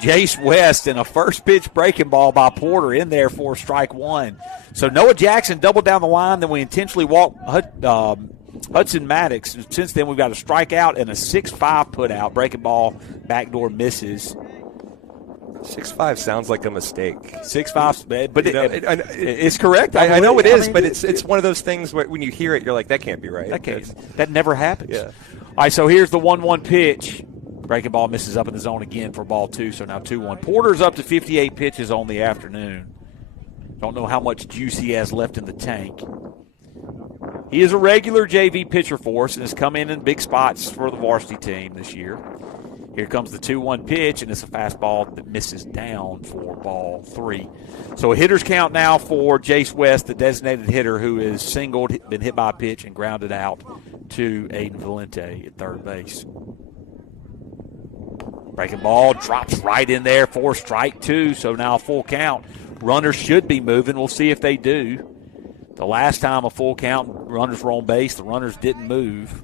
Jace West, and a first pitch breaking ball by Porter in there for strike 1. So Noah Jackson doubled down the line. Then we intentionally walked Hudson Maddox. Since then, we've got a strikeout and a 6-5 put out. Breaking ball, backdoor misses. 6'5" sounds like a mistake. 6'5", but it's correct. I know it is, but it's one of those things where when you hear it, you're like, that can't be right. That never happens. Yeah. All right, so here's the 1-1 pitch. Breaking ball misses up in the zone again for ball 2, so now 2-1. Porter's up to 58 pitches on the afternoon. Don't know how much juice he has left in the tank. He is a regular JV pitcher for us and has come in big spots for the varsity team this year. Here comes the 2-1 pitch, and it's a fastball that misses down for ball 3. So a hitter's count now for Jace West, the designated hitter who is singled, been hit by a pitch, and grounded out to Aiden Valente at third base. Breaking ball drops right in there for strike 2, so now a full count. Runners should be moving. We'll see if they do. The last time a full count, runners were on base, the runners didn't move.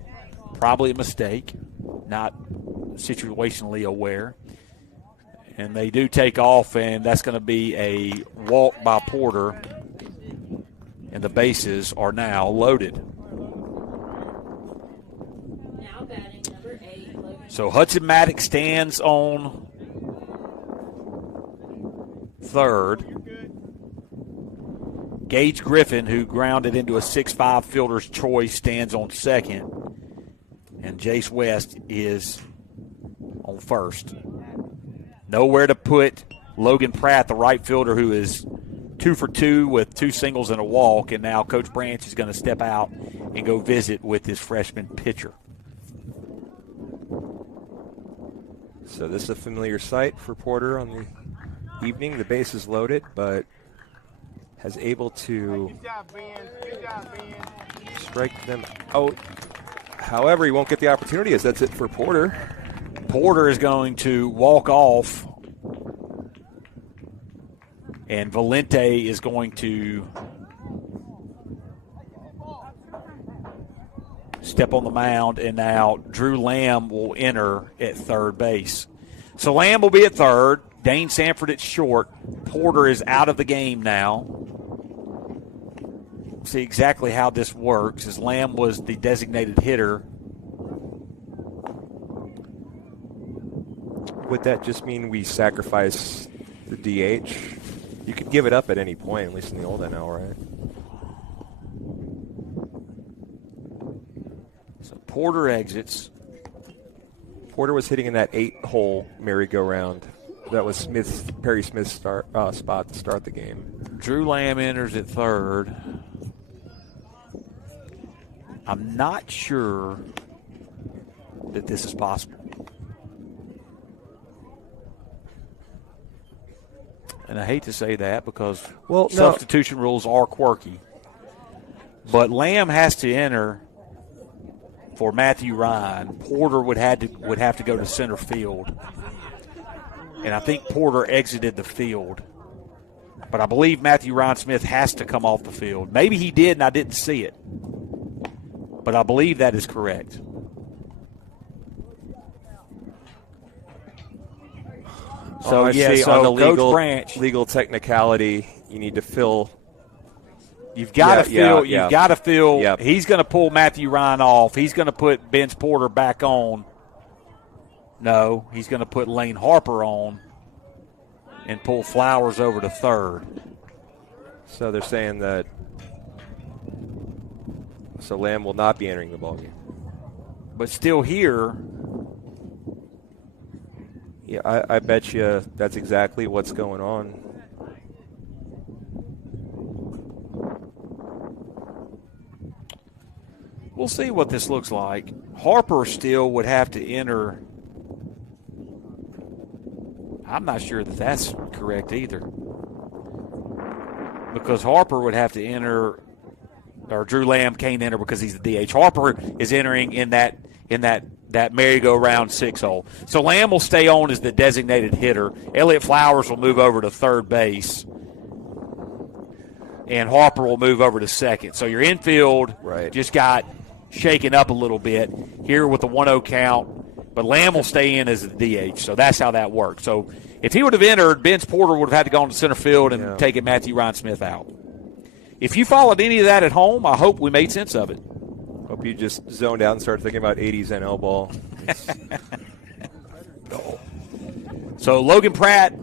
Probably a mistake, not situationally aware. And they do take off, and that's going to be a walk by Porter. And the bases are now loaded. Now batting number 8, Logan. So Hudson Maddox stands on third. Gage Griffin, who grounded into a 6'5" fielder's choice, stands on second. And Jace West is on first. Nowhere to put Logan Pratt, the right fielder, who is 2 for 2 with 2 singles and a walk. And now Coach Branch is going to step out and go visit with his freshman pitcher. So this is a familiar sight for Porter on the evening. The base is loaded, but has able to strike them out. However, he won't get the opportunity as that's it for Porter. Porter is going to walk off, and Valente is going to step on the mound, and now Drew Lamb will enter at third base. So Lamb will be at third. Dane Sanford at short. Porter is out of the game now. See exactly how this works, as Lamb was the designated hitter. Would that just mean we sacrifice the DH? You could give it up at any point, at least in the old NL, right? So Porter exits. Porter was hitting in that 8-hole merry-go-round. That was Perry Smith's spot to start the game. Drew Lamb enters at third. I'm not sure that this is possible. And I hate to say that because substitution rules are quirky. But Lamb has to enter for Matthew Ryan. Porter would have to go to center field. And I think Porter exited the field. But I believe Matthew Ryan Smith has to come off the field. Maybe he did and I didn't see it. But I believe that is correct. So, on the Coach Branch, legal technicality, you need to fill. You've got to fill. You've got to fill. Yep. He's going to pull Matthew Ryan off. He's going to put Ben's Porter back on. No, he's going to put Lane Harper on and pull Flowers over to third. So they're saying that. So Lamb will not be entering the ballgame. But still here. Yeah, I bet you that's exactly what's going on. We'll see what this looks like. Harper still would have to enter. I'm not sure that that's correct either. Because Harper would have to enter, or Drew Lamb can't enter because he's the DH. Harper is entering in that merry-go-round 6-hole. So Lamb will stay on as the designated hitter. Elliott Flowers will move over to third base. And Harper will move over to second. So your infield just got shaken up a little bit here with the 1-0 count. But Lamb will stay in as the DH. So that's how that works. So if he would have entered, Ben's Porter would have had to go on to center field and taken Matthew Ryan Smith out. If you followed any of that at home, I hope we made sense of it. Hope you just zoned out and started thinking about 80s NL ball. So Logan Pratt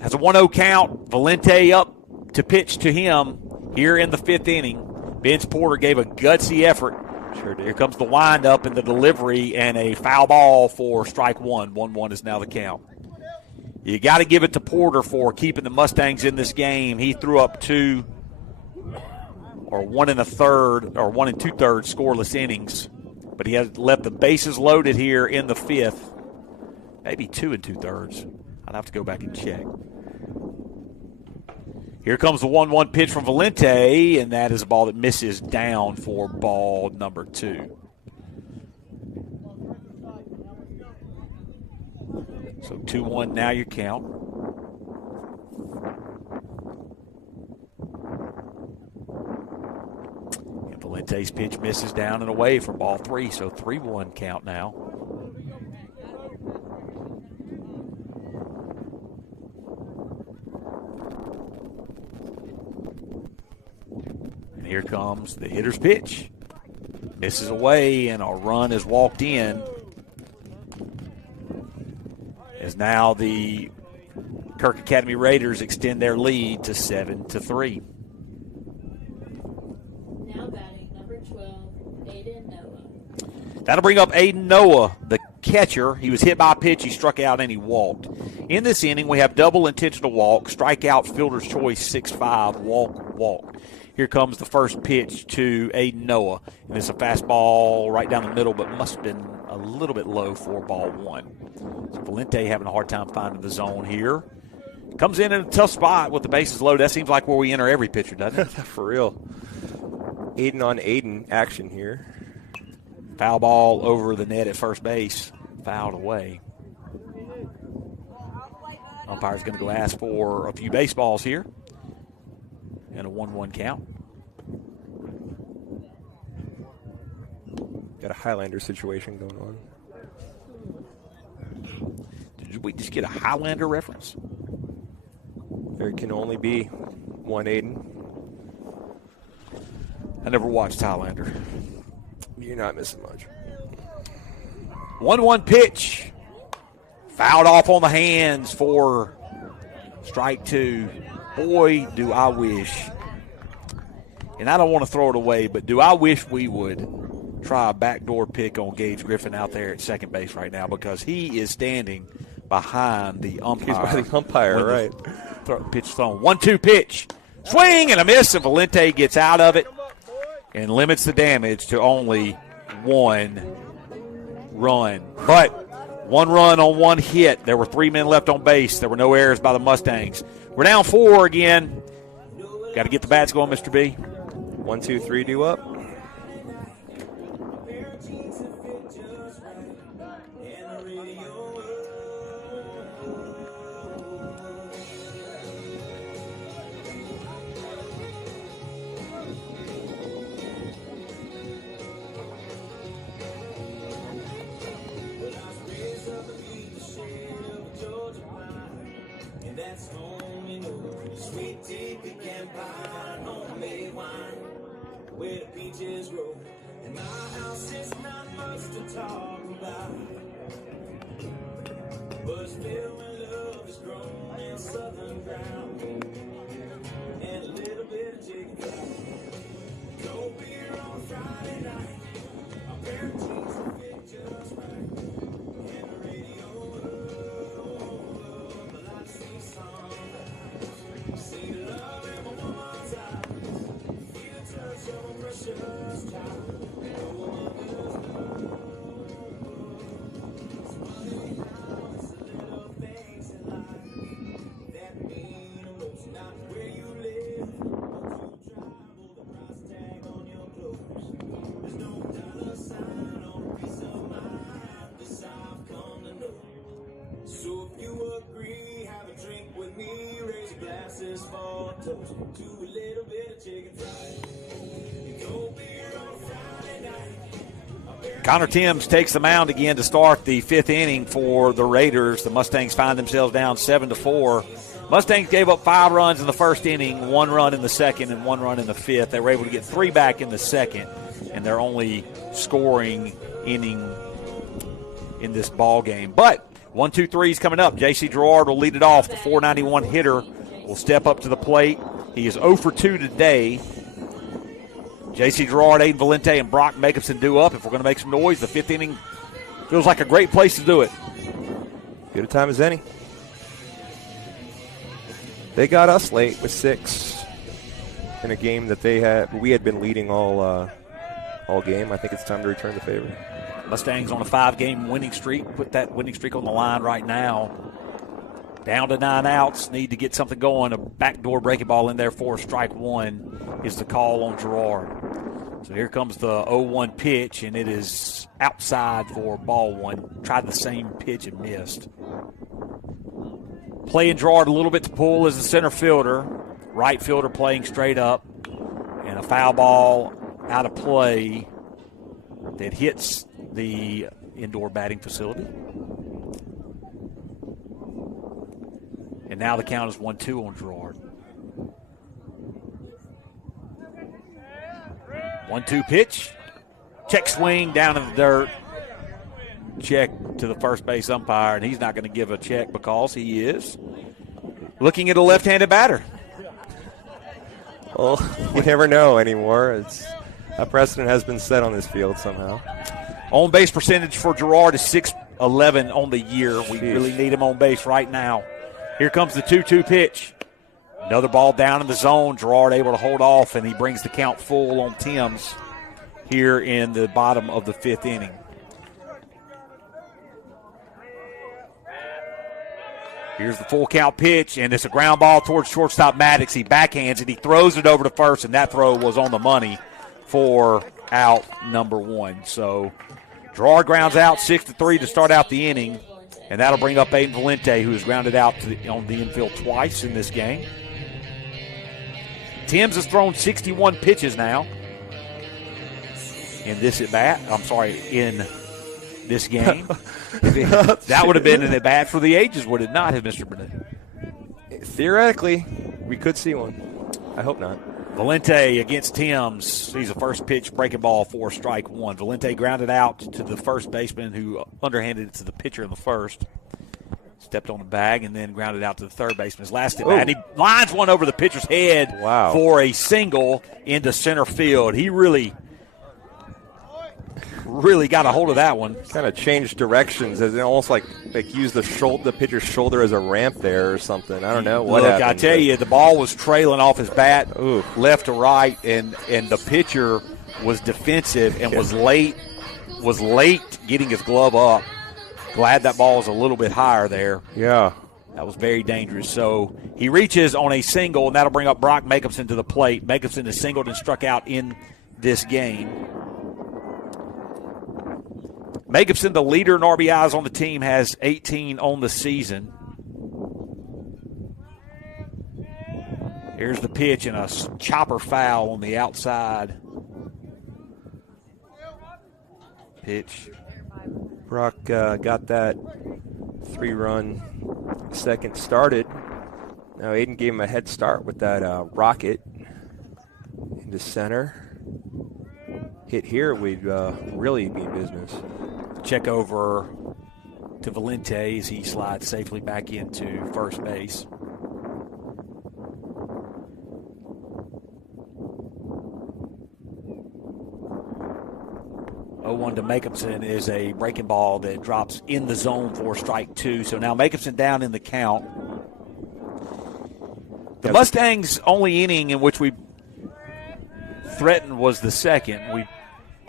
Has a 1-0 count. Valente up to pitch to him here in the 5th inning. Vince Porter gave a gutsy effort. Sure did. Here comes the windup and the delivery and a foul ball for strike one. 1-1 is now the count. You got to give it to Porter for keeping the Mustangs in this game. He threw up 2 or 1 1/3 or 1 2/3 scoreless innings, but he has left the bases loaded here in the 5th. Maybe 2 2/3. I'd have to go back and check. Here comes the 1-1 pitch from Valente, and that is a ball that misses down for ball number 2. So 2-1 now your count. And Valente's pitch misses down and away for ball 3, so 3-1 count now. And here comes the hitter's pitch. Misses away, and a run is walked in. As now the Kirk Academy Raiders extend their lead to 7-3. Now batting number 12, Aiden Noah. That'll bring up Aiden Noah, the catcher. He was hit by a pitch, he struck out, and he walked. In this inning, we have double intentional walk, strikeout, fielder's choice, 6-5, walk. Here comes the first pitch to Aiden Noah. And it's a fastball right down the middle, but must have been a little bit low for ball 1. So Valente having a hard time finding the zone here. Comes in a tough spot with the bases loaded. That seems like where we enter every pitcher, doesn't it? For real. Aiden on Aiden action here. Foul ball over the net at first base. Fouled away. Umpire's going to go ask for a few baseballs here. And a 1-1 count. Got a Highlander situation going on. Did we just get a Highlander reference? There can only be one Aiden. I never watched Highlander. You're not missing much. 1-1 pitch. Fouled off on the hands for strike 2. Boy, do I wish, and I don't want to throw it away, but do I wish we would try a backdoor pick on Gage Griffin out there at second base right now, because he is standing behind the umpire. He's by the umpire, right. Pitch thrown. 1-2 pitch. Swing and a miss, and Valente gets out of it and limits the damage to only 1 run. But 1 run on 1 hit. There were 3 men left on base. There were no errors by the Mustangs. We're down 4 again. Got to get the bats going, Mr. B. 1, 2, 3, due up. Where the peaches grow, and my house is not much to talk about, but it's filled with love is grown in southern ground, and a little bit of chicken fried. No beer on Friday night, a pair of jeans that fit just right, and the radio up, but I see sunrise, see the love in my woman's eyes. Precious child, no mother's love. It's funny how it's the little things in life that mean the most. Not where you live, but you travel, the price tag on your clothes. There's no dollar sign or peace of mind, this I've come to know. So if you agree, have a drink with me, raise your glasses for a toast to a little bit of chicken fried. Connor Timms takes the mound again to start the 5th inning for the Raiders. The Mustangs find themselves down 7-4. Mustangs gave up 5 runs in the first inning, 1 run in the second, and 1 run in the 5th. They were able to get 3 back in the second, and their only scoring inning in this ball game. But 1-2-3 is coming up. J.C. Gerard will lead it off. The .491 hitter will step up to the plate. He is 0 for 2 today. J.C. Gerard, Aiden Valente, and Brock Jacobson due up. If we're going to make some noise, the 5th inning feels like a great place to do it. Good a time as any. They got us late with 6 in a game that we had been leading all game. I think it's time to return the favor. Mustangs on a 5-game winning streak. Put that winning streak on the line right now. Down to 9 outs. Need to get something going. A backdoor breaking ball in there for strike 1 is the call on Gerard. So here comes the 0-1 pitch, and it is outside for ball 1. Tried the same pitch and missed. Playing Gerard a little bit to pull as the center fielder. Right fielder playing straight up. And a foul ball out of play that hits the indoor batting facility. And now the count is 1-2 on Gerard. 1-2 pitch. Check swing down in the dirt. Check to the first base umpire, and he's not going to give a check because he is looking at a left-handed batter. Well, you never know anymore. A precedent has been set on this field somehow. On base percentage for Gerard is .611 on the year. We really need him on base right now. Here comes the 2-2 pitch. Another ball down in the zone. Gerard able to hold off, and he brings the count full on Timms here in the bottom of the 5th inning. Here's the full count pitch, and it's a ground ball towards shortstop Maddox. He backhands it. He throws it over to first, and that throw was on the money for out number 1. So Gerard grounds out 6-3 to start out the inning, and that'll bring up Aiden Valente, who has grounded out on the infield twice in this game. Timms has thrown 61 pitches now in this at-bat. In this game. That would have been an at-bat for the ages, would it not have, Mr. Burnett? Theoretically, we could see one. I hope not. Valente against Timms. He's a first pitch breaking ball for strike 1. Valente grounded out to the first baseman who underhanded it to the pitcher in the first. Stepped on the bag and then grounded out to the third baseman. His last at bat. He lines one over the pitcher's head for a single into center field. He really got a hold of that one. Kind of changed directions, as it almost like used the pitcher's shoulder as a ramp there or something. I don't know what happened. I tell you, the ball was trailing off his bat left to right, and the pitcher was defensive and was late getting his glove up. Glad that ball was a little bit higher there. Yeah. That was very dangerous. So he reaches on a single, and that'll bring up Brock Jacobson to the plate. Jacobson has singled and struck out in this game. Jacobson, the leader in RBIs on the team, has 18 on the season. Here's the pitch and a chopper foul on the outside. Pitch. Brock got that 3-run second started. Now Aiden gave him a head start with that rocket into center. Hit here, we'd really be in business. Check over to Valente as he slides safely back into first base. One to Jacobson is a breaking ball that drops in the zone for strike 2. So now Jacobson down in the count. The Mustangs' only inning in which we threatened was the second. We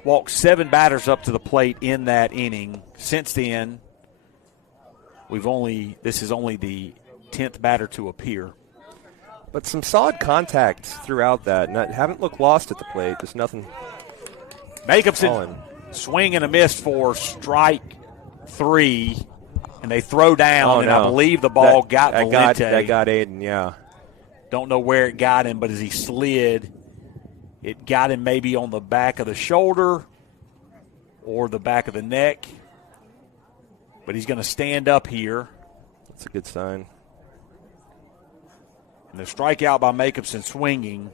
walked 7 batters up to the plate in that inning. Since then, this is only the 10th batter to appear. But some solid contact throughout that. Haven't looked lost at the plate. Just nothing. Jacobson swing and a miss for strike 3, and they throw down, I believe the ball got Valente. That got Aiden, yeah. Don't know where it got him, but as he slid, it got him maybe on the back of the shoulder or the back of the neck. But he's going to stand up here. That's a good sign. And the strikeout by Jacobson swinging.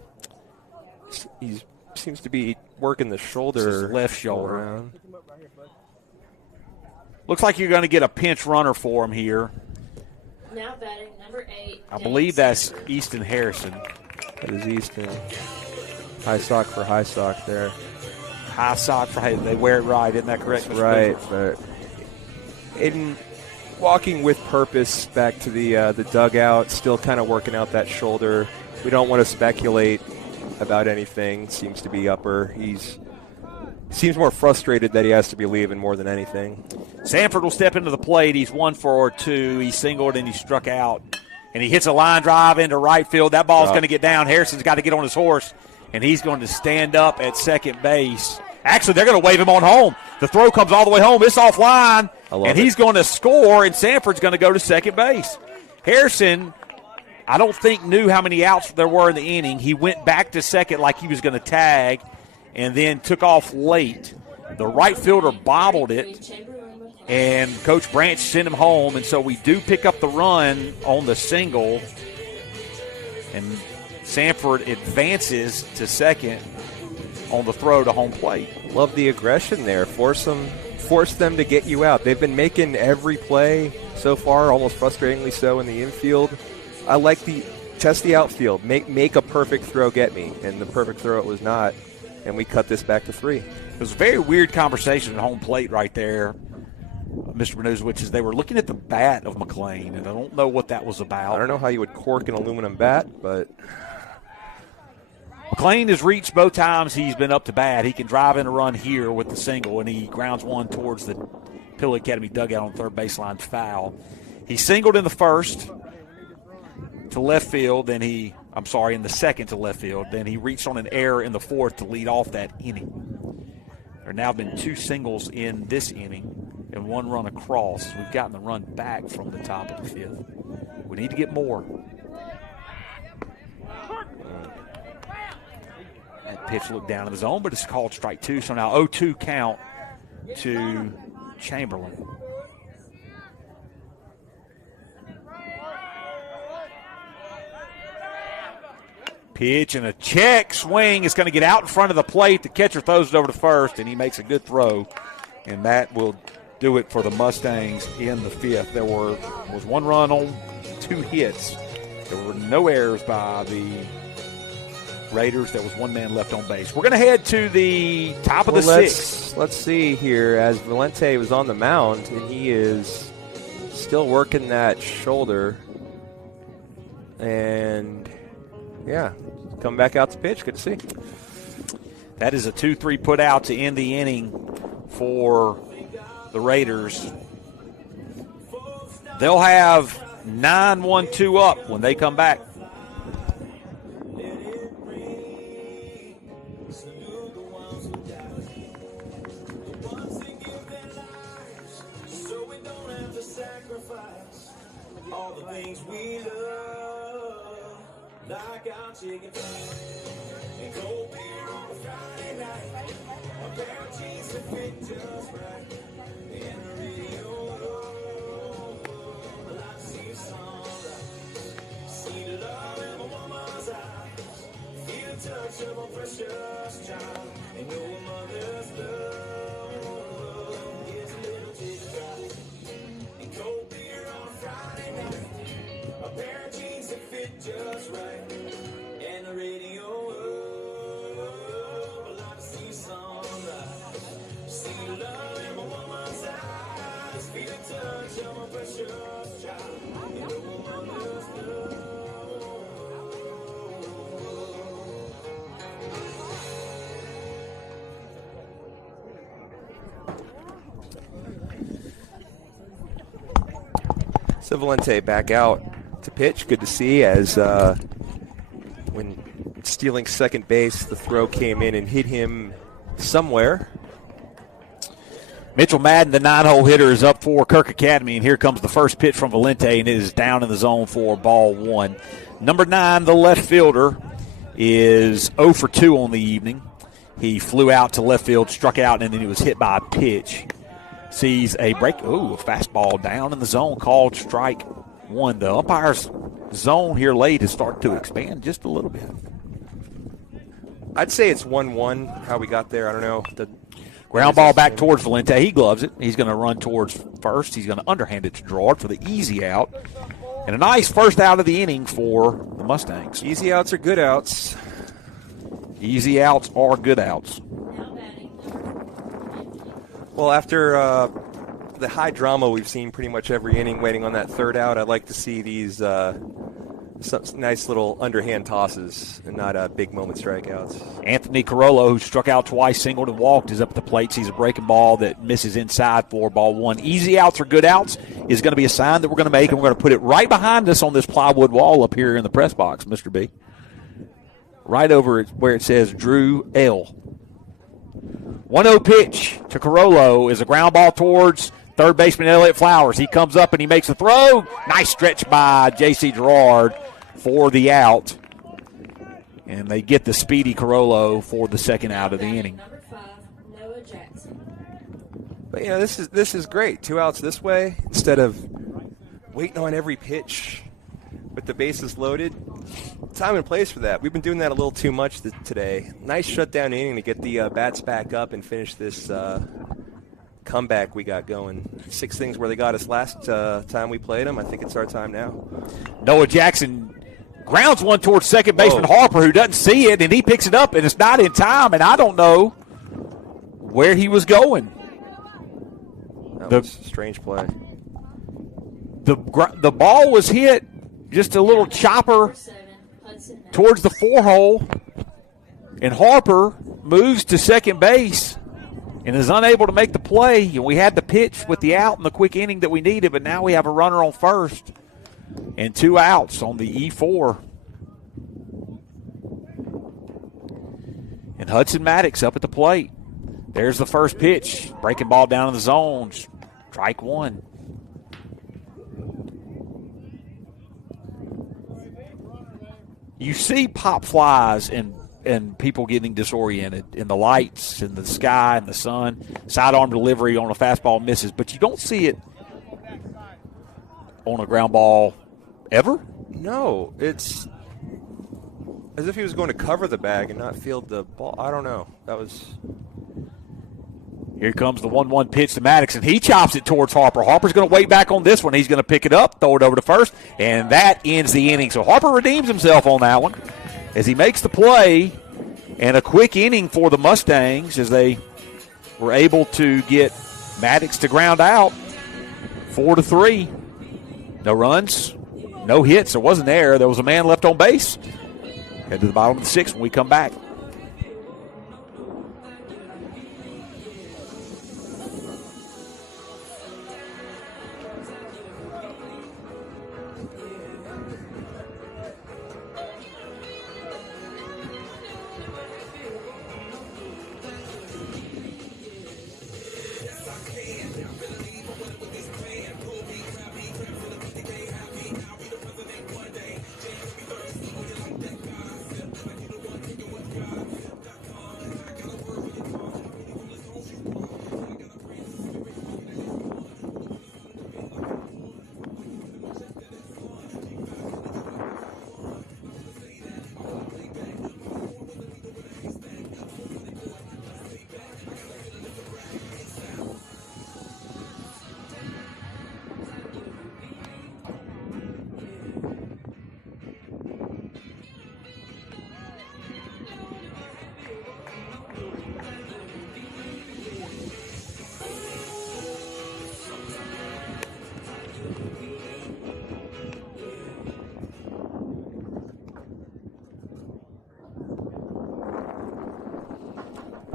He seems to be working the shoulder. His left shoulder. Around. Looks like you're going to get a pinch runner for him here. Now batting number 8. I believe that's Easton Harrison. That is Easton. High sock for high sock there. High sock for high. They wear it right, isn't that correct? That's right. But in walking with purpose back to the dugout, still kind of working out that shoulder. We don't want to speculate about anything. Seems to be upper. Seems more frustrated that he has to be leaving more than anything. Sanford will step into the plate. He's 1 for 2. He singled and he struck out. And he hits a line drive into right field. That ball's going to get down. Harrison's got to get on his horse, and he's going to stand up at second base. Actually, they're going to wave him on home. The throw comes all the way home. It's offline, and he's going to score, and Sanford's going to go to second base. Harrison, I don't think, knew how many outs there were in the inning. He went back to second like he was going to tag and then took off late. The right fielder bobbled it, and Coach Branch sent him home, and so we do pick up the run on the single, and Sanford advances to second on the throw to home plate. Love the aggression there. Force them to get you out. They've been making every play so far, almost frustratingly so, in the infield. I like the test the outfield. Make a perfect throw, get me. And the perfect throw it was not, and we cut this back to 3. It was a very weird conversation at home plate right there, Mr. Manuz, which is they were looking at the bat of McLean, and I don't know what that was about. I don't know how you would cork an aluminum bat, but McLean has reached both times he's been up to bat. He can drive in a run here with the single, and he grounds one towards the Pillow Academy dugout on third baseline foul. He singled in the first to left field, in the second to left field. Then he reached on an error in the fourth to lead off that inning. There have now been 2 singles in this inning and 1 run across. We've gotten the run back from the top of the 5th. We need to get more. That pitch looked down in the zone, but it's called strike 2. So now 0-2 count to Chamberlain. Pitch and a check swing. It's going to get out in front of the plate. The catcher throws it over to first, and he makes a good throw. And that will do it for the Mustangs in the 5th. There was 1 run on 2 hits. There were no errors by the Raiders. There was 1 man left on base. We're going to head to the top of the 6th. Let's see here as Valente was on the mound, and he is still working that shoulder. And yeah, come back out to pitch. Good to see. That is a 2-3 put out to end the inning for the Raiders. They'll have 9-1-2 up when they come back. All the things we love, like our chicken and cold beer on a Friday night, a pair of jeans that fit just right, and the radio. I like to see the sunrise, see the love in my woman's eyes, feel the touch of a precious child, and know a mother's love is a little chicken fried, and cold beer on a Friday night. A pair of jeans that fit just right, and the radio. I like to see sunrise, see love in my woman's eyes, feel the touch of my precious child, and know a mother's love. So Valente back out to pitch. Good to see as when stealing second base, the throw came in and hit him somewhere. Mitchell Madden, the 9-hole hitter, is up for Kirk Academy, and here comes the first pitch from Valente, and it is down in the zone for ball 1. Number 9, the left fielder, is 0 for 2 on the evening. He flew out to left field, struck out, and then he was hit by a pitch. Sees a break. Ooh, a fastball down in the zone called strike 1. The umpire's zone here late is starting to expand just a little bit. I'd say it's 1-1, how we got there. I don't know. Ground ball back towards Valente. He gloves it. He's going to run towards first. He's going to underhand it to Gerard for the easy out. And a nice first out of the inning for the Mustangs. Easy outs are good outs. Easy outs are good outs. Well, after the high drama we've seen pretty much every inning waiting on that third out, I'd like to see these some nice little underhand tosses and not big moment strikeouts. Anthony Carollo, who struck out twice, singled and walked, is up at the plate. Sees a breaking ball that misses inside for ball one. Easy outs or good outs is going to be a sign that we're going to make, and we're going to put it right behind us on this plywood wall up here in the press box, Mr. B. Right over where it says Drew L. 1-0 pitch to Carollo is a ground ball towards third baseman Elliott Flowers. He comes up and he makes the throw. Nice stretch by J.C. Gerard for the out. And they get the speedy Carollo for the second out of the inning. Number 5, Noah Jackson. But, this is great. 2 outs this way instead of waiting on every pitch with the bases loaded. Time and place for that. We've been doing that a little too much today. Nice shutdown inning to get the bats back up and finish this comeback we got going. 6 things where they got us last time we played them. I think it's our time now. Noah Jackson grounds one towards second baseman Harper, who doesn't see it, and he picks it up, and it's not in time, and I don't know where he was going. That was a strange play. The ball was hit just a little chopper towards the 4-hole, and Harper moves to second base and is unable to make the play. And we had the pitch with the out and the quick inning that we needed, but now we have a runner on first and 2 outs on the E4. And Hudson Maddox up at the plate. There's the first pitch. Breaking ball down in the zone. Strike one. You see pop flies and people getting disoriented in the lights, in the sky, in the sun. Sidearm delivery on a fastball misses, but you don't see it on a ground ball ever? No, it's as if he was going to cover the bag and not field the ball. I don't know. That was... Here comes the 1-1 pitch to Maddox, and he chops it towards Harper. Harper's going to wait back on this one. He's going to pick it up, throw it over to first, and that ends the inning. So Harper redeems himself on that one as he makes the play, and a quick inning for the Mustangs as they were able to get Maddox to ground out 4-3. No runs, no hits. There wasn't there. There was a man left on base. Head to the bottom of the 6th when we come back.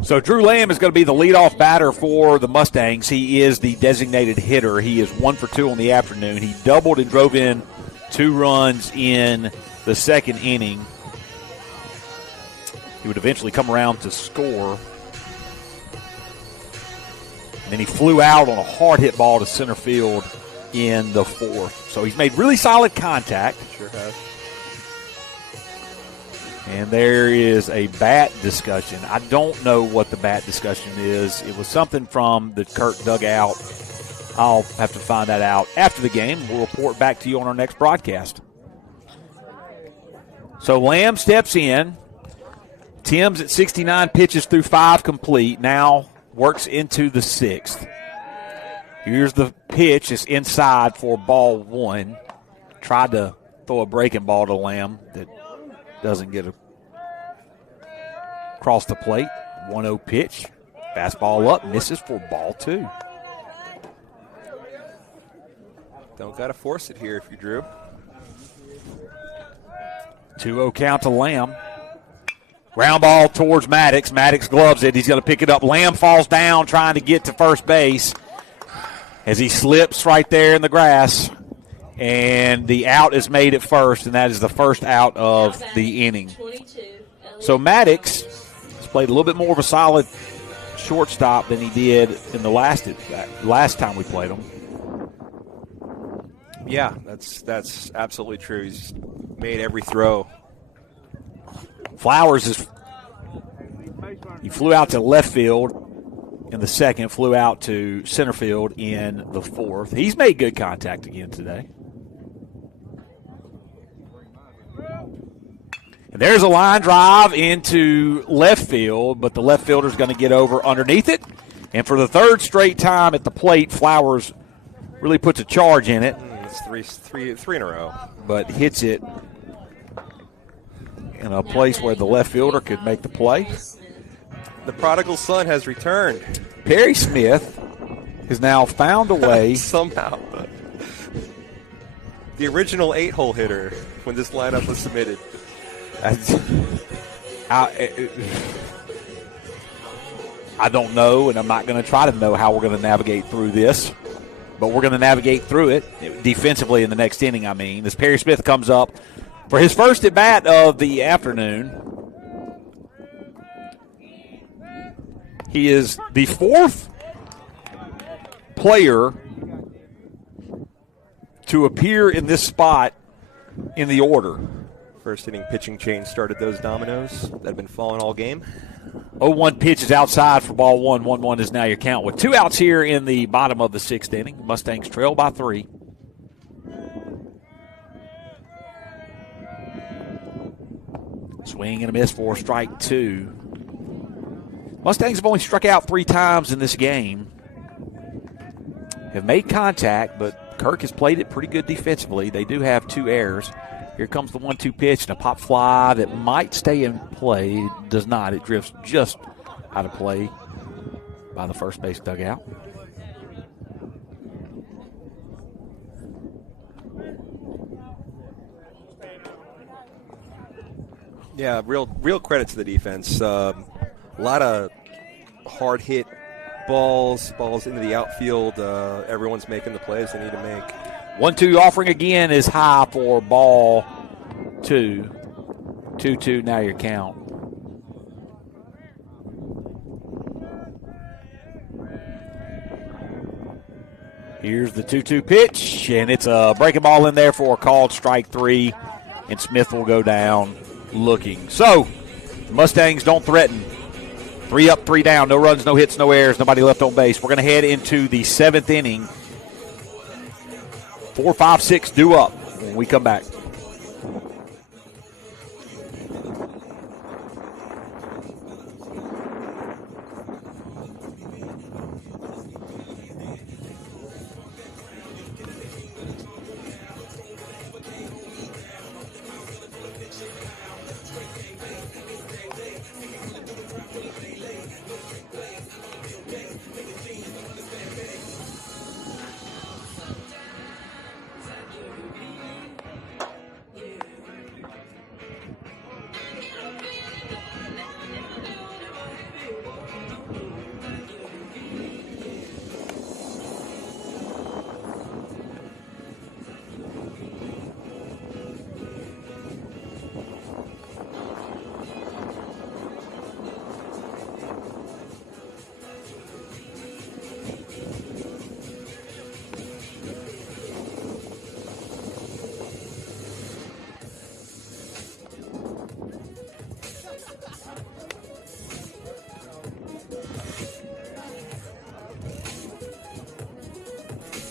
So Drew Lamb is going to be the leadoff batter for the Mustangs. He is the designated hitter. He is 1 for 2 on the afternoon. He doubled and drove in 2 runs in the second inning. He would eventually come around to score. And then he flew out on a hard hit ball to center field in the 4th. So he's made really solid contact. Sure has. And there is a bat discussion. I don't know what the bat discussion is. It was something from the Kirk dugout. I'll have to find that out after the game. We'll report back to you on our next broadcast. So Lamb steps in. Tim's at 69 pitches through 5 complete. Now works into the 6th. Here's the pitch. It's inside for ball 1. Tried to throw a breaking ball to Lamb that doesn't get across the plate. 1-0 pitch. Fastball up, misses for ball 2. Don't got to force it here if you Drew. 2-0 count to Lamb. Ground ball towards Maddox. Maddox gloves it. He's going to pick it up. Lamb falls down trying to get to first base as he slips right there in the grass. And the out is made at first, and that is the first out of the inning. So Maddox has played a little bit more of a solid shortstop than he did in the last time we played him. Yeah, that's absolutely true. He's made every throw. Flowers he flew out to left field in the 2nd, flew out to center field in the 4th. He's made good contact again today. And there's a line drive into left field, but the left fielder's going to get over underneath it. And for the 3rd straight time at the plate, Flowers really puts a charge in it. It's three in a row. But hits it in a place where the left fielder could make the play. The prodigal son has returned. Perry Smith has now found a way. Somehow. The original 8-hole hitter when this lineup was submitted. I don't know, and I'm not going to try to know how we're going to navigate through this. But we're going to navigate through it defensively in the next inning, as Perry Smith comes up for his first at-bat of the afternoon. He is the 4th player to appear in this spot in the order. First inning pitching change started those dominoes that have been falling all game. 0-1 pitch is outside for ball 1. 1-1 is now your count. With 2 outs here in the bottom of the 6th inning, Mustangs trail by 3. Swing and a miss for strike 2. Mustangs have only struck out 3 times in this game. Have made contact, but Kirk has played it pretty good defensively. They do have 2 errors. Here comes the 1-2 pitch and a pop fly that might stay in play. It does not. It drifts just out of play by the first base dugout. Yeah, real credit to the defense. A lot of hard hit balls into the outfield. Everyone's making the plays they need to make. 1-2 offering again is high for ball 2. 2-2 now your count. Here's the 2-2 pitch, and it's a breaking ball in there for a called strike 3, and Smith will go down looking. So, the Mustangs don't threaten. 3 up, 3 down, no runs, no hits, no errors, nobody left on base. We're going to head into the 7th inning. 4, 5, 6 due up when we come back.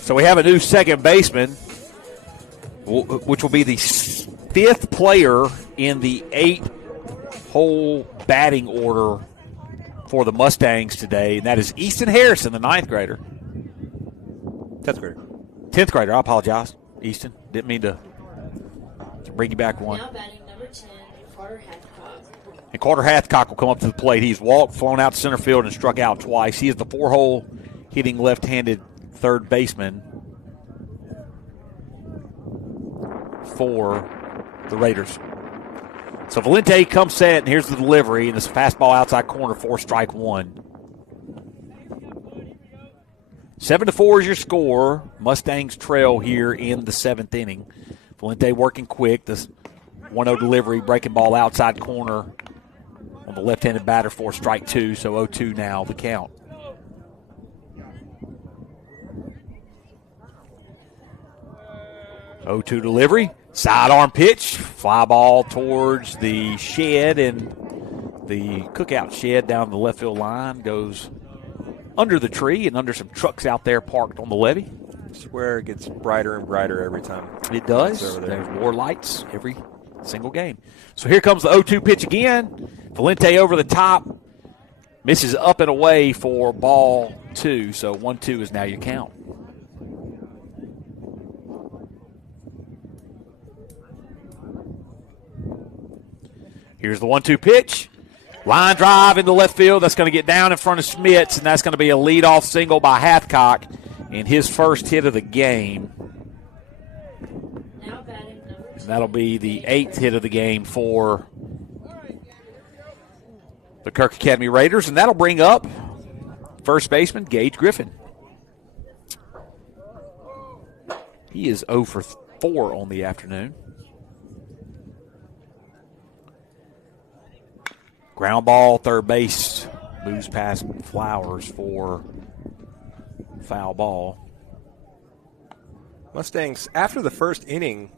So we have a new second baseman, which will be the 5th player in the 8-hole batting order for the Mustangs today, and that is Easton Harrison, the 9th grader. 10th grader. 10th grader, I apologize. Easton, didn't mean to bring you back one. Now batting number 10, Carter Hathcock. And Carter Hathcock will come up to the plate. He's walked, flown out to center field, and struck out twice. He is the 4-hole hitting left-handed third baseman for the Raiders. So Valente comes set, and here's the delivery, and it's a fastball outside corner for strike one. 7-4 is your score. Mustangs trail here in the 7th inning. Valente working quick. This 1-0 delivery, breaking ball outside corner on the left-handed batter for strike two, so 0-2 now the count. Oh-2 delivery, sidearm pitch, fly ball towards the shed, and the cookout shed down the left field line goes under the tree and under some trucks out there parked on the levee. I swear it gets brighter and brighter every time. It does. There's more lights every single game. So here comes the 0-2 pitch again. Valente over the top, misses up and away for ball two, so 1-2 is now your count. Here's the 1-2 pitch. Line drive into left field. That's going to get down in front of Schmitz, and that's going to be a leadoff single by Hathcock in his first hit of the game. Now batting number 2. And that'll be the 8th hit of the game for the Kirk Academy Raiders, and that'll bring up first baseman Gage Griffin. He is 0 for 4 on the afternoon. Ground ball, third base, moves past Flowers for foul ball. Mustangs, after the first inning,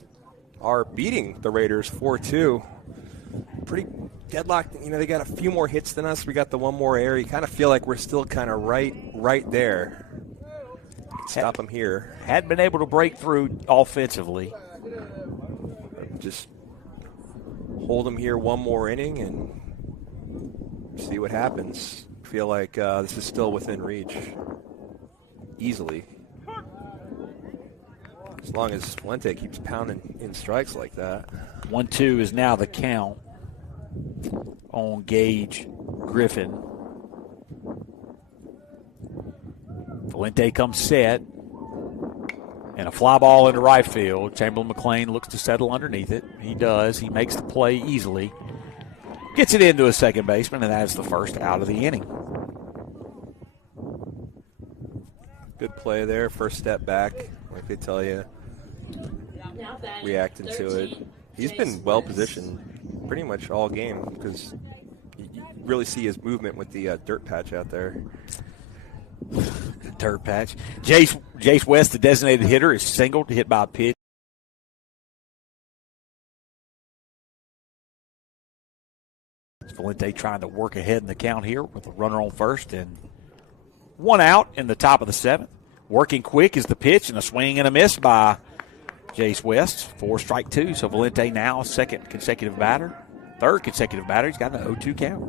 are beating the Raiders 4-2. Pretty deadlocked. You know, they got a few more hits than us. We got the one more error. You kind of feel like we're still kind of right there. Stop them here. Hadn't been able to break through offensively. Just hold them here one more inning and see what happens. Feel like this is still within reach. Easily. As long as Valente keeps pounding in strikes like that. 1-2 is now the count on Gage Griffin. Valente comes set. And a fly ball into right field. Chamberlain McLean looks to settle underneath it. He does. He makes the play easily. Gets it into a second baseman, and that's the first out of the inning. Good play there. First step back, like they tell you. Now batting Reacting to it. 13, He's been well positioned pretty much all game because you really see his movement with the dirt patch out there. The dirt patch. Jace West, the designated hitter, is singled, hit by a pitch. Valente trying to work ahead in the count here with a runner on first and one out in the top of the 7th. Working quick is the pitch and a swing and a miss by Jace West for strike two. So Valente now third consecutive batter. He's got an 0-2 count.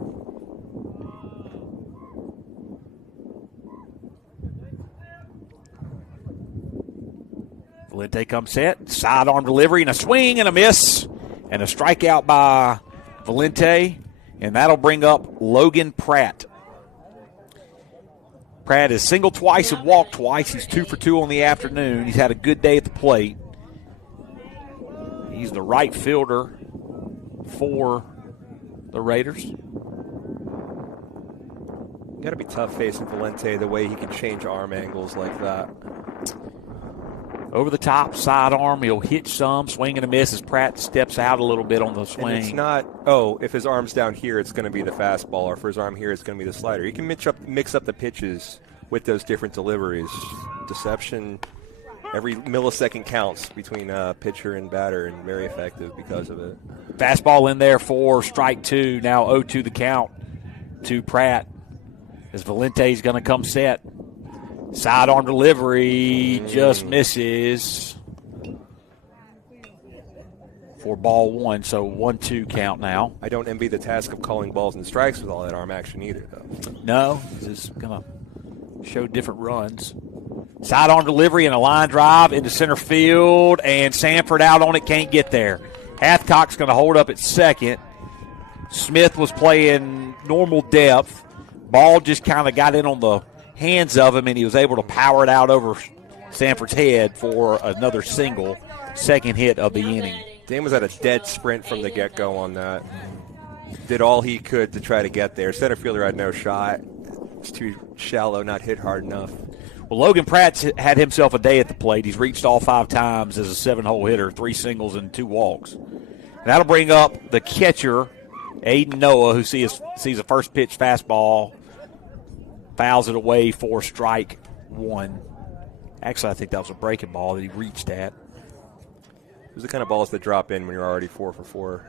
Valente comes set, sidearm delivery and a swing and a miss and a strikeout by Valente. And that'll bring up Logan Pratt. Pratt has singled twice and walked twice. He's 2 for 2 on the afternoon. He's had a good day at the plate. He's the right fielder for the Raiders. Got to be tough facing Valente the way he can change arm angles like that. Over the top, sidearm, he'll hit some, swing and a miss as Pratt steps out a little bit on the swing. And it's not, if his arm's down here, it's going to be the fastball, or if his arm here, it's going to be the slider. You can mix up the pitches with those different deliveries. Deception, every millisecond counts between pitcher and batter, and very effective because of it. Fastball in there for strike two. Now 0-2 the count to Pratt as Valente's going to come set. Sidearm delivery just misses. for ball one. So 1-2 count now. I don't envy the task of calling balls and strikes with all that arm action either, though. No, this is going to show different runs. Sidearm delivery and a line drive into center field, and Sanford out on it, can't get there. Hathcock's going to hold up at second. Smith was playing normal depth. Ball just kind of got in on the hands of him, and he was able to power it out over Sanford's head for another single, second hit of the inning. Dan was at a dead sprint from the get-go on that. Did all he could to try to get there. Center fielder had no shot. It's too shallow, not hit hard enough. Well, Logan Pratt's had himself a day at the plate. He's reached all 5 times as a 7-hole hitter, 3 singles and 2 walks. And that'll bring up the catcher, Aiden Noah, who sees a first pitch fastball, fouls it away for strike 1. Actually, I think that was a breaking ball that he reached at. Those are the kind of balls that drop in when you're already 4 for 4.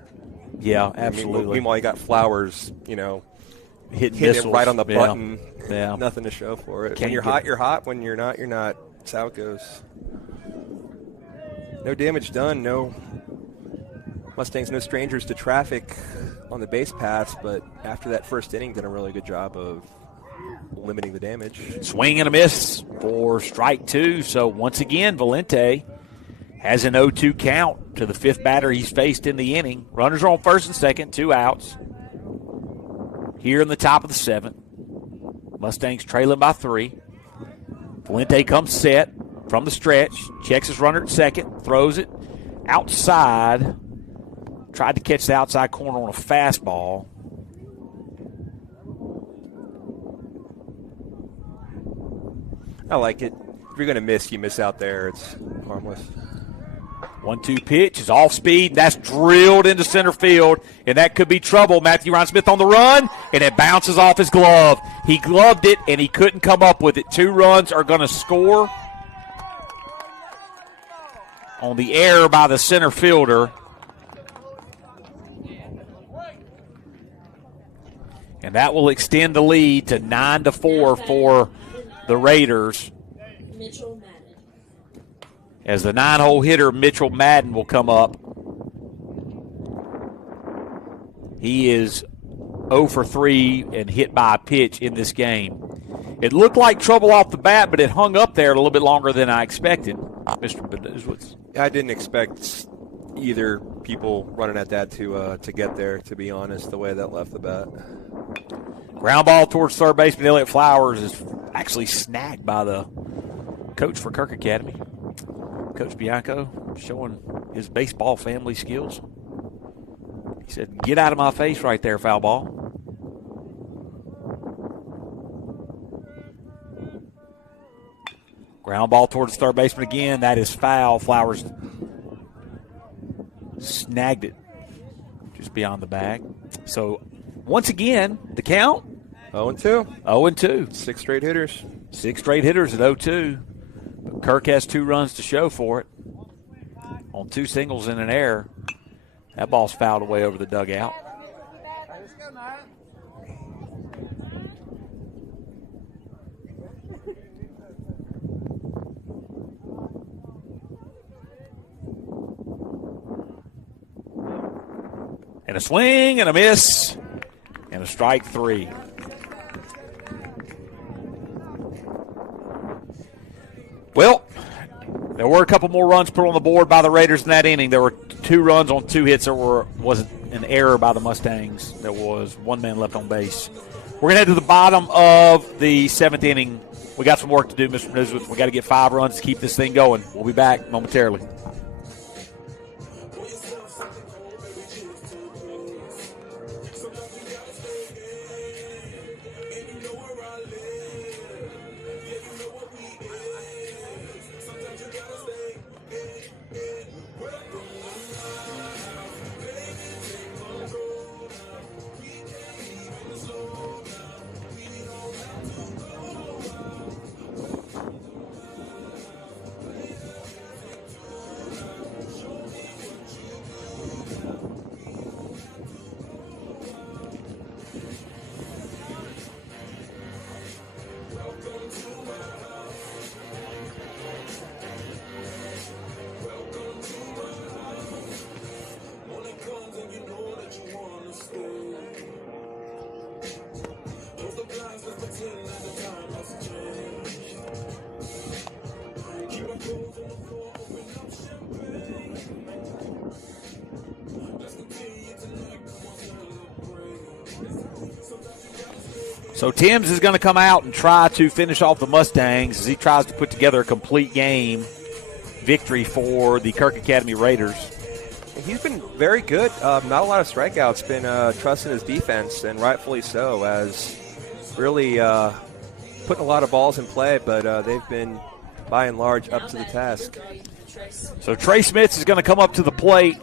Yeah, absolutely. Meanwhile, you got Flowers, hitting it right on the button. Yeah. Nothing to show for it. Can't When you're hot, you're hot. When you're not, you're not. That's how it goes. No damage done. No Mustangs, no strangers to traffic on the base paths, but after that first inning, did a really good job of limiting the damage. Swing and a miss for strike 2. So once again, Valente has an 0-2 count to the 5th batter he's faced in the inning. Runners are on first and second, 2 outs. Here in the top of the 7th. Mustangs trailing by 3. Valente comes set from the stretch, checks his runner at second, throws it outside. Tried to catch the outside corner on a fastball. I like it. If you're going to miss, you miss out there. It's harmless. 1-2 pitch is off speed. That's drilled into center field, and that could be trouble. Matthew Ryan Smith on the run, and it bounces off his glove. He gloved it, and he couldn't come up with it. 2 runs are going to score on the error by the center fielder. And that will extend the lead to 9-4 for the Raiders. Mitchell Madden. As the 9-hole hitter, Mitchell Madden, will come up. He is 0 for 3 and hit by a pitch in this game. It looked like trouble off the bat, but it hung up there a little bit longer than I expected, Mr. Benizwitz. I didn't expect either people running at that to get there, to be honest, the way that left the bat. Ground ball towards third baseman Elliott Flowers is actually snagged by the coach for Kirk Academy. Coach Bianco showing his baseball family skills. He said, "Get out of my face right there, foul ball." Ground ball towards third baseman again. That is foul. Flowers snagged it just beyond the bag. So, once again, the count? 0-2. 0-2. 6 straight hitters. 6 straight hitters at 0-2. But Kirk has 2 runs to show for it. On 2 singles and an error. That ball's fouled away over the dugout. And a swing and a miss and a strike 3. Well, there were a couple more runs put on the board by the Raiders in that inning. There were 2 runs on 2 hits. There wasn't an error by the Mustangs. There was 1 man left on base. We're going to head to the bottom of the 7th inning. We got some work to do, Mr. Nisbet. We got to get 5 runs to keep this thing going. We'll be back momentarily. So Timms is going to come out and try to finish off the Mustangs as he tries to put together a complete game victory for the Kirk Academy Raiders. He's been very good. Not a lot of strikeouts. Been trusting his defense, and rightfully so, as really putting a lot of balls in play, but they've been, by and large, up to the task. So Trey Smith is going to come up to the plate.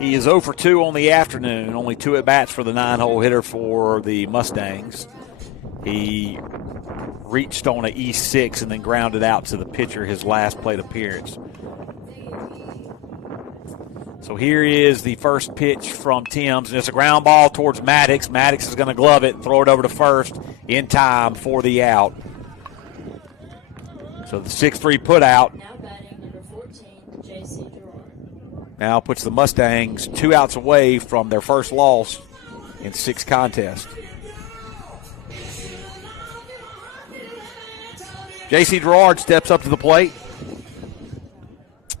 He is 0 for 2 on the afternoon, only 2 at-bats for the 9-hole hitter for the Mustangs. He reached on an E6 and then grounded out to the pitcher his last plate appearance. So here is the first pitch from Timms, and it's a ground ball towards Maddox. Maddox is going to glove it, throw it over to first in time for the out. So the 6-3 put out. Now batting number 14, J.C. Gerard. Now puts the Mustangs 2 outs away from their first loss in 6 contests. J.C. Gerard steps up to the plate.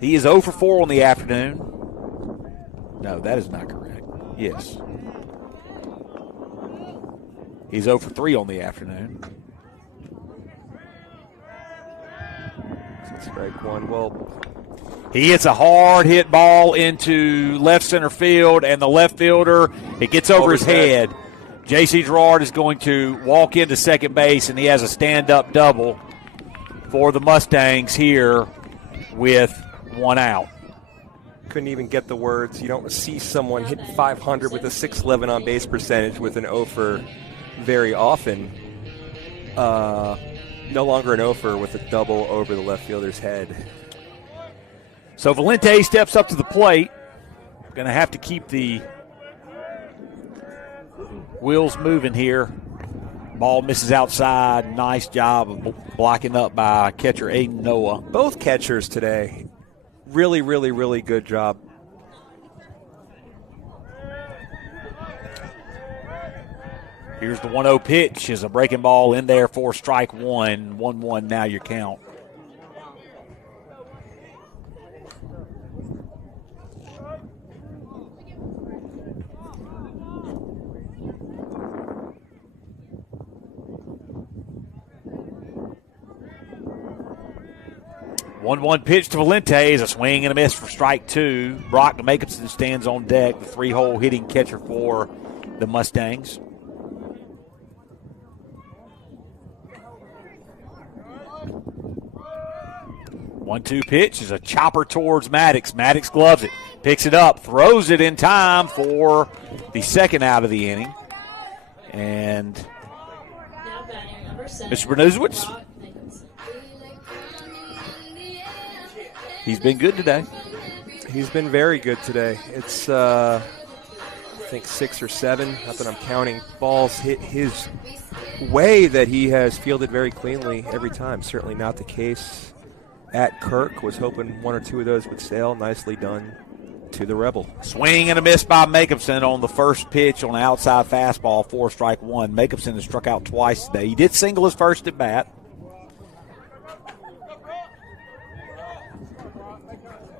He is 0 for 4 on the afternoon. No, that is not correct. Yes. He's 0 for 3 on the afternoon. Strike one. Well, he hits a hard hit ball into left center field, and the left fielder, it gets over his head. J.C. Gerard is going to walk into second base, and he has a stand-up double for the Mustangs here with 1 out. Couldn't even get the words. You don't see someone hit 500 with a 611 on base percentage with an offer very often. No longer an offer with a double over the left fielder's head. So Valente steps up to the plate. Going to have to keep the wheels moving here. Ball misses outside. Nice job of blocking up by catcher Aiden Noah. Both catchers today. Really, really, really good job. Here's the 1-0 pitch. Is a breaking ball in there for strike one. 1-1 now your count. One pitch to Valente is a swing and a miss for strike 2. Brock Jacobson stands on deck, the 3-hole hitting catcher for the Mustangs. 1-2 pitch is a chopper towards Maddox. Maddox gloves it, picks it up, throws it in time for the second out of the inning. And Now batting number 7, Mr. Bernuzowitz, Brock Nicholson. he's been good today. He's been very good today. It's, I think, 6 or 7, not that I'm counting, balls hit his way that he has fielded very cleanly every time. Certainly not the case at Kirk. Was hoping 1 or 2 of those would sail. Nicely done to the Rebel. Swing and a miss by Jacobson on the first pitch on an outside fastball for strike 1. Jacobson has struck out twice today. He did single his first at bat.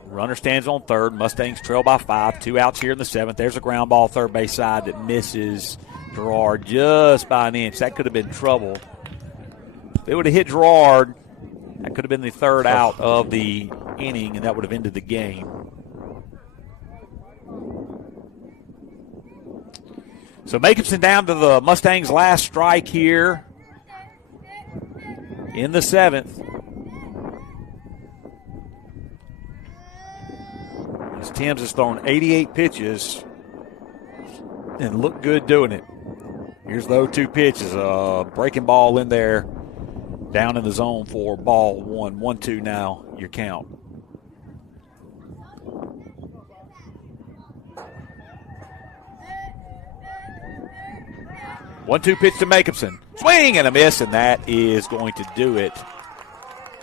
Runner stands on third. Mustangs trail by 5. 2 outs here in the 7th. There's a ground ball third base side that misses Gerard just by an inch. That could have been trouble. If it would have hit Gerard, that could have been the third out of the inning, and that would have ended the game. So Jacobson down to the Mustangs' last strike here in the 7th. As Timms has thrown 88 pitches and looked good doing it. Here's the 0-2 pitch. Is a breaking ball in there down in the zone for ball 1. 1-2 now your count. One-two pitch to Jacobson. Swing and a miss, and that is going to do it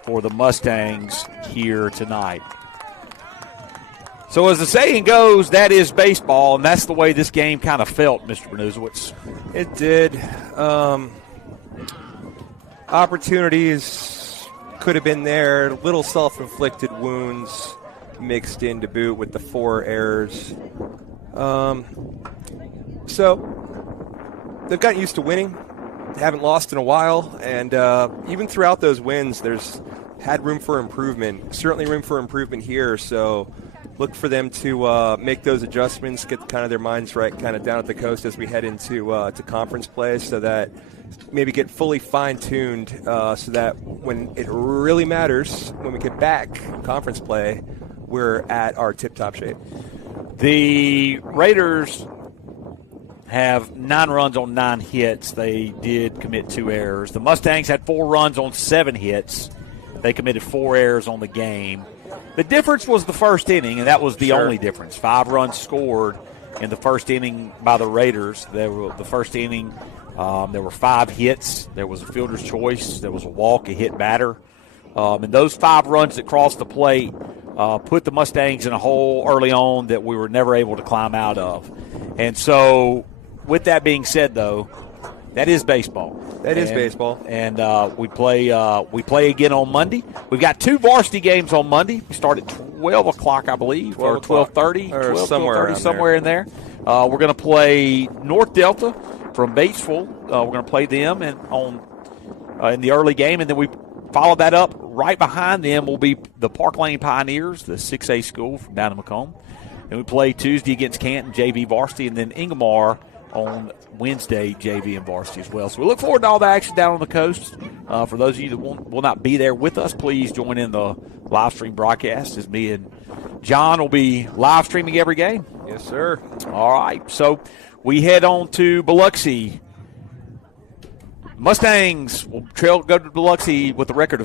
for the Mustangs here tonight. So as the saying goes, that is baseball, and that's the way this game kind of felt, Mr. Bernuzowitz. It did. Opportunities could have been there. Little self-inflicted wounds mixed in to boot with the 4 errors. So they've gotten used to winning. haven't lost in a while, and even throughout those wins, there's had room for improvement. Certainly room for improvement here. So look for them to make those adjustments, get kind of their minds right, kind of down at the coast as we head into to conference play, so that maybe get fully fine-tuned, so that when it really matters, when we get back conference play, we're at our tip-top shape. The Raiders have 9 runs on 9 hits. They did commit 2 errors. The Mustangs had 4 runs on 7 hits. They committed 4 errors on the game. The difference was the first inning, and that was the only difference. 5 runs scored in the first inning by the Raiders. The first inning, there were 5 hits. There was a fielder's choice. There was a walk, a hit batter. And those 5 runs that crossed the plate put the Mustangs in a hole early on that we were never able to climb out of. And so, with that being said, though, that is baseball. That is baseball. And we play again on Monday. We've got 2 varsity games on Monday. We start at 12 o'clock, I believe, or 12:30. Or somewhere in there. We're going to play North Delta from Batesville. We're going to play them in the early game, and then we follow that up. Right behind them will be the Park Lane Pioneers, the 6A school from down in Macomb. And we play Tuesday against Canton, JV varsity, and then Ingomar on Wednesday, JV and varsity as well. So we look forward to all the action down on the coast. For those of you that will not be there with us, please join in the live stream broadcast, as me and John will be live streaming every game. Yes, sir. All right, so we head on to Biloxi. Mustangs will go to Biloxi with a record of